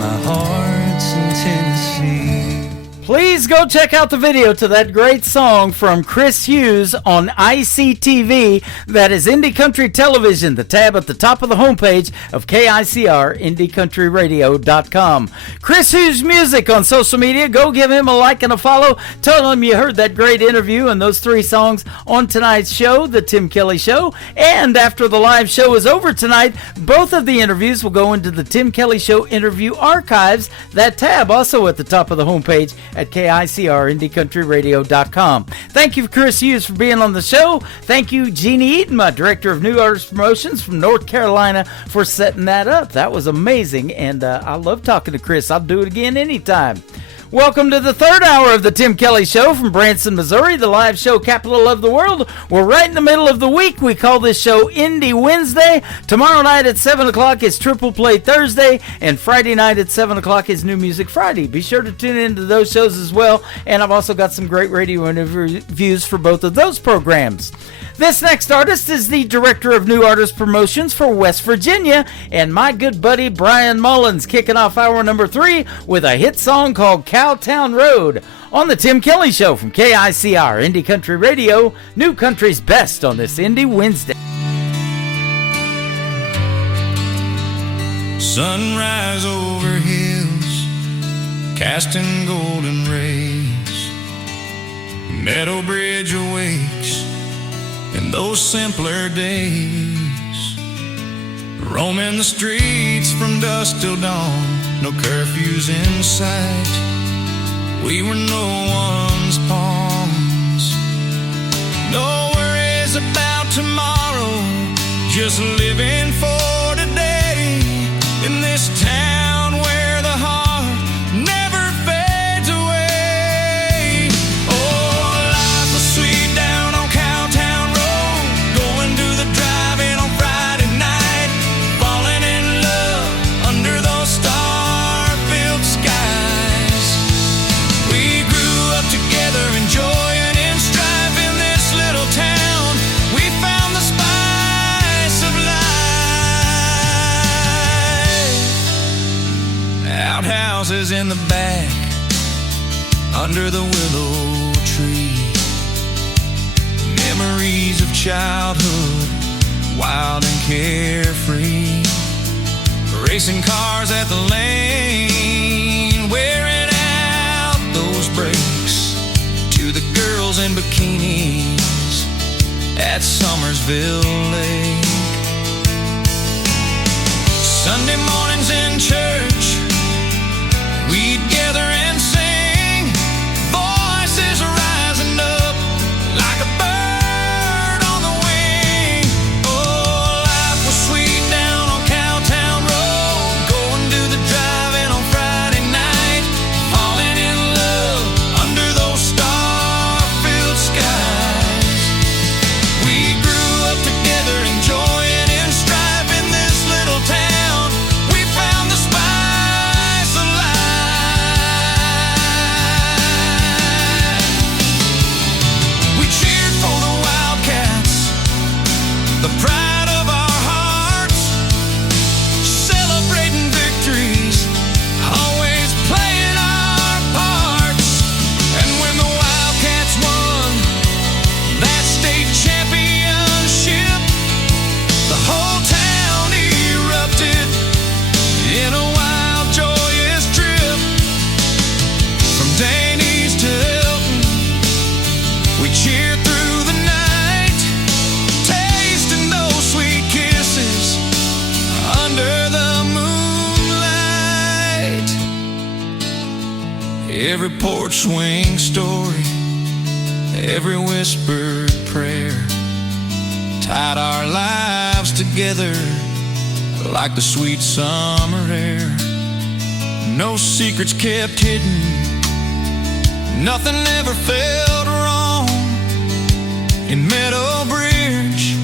My heart's in Tennessee. Please go check out the video to that great song from Chris Hughes on ICTV. That is Indie Country Television, the tab at the top of the homepage of KICR, IndieCountryRadio.com. Chris Hughes Music on social media. Go give him a like and a follow. Tell him you heard that great interview and those 3 songs on tonight's show, The Tim Kelly Show. And after the live show is over tonight, both of the interviews will go into the Tim Kelly Show interview archives. That tab also at the top of the homepage at KICR, IndieCountryRadio.com. Thank you, Chris Hughes, for being on the show. Thank you, Jeannie Eaton, my Director of New Artist Promotions from North Carolina, for setting that up. That was amazing, and I love talking to Chris. I'll do it again anytime. Welcome to the 3rd hour of the Tim Kelly Show from Branson, Missouri, the live show capital of the world. We're right in the middle of the week. We call this show Indie Wednesday. Tomorrow night at 7 o'clock is Triple Play Thursday, and Friday night at 7 o'clock is New Music Friday. Be sure to tune into those shows as well, and I've also got some great radio interviews for both of those programs. This next artist is the Director of New Artist Promotions for West Virginia, and my good buddy Brian Mullins, kicking off hour number 3 with a hit song called Cowtown Road on the Tim Kelly Show from KICR, Indie Country Radio, New Country's best on this Indie Wednesday. Sunrise over hills, casting golden rays. Meadow Bridge awakes in those simpler days. Roaming the streets from dusk till dawn, no curfews in sight. We were no one's pawns. No worries about tomorrow, just living for today. In this town where the heart never fades away. Oh, life was sweet down on Cowtown Road, going to the drive-in on Friday night, falling in love under those star-filled skies. We grew up together, enjoying in strife in this little town. We found the spice of life. Outhouses in the back, under the willow tree. Memories of childhood, wild and carefree. Racing cars at the lane, wearing out those brakes. To the girls in bikinis at Summersville Lake. Sunday mornings in church, we'd gather and sing, voices rising up like a bird on the wing. Oh, life was sweet down on Cowtown Road, going to the drive-in on Friday night, falling in love under those star-filled skies. We grew up together, enjoying in strife in this little town. We found the spice every porch swing story, every whispered prayer tied our lives together like the sweet summer air. No secrets kept hidden, nothing ever felt wrong. In Meadow Bridge,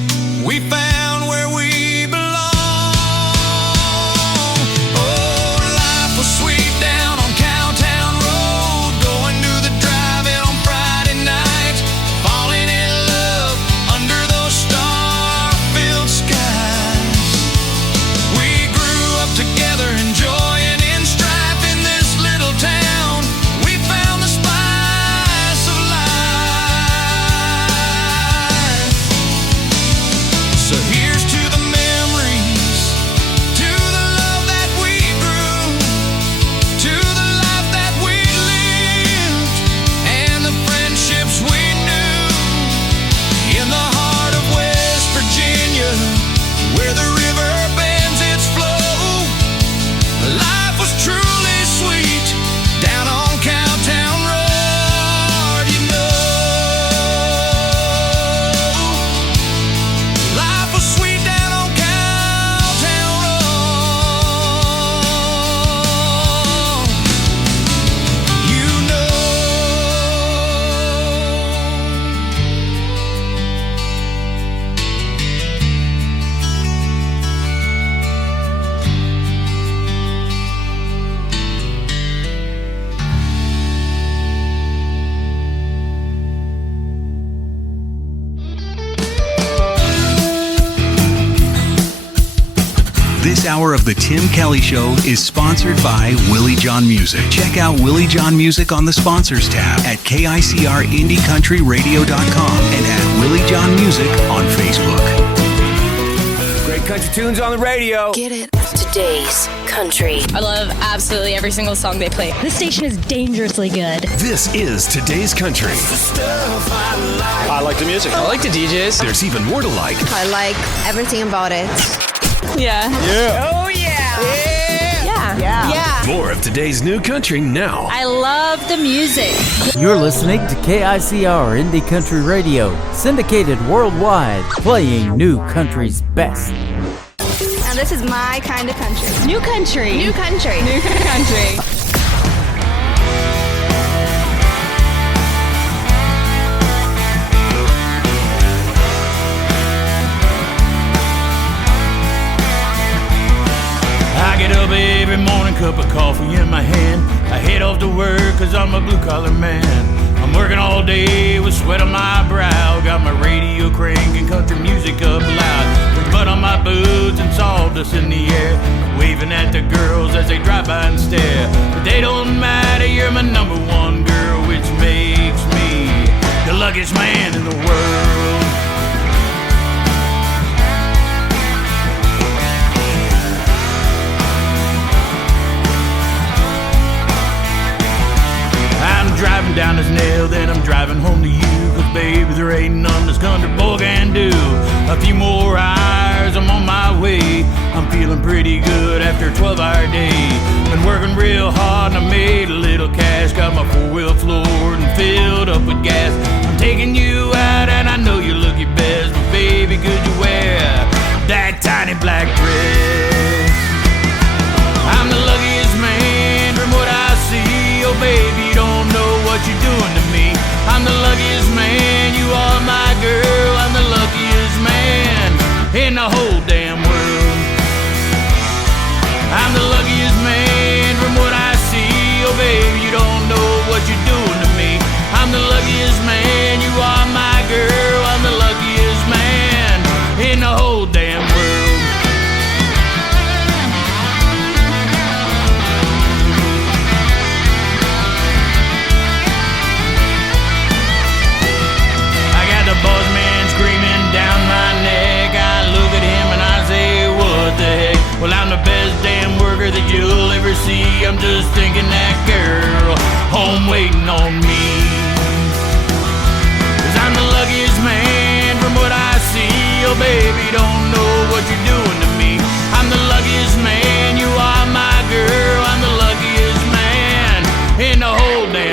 we found where we belong. Oh, life was sweet down on Cowtown Road, going to the drive-in on Friday nights, falling in love under those star-filled skies. We grew up together, enjoying in strife in this little town. We found the spice of life. So here's to the memories, to the love that we grew, to the life that we lived, and the friendships we knew. In the heart of West Virginia, where the river bends its flow, life was truly sweet down on Cowtown Road. You know, life was sweet down on Cowtown Road. You know. This hour of The Tim Kelly Show is sponsored by Willie John Music. Check out Willie John Music on the Sponsors tab at KICRIndieCountryRadio.com and at Willie John Music on Facebook. Great country tunes on the radio. Get it. Today's country. I love absolutely every single song they play. This station is dangerously good. This is Today's Country. I like the music. I like the DJs. There's even more to like. I like everything about it. Yeah. Yeah. Oh, yeah. Yeah. More of today's new country now. I love the music. You're listening to KICR Indie Country Radio, syndicated worldwide, playing new country's best. And this is my kind of country. New country. New country. New country. I get up every morning, cup of coffee in my hand. I head off to work cause I'm a blue-collar man. I'm working all day with sweat on my brow. Got my radio cranking country music up loud. With mud on my boots and sawdust in the air. Waving at the girls as they drive by and stare. But they don't matter, you're my number one girl, which makes me the luckiest man in the world. I'm driving down this nail, then I'm driving home to you. Cause baby, there ain't none this country boy can do. A few more hours, I'm on my way. I'm feeling pretty good after a 12-hour day. Been working real hard and I made a little cash. Got my four-wheel floored and filled up with gas. I'm taking you out and I know you look your best. But baby, could you wear that tiny black dress? I'm the luckiest man from what I see. Oh baby, you don't know what you're doing to me. I'm the luckiest man, you are my girl. I'm the luckiest man in the whole damn world. I'm the luckiest man from what I see. Oh baby, you don't know what you're doing to me. I'm the luckiest man, you are my girl. I'm the luckiest man in the whole damn world. The boss man screaming down my neck. I look at him and I say, what the heck? Well, I'm the best damn worker that you'll ever see. I'm just thinking that girl home waiting on me. Cause I'm the luckiest man from what I see. Oh baby, don't know what you're doing to me. I'm the luckiest man, you are my girl. I'm the luckiest man in the whole damn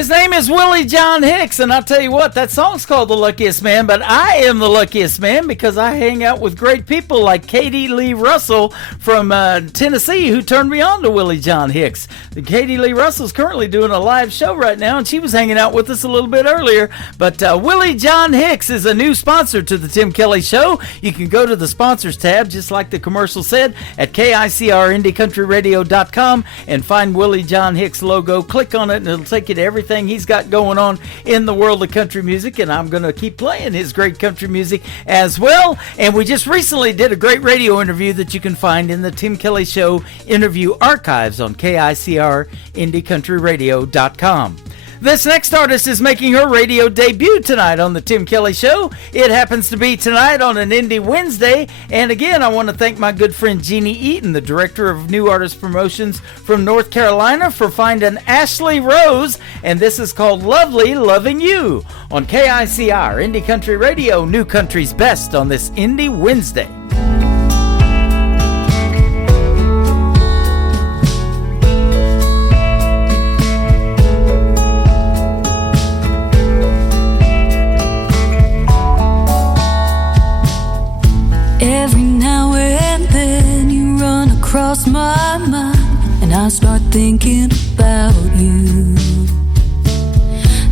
His name is Willie John Hicks, and I'll tell you what, that song's called The Luckiest Man, but I am the luckiest man because I hang out with great people like Katie Lee Russell from Tennessee, who turned me on to Willie John Hicks. Katie Lee Russell's currently doing a live show right now, and she was hanging out with us a little bit earlier. But Willie John Hicks is a new sponsor to the Tim Kelly Show. You can go to the sponsors tab, just like the commercial said, at KICRIndieCountryRadio.com and find Willie John Hicks logo. Click on it, and it'll take you to everything he's got going on in the world of country music, and I'm going to keep playing his great country music as well. And we just recently did a great radio interview that you can find in the Tim Kelly Show interview archives on KICRIndieCountryRadio.com. This next artist is making her radio debut tonight on the Tim Kelly Show. It happens to be tonight on an Indie Wednesday. And again, I want to thank my good friend Jeannie Eaton, the Director of New Artist Promotions from North Carolina, for finding Ashley Rose. And this is called Lovely Loving You on KICR Indie Country Radio, New Country's Best on this Indie Wednesday. Every now and then you run across my mind, and I start thinking about you.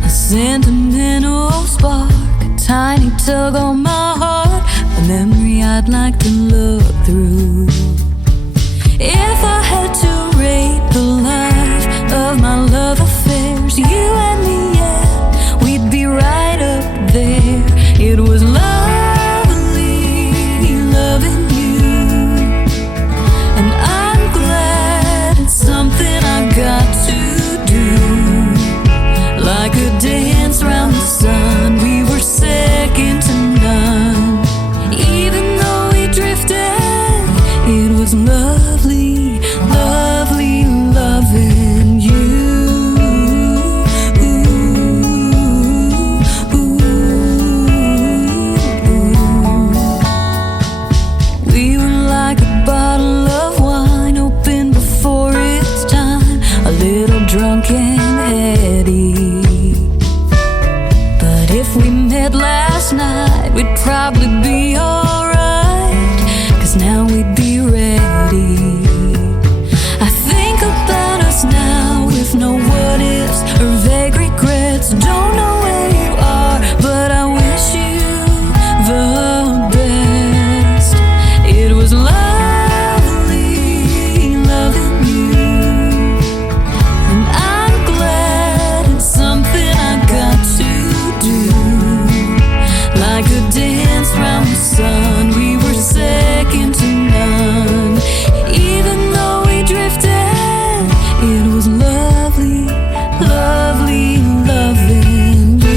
A sentimental spark, a tiny tug on my heart, a memory I'd like to look through. If I had to rate the life of my love affairs, you and me, yeah, we'd be right up there. It was lovely loving you, and I'm glad it's something I got to do. Like a dance round the sun, we were second to none. Even though we drifted, it was lovely, lovely loving you. Drunk and heady, but if we met last night, we'd probably be alright, 'cause now we'd be ready. I think about us now with no what ifs or vague regrets. Don't know where you are, but I wish you the best. It was lovely loving you. Like a dance round the sun, we were second to none. Even though we drifted, it was lovely, lovely loving you.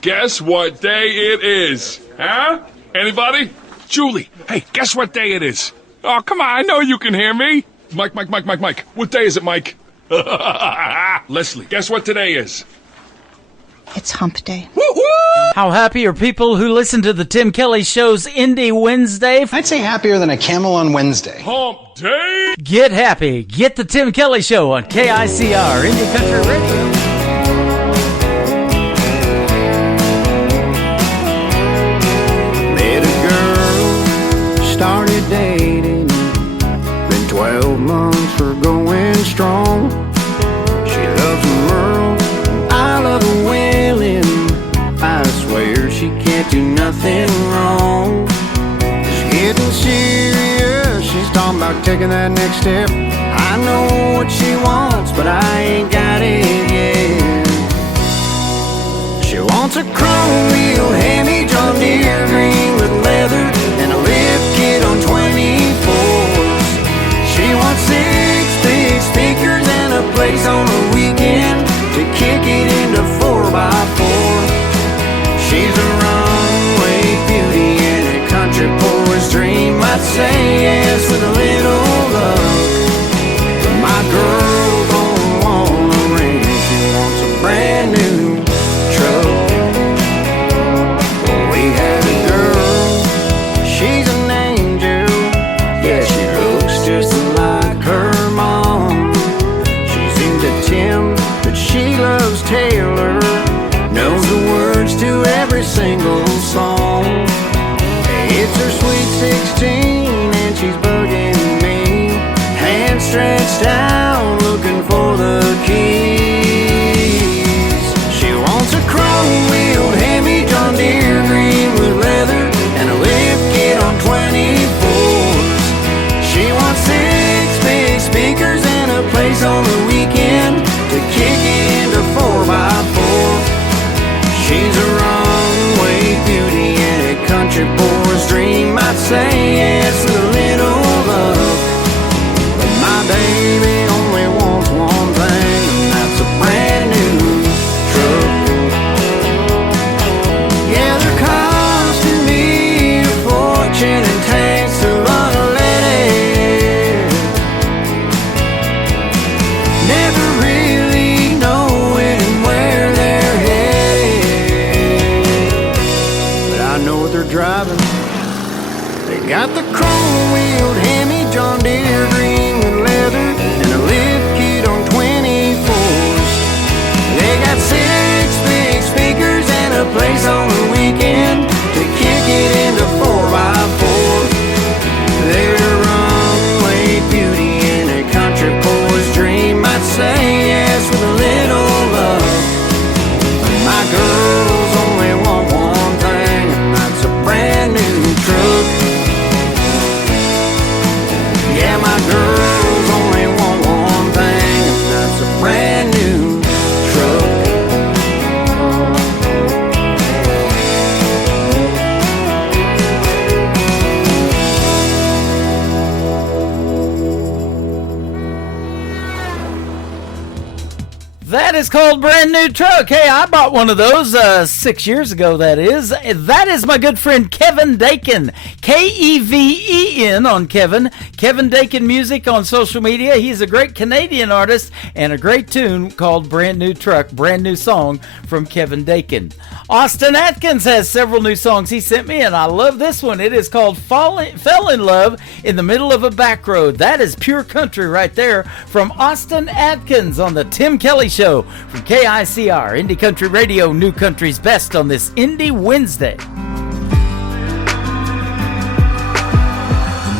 Guess what day it is? Huh? Anybody? Julie, hey, guess what day it is? Oh, come on, I know you can hear me. Mike. What day is it, Mike? Leslie, guess what today is? It's hump day. Woo-hoo! How happy are people who listen to the Tim Kelly Show's Indie Wednesday? I'd say happier than a camel on Wednesday. Hump day? Get happy. Get the Tim Kelly Show on KICR Indie Country Radio. taking that next step. I know what she wants, but I ain't got it yet. She wants a chrome wheel Hemi John Deere green with leather and a lift kit on 24s. She wants 6 big speakers and a place on the weekend to kick it into 4x4. She's a runway beauty and a country boy's dream. I'd say yes with a little luck, but my girl don't want a ring. She wants a brand new truck. We had a girl, she's an angel. Yeah, she looks just like her mom. She's into Tim, but she loves Taylor. Knows the words to every single song. It's her sweet 16 and she's bugging me. Hands stretched out looking for the keys. She wants a chrome-wheeled Hemi John Deere green with leather and a lift kit on 24s. She wants 6 big speakers and a place on the weekend to kick it into 4x4. She's a runway beauty and a country boy's dream. I'd say yes with a little luck, but my baby only wants one thing, and that's a brand new truck. Yeah, they're costing me a fortune and tanks of unleaded. Never really knowing where they're headed, but I know what they're driving. They got the chrome-wheeled Hemi John Deere green with leather and a lift kit on 24s. They got 6 big speakers and a place on the weekend to kick it into 4x4. They're a runway beauty and a country boy's dream. I'd say yes with a little love, but my girls only want one thing, and that's a brand new truck. Yeah, my girls only want one thing, and that's a brand new truck. That is called Brand New Truck. Hey, I bought one of those 6 years ago, that is. That is my good friend Kevin Dakin. K-E-V-E-N on Kevin. Kevin Dakin Music on social media. He's a great Canadian artist and a great tune called Brand New Truck. Brand new song from Kevin Dakin. Austin Atkins has several new songs he sent me, and I love this one. It is called Fell in Love in the Middle of a Back Road. That is pure country right there from Austin Atkins on the Tim Kelly Show from KICR, Indie Country Radio, New Country's Best on this Indie Wednesday. The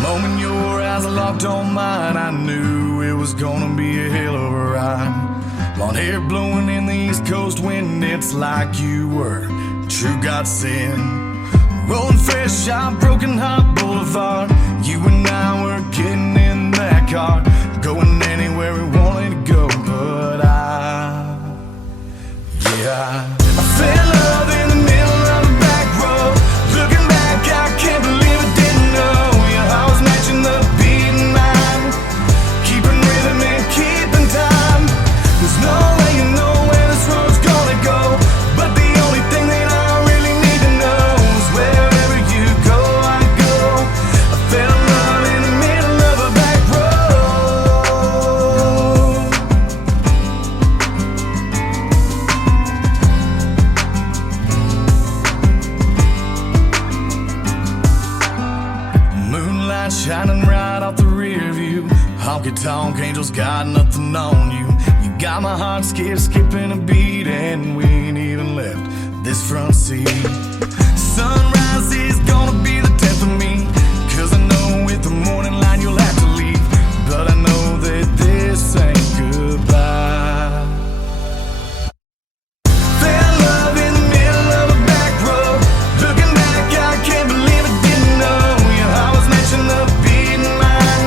moment your eyes locked on mine, I knew it was gonna be a hell of a ride. Blonde hair blowing in the East Coast wind, it's like you were true godsend. Rolling fresh out Broken Heart Boulevard, you and I were getting in that car, going anywhere we wanted to go, but I fell in love in the middle of a back road. Looking back, I can't believe I didn't know your heart was matching the beat in mine, keeping rhythm and keeping time. There's no way you know where this road's gonna go, but the only thing that I really need to know is wherever you go, I go. I fell in love in the middle of a back road. Moonlight shining right off the rear view, honky-tonk angels got nothing on you. You got my heart skipping a beat, and we ain't even left this front seat. Sunrise is gonna be the death of me, 'cause I know with the morning light you'll have to leave, but I know that this ain't goodbye. Fell in love in the middle of a back road. Looking back, I can't believe I didn't know your heart was matching the beat in mine,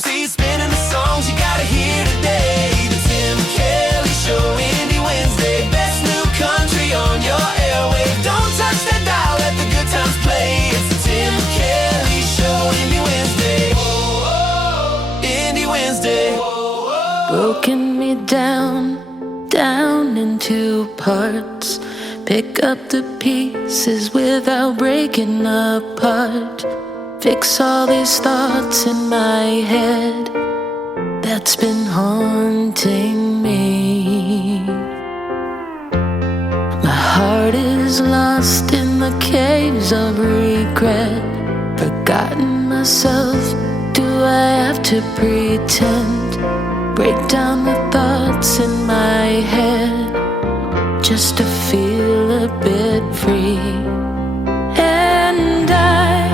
MC spinning the songs you gotta hear today. The Tim Kelly Show, Indie Wednesday. Best new country on your airwave. Don't touch that dial, let the good times play. It's the Tim Kelly Show, Indie Wednesday. Indie Wednesday. Broken me down, down into parts. Pick up the pieces without breaking apart. Fix all these thoughts in my head that's been haunting me. My heart is lost in the caves of regret. Forgotten myself, do I have to pretend? Break down the thoughts in my head just to feel a bit free. And I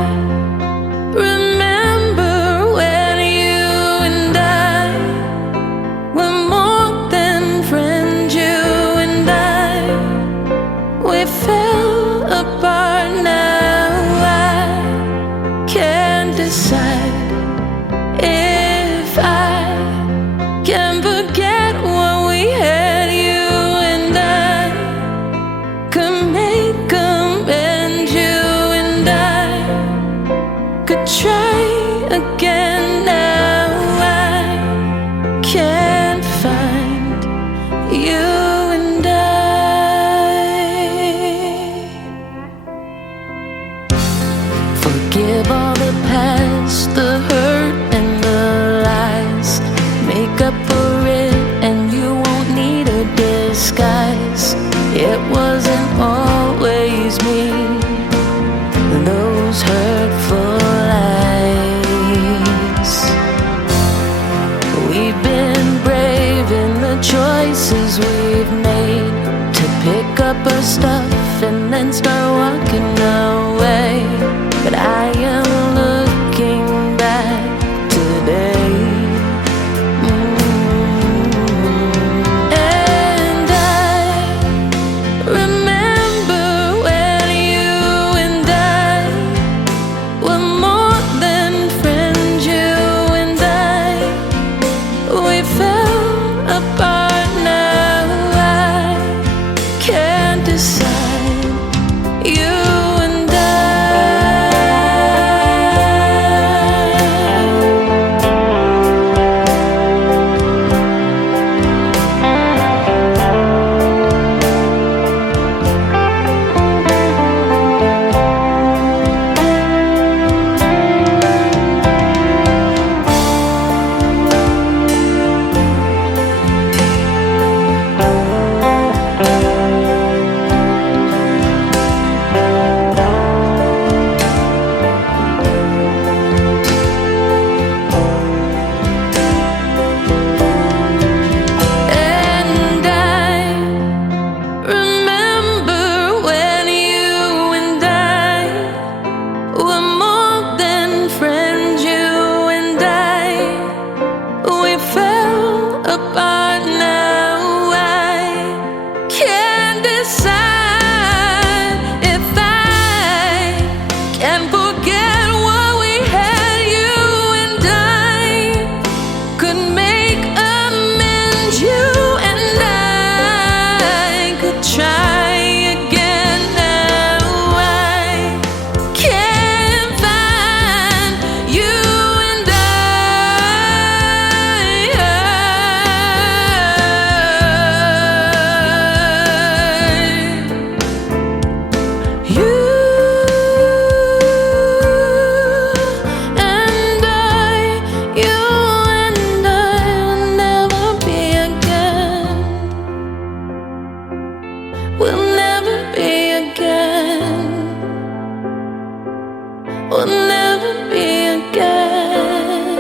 remember when you and I were more than friends. You and I, we fell apart. Now I can't decide if I can forget what we had. You and I could make amends. You and I could try again. Now I can't find you and I. Forgive all the past, the hurt and the lies. Make up for it and you won't need a disguise. It wasn't always me, those hurtful lies. We've been brave in the choices we've made, to pick up our stuff and then start walking away. But I am looking back today. And I remember when you and I were more than friends. You and I, we fell apart. Now I can't decide. You and I. And I remember when you and I were more than friends. You and I, we fell apart. Now I can't decide if I can forget what we had. You and I could make amends. You and I could try again. Now I can't find you and I. You and I, you and I will never be again. We'll never be again. We'll never be again.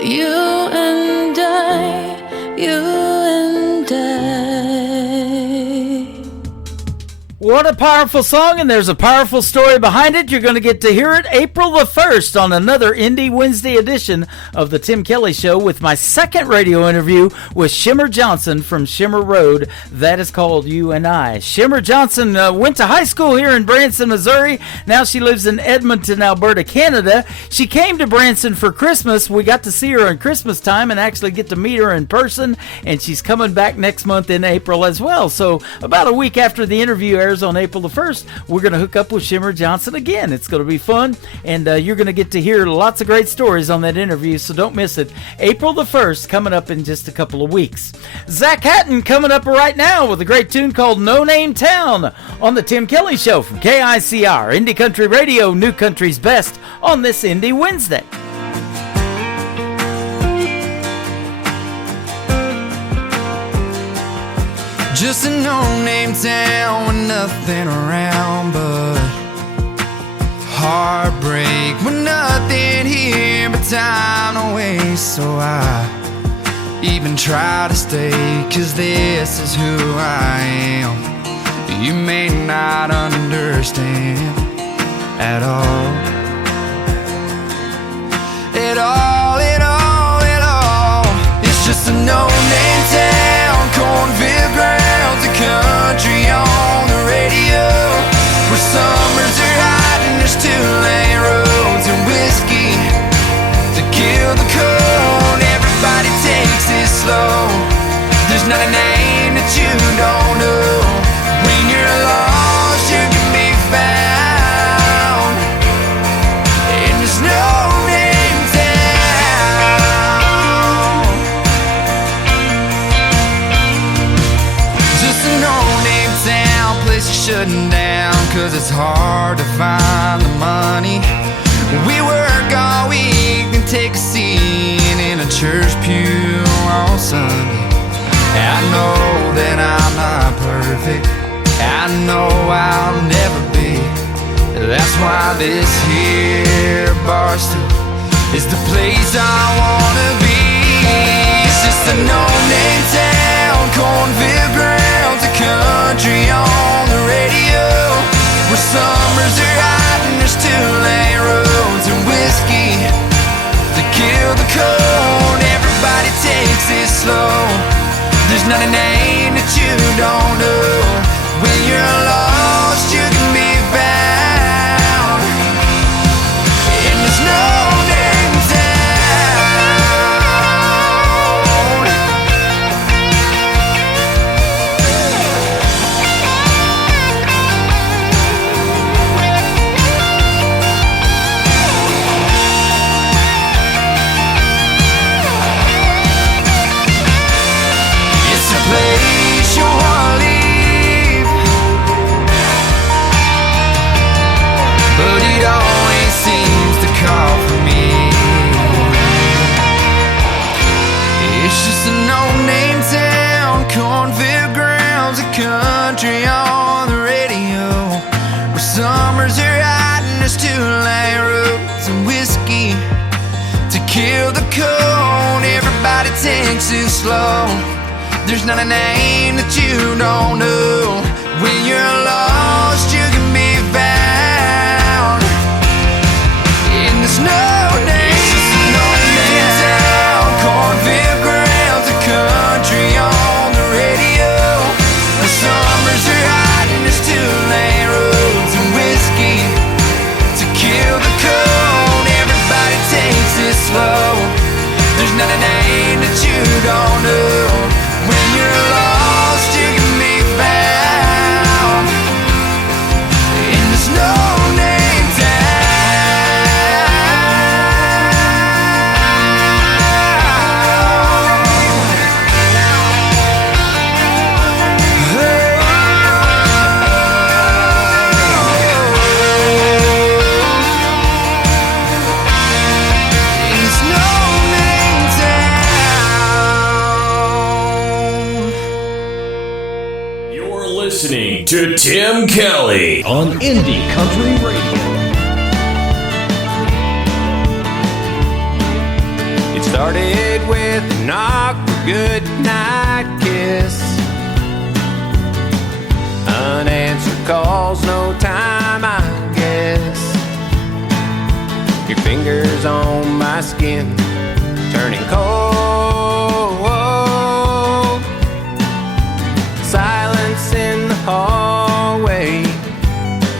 You and I, you and I. What a powerful song, and there's a powerful story behind it. You're going to get to hear it April the 1st on another Indie Wednesday edition of the Tim Kelly Show with my second radio interview with Shimmer Johnson from Shimmer Road. That is called You and I. Shimmer Johnson went to high school here in Branson, Missouri. Now she lives in Edmonton, Alberta, Canada. She came to Branson for Christmas. We got to see her in Christmas time and actually get to meet her in person, and she's coming back next month in April as well. So about a week after the interview airs on April the 1st, we're going to hook up with Shimmer Johnson again. It's going to be fun, and you're going to get to hear lots of great stories on that interview, so don't miss it. April the 1st, coming up in just a couple of weeks. Zach Hatton coming up right now with a great tune called No Name Town on the Tim Kelly Show from KICR, Indie Country Radio, New Country's Best, on this Indie Wednesday. Just a no-name town with nothing around but heartbreak, with nothing here but time to waste. So I even try to stay, 'cause this is who I am. You may not understand at all. At all, at all, at all. It's just a no-name town, cornfield grounds, a country on the radio, where summers are hot and there's two-lane roads and whiskey to kill the cold. Everybody takes it slow. There's not a name that you don't know. When you're lost, you can be found. And there's no name town. Just a no-name town, place is shutting down, 'cause it's hard to find the money. We work all week and take a seat in a church pew on Sunday. I know that I'm not perfect, I know I'll never be. That's why this here barstool is the place I wanna be. It's just a no-name town, cornfield grounds, a country on the radio, where summers are hot and there's two-lane roads and whiskey to kill the cold. Everybody takes it slow. There's not a name that you don't know. When you're lost, you can be found. And there's no name town. It's a place you wanna leave, but it always seems to call for me. It's just a no-name town, cornfield grounds, a country on the radio, where summers are hot and there's two-lane roads and whiskey to kill the cold. Everybody takes it slow. There's not a name that you don't know. When you're lost, you can be found. And there's no name. It's just a no-name town, cornfield grounds, a country on the radio, where summers are hot and there's two-lane roads and whiskey to kill the cold. Everybody takes it slow. There's not a name that you don't know. When you're lost, you can be found. And there's no name You're listening to Tim Kelly on Indie Country Radio. It started with a knock, a good night kiss, unanswered calls, no time, I guess. Your fingers on my skin, turning cold. Silence in the hallway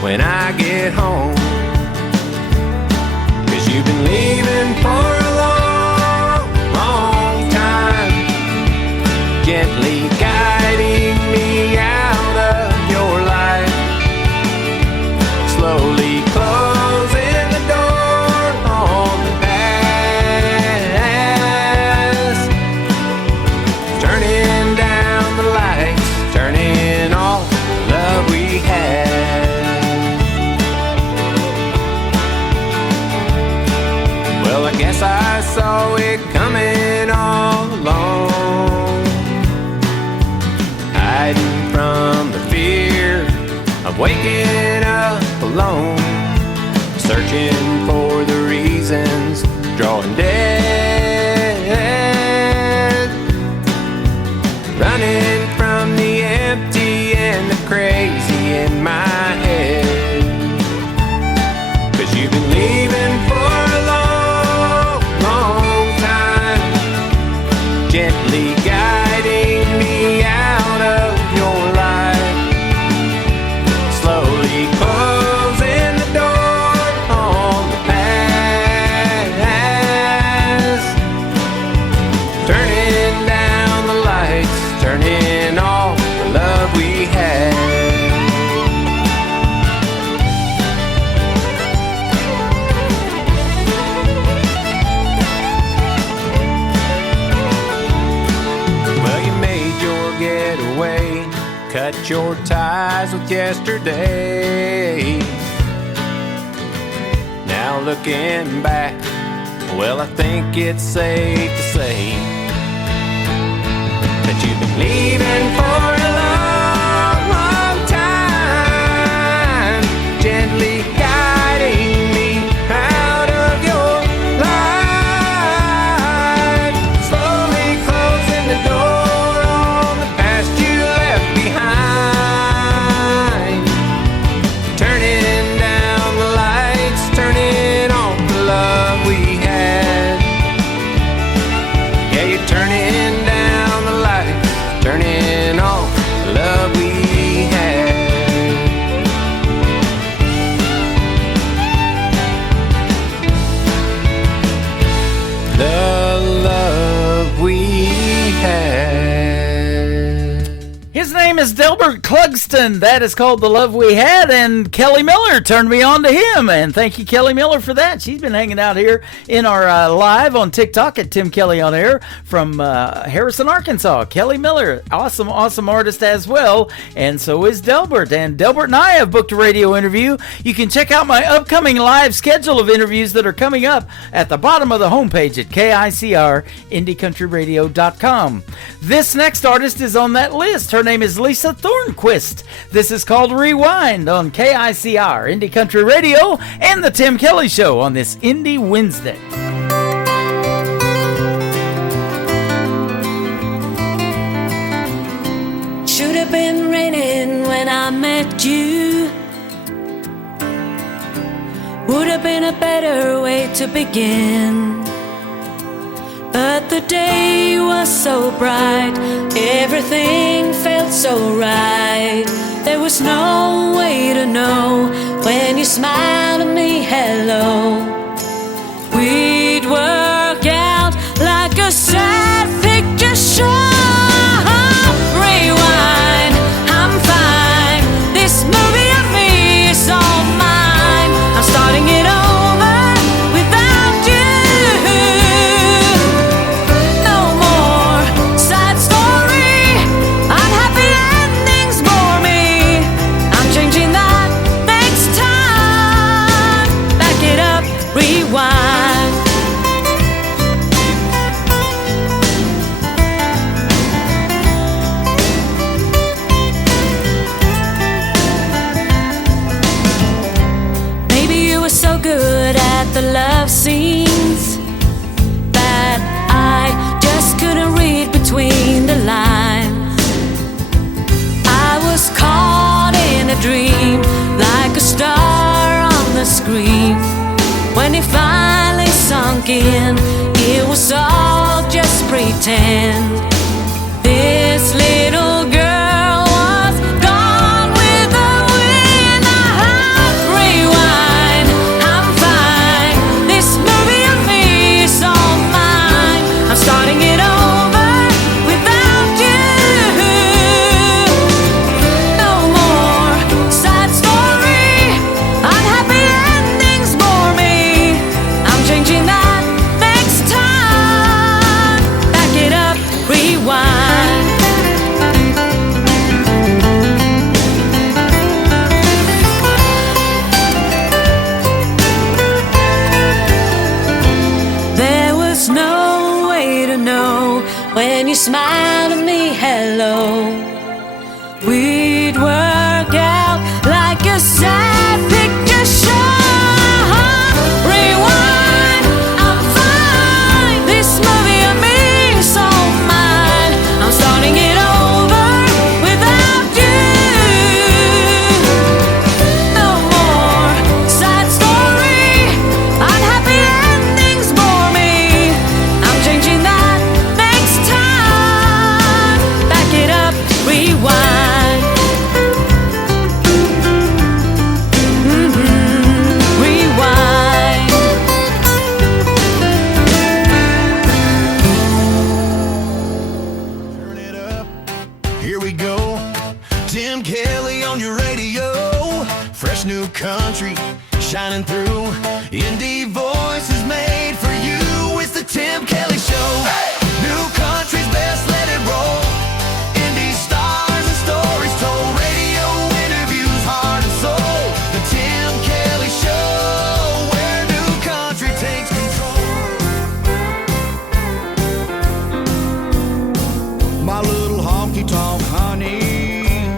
when I get home. 'Cause you've been leaving for a long, long time, gently guiding me out of your life, slowly closing the door on the past, turning down the lights, turning off the love we had. Well, I guess I saw it coming all along, hiding from the fear of waking up alone, searching for the reasons, drawing dead, running from the empty and the crazy in my head. 'Cause you've been leaving for a long, long time, gently guiding me out of your life, slowly closing the door on the past, turning down the lights, turning off the love we had. Well, you made your getaway, cut your ties with yesterday. Now looking back, well, I think it's safe to say that you've been leaving for a long, long time, gently guiding me out of your life, slowly closing the door on the past you left behind, turning down the lights, turning on the love we had. Yeah, you're turning down the lights, turning off the love we had. The love we had. His name is Delbert Clugston. That is called The Love We Had, and Kelly Miller turned me on to him. And thank you, Kelly Miller, for that. She's been hanging out here in our live on TikTok at Tim Kelly on Air from Harrison, Arkansas. Kelly Miller, awesome, awesome artist as well. And so is Delbert. And Delbert and I have booked a radio interview. You can check out my upcoming live schedule of interviews that are coming up at the bottom of the homepage at KICR-IndieCountryRadio.com. This next artist is on that list. Her name is Lisa Thornquist. This is called Rewind on KICR, Indie Country Radio, and The Tim Kelly Show on this Indie Wednesday. Should have been raining when I met you. Would have been a better way to begin. But the day was so bright, everything felt so right. There was no way to know when you smiled at me, hello. We'd work out like a sad picture show. Rewind, I'm fine. This movie of me is all mine. I'm starting it over without you. No more sad story. Unhappy endings bore me. I'm changing that next time. Back it up, rewind. So good at the love scenes that I just couldn't read between the lines. I was caught in a dream. grief. When it finally sunk in, it was all just pretend. This little girl was gone with the wind. Rewind, I'm fine. This movie of me is all mine. I'm starting it over without you. No more sad story, unhappy endings bore me. I'm changing that next time. Back it up, rewind. There was no way to know when you smiled at me, hello. We'd work out like a sad picture show. Rewind, I'm fine. This movie of me is all mine. I'm starting it over without you. No more sad story, unhappy endings bore me. I'm changing that next time. Back it up, rewind. Rewind. Here we go. Tim Kelly on your radio. Fresh new country shining through. Indie voices made for you. It's the Tim Kelly Show. New country's best, let it roll. Indie stars and stories told. Radio interviews, heart and soul. The Tim Kelly Show, where new country takes control. My little honky-tonk honey,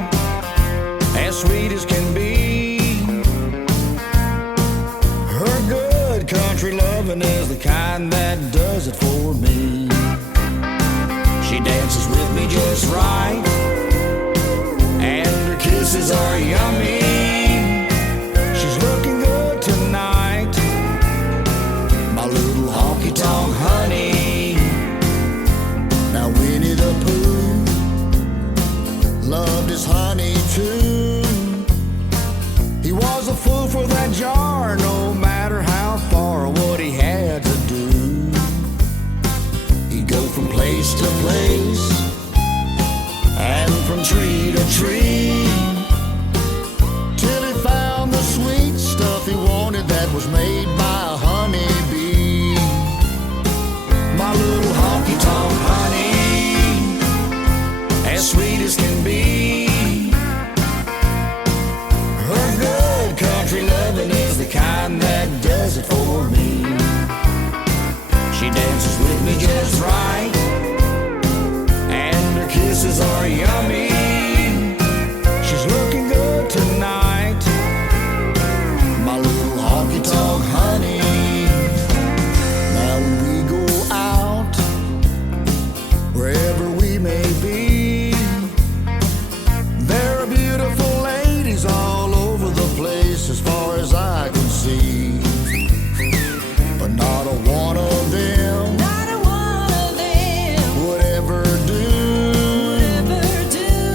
as sweet as can be. Her good country loving is the kind that does it for me. She dances with me just right, and her kisses are yummy. She's looking good tonight, my little honky-tonk honey. Now Winnie the Pooh loved his honey too. He was a fool for that jar, no matter how far or what he had to do. He'd go from place to place and from tree to tree till he found the sweet stuff he wanted that was made by a honeybee. My little honky-tonk honey, as sweet as can be. Her good country loving is the kind that does it for me. She dances with me just right, and her kisses are yummy. She's looking good tonight, my little honky-tonk honey. Now when we go out, wherever we may be, there are beautiful ladies all over the place as far as I can see. But not a one of them, would ever do.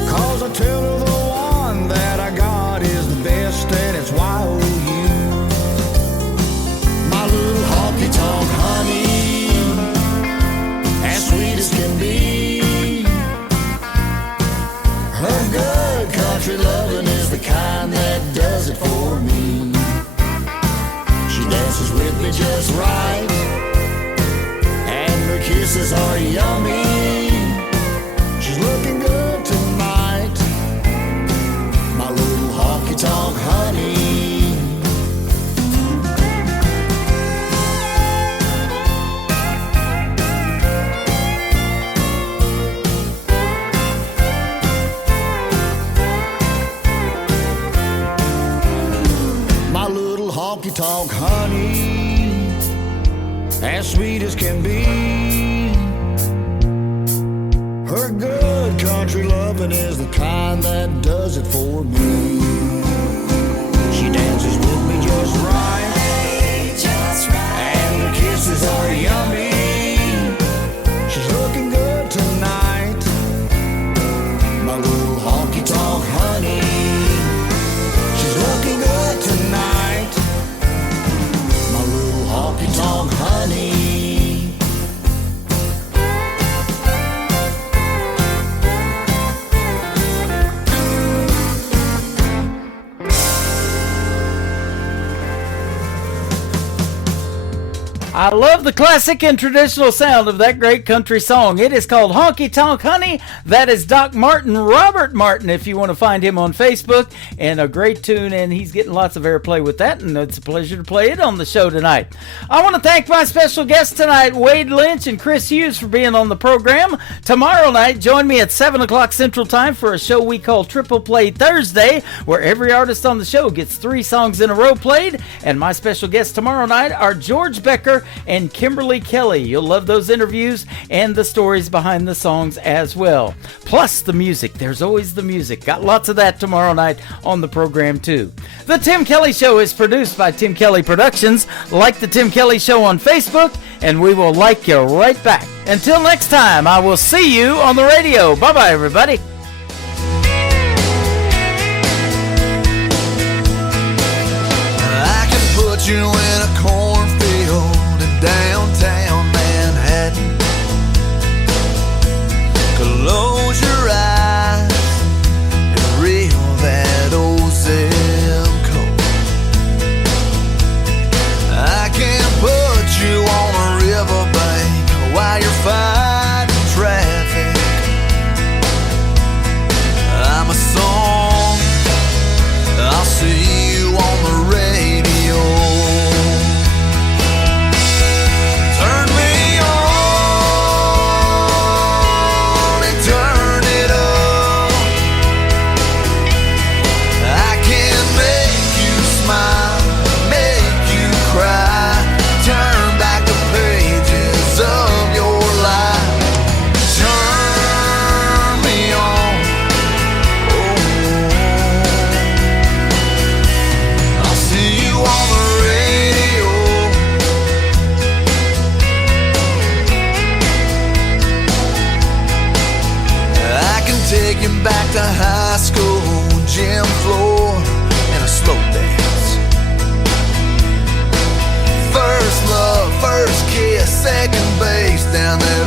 'Cause I tell her the one that I got is the best, and it's Y-O-U. My little honky-tonk honey, as sweet as can be. Her good country loving is the kind that does it for me. She dances with me just right, and her kisses are yummy. She's looking good tonight, my little honky-tonk honey. My little honky-tonk honey, as sweet as can be. Her good country loving is the kind that does it for me. She dances with me just right, I love the classic and traditional sound of that great country song. It is called Honky Tonk Honey. That is Doc Martin, Robert Martin, if you want to find him on Facebook. And a great tune, and he's getting lots of airplay with that, and it's a pleasure to play it on the show tonight. I want to thank my special guests tonight, Wade Lynch and Chris Hughes, for being on the program. Tomorrow night, join me at 7 o'clock Central Time for a show we call Triple Play Thursday, where every artist on the show gets 3 songs in a row played. And my special guests tomorrow night are George Becker and Kimberly Kelly. You'll love those interviews and the stories behind the songs as well. Plus the music. There's always the music. Got lots of that tomorrow night on the program too. The Tim Kelly Show is produced by Tim Kelly Productions. Like the Tim Kelly Show on Facebook, and we will like you right back. Until next time, I will see you on the radio. Bye-bye, everybody. I can put you in a cornfield in downtown Manhattan. Close your eyes and reel that old zip code. I can put you on a riverbank while you're fighting traffic. I'm a song, I'll see you on the radio. Turn me on and turn it up. I can make you smile, make you cry, turn back the pages of your life. Turn me on, I'll see you on the radio. I can take you back to high school, gym floor, and a slow dance. First love, first kiss, second base down that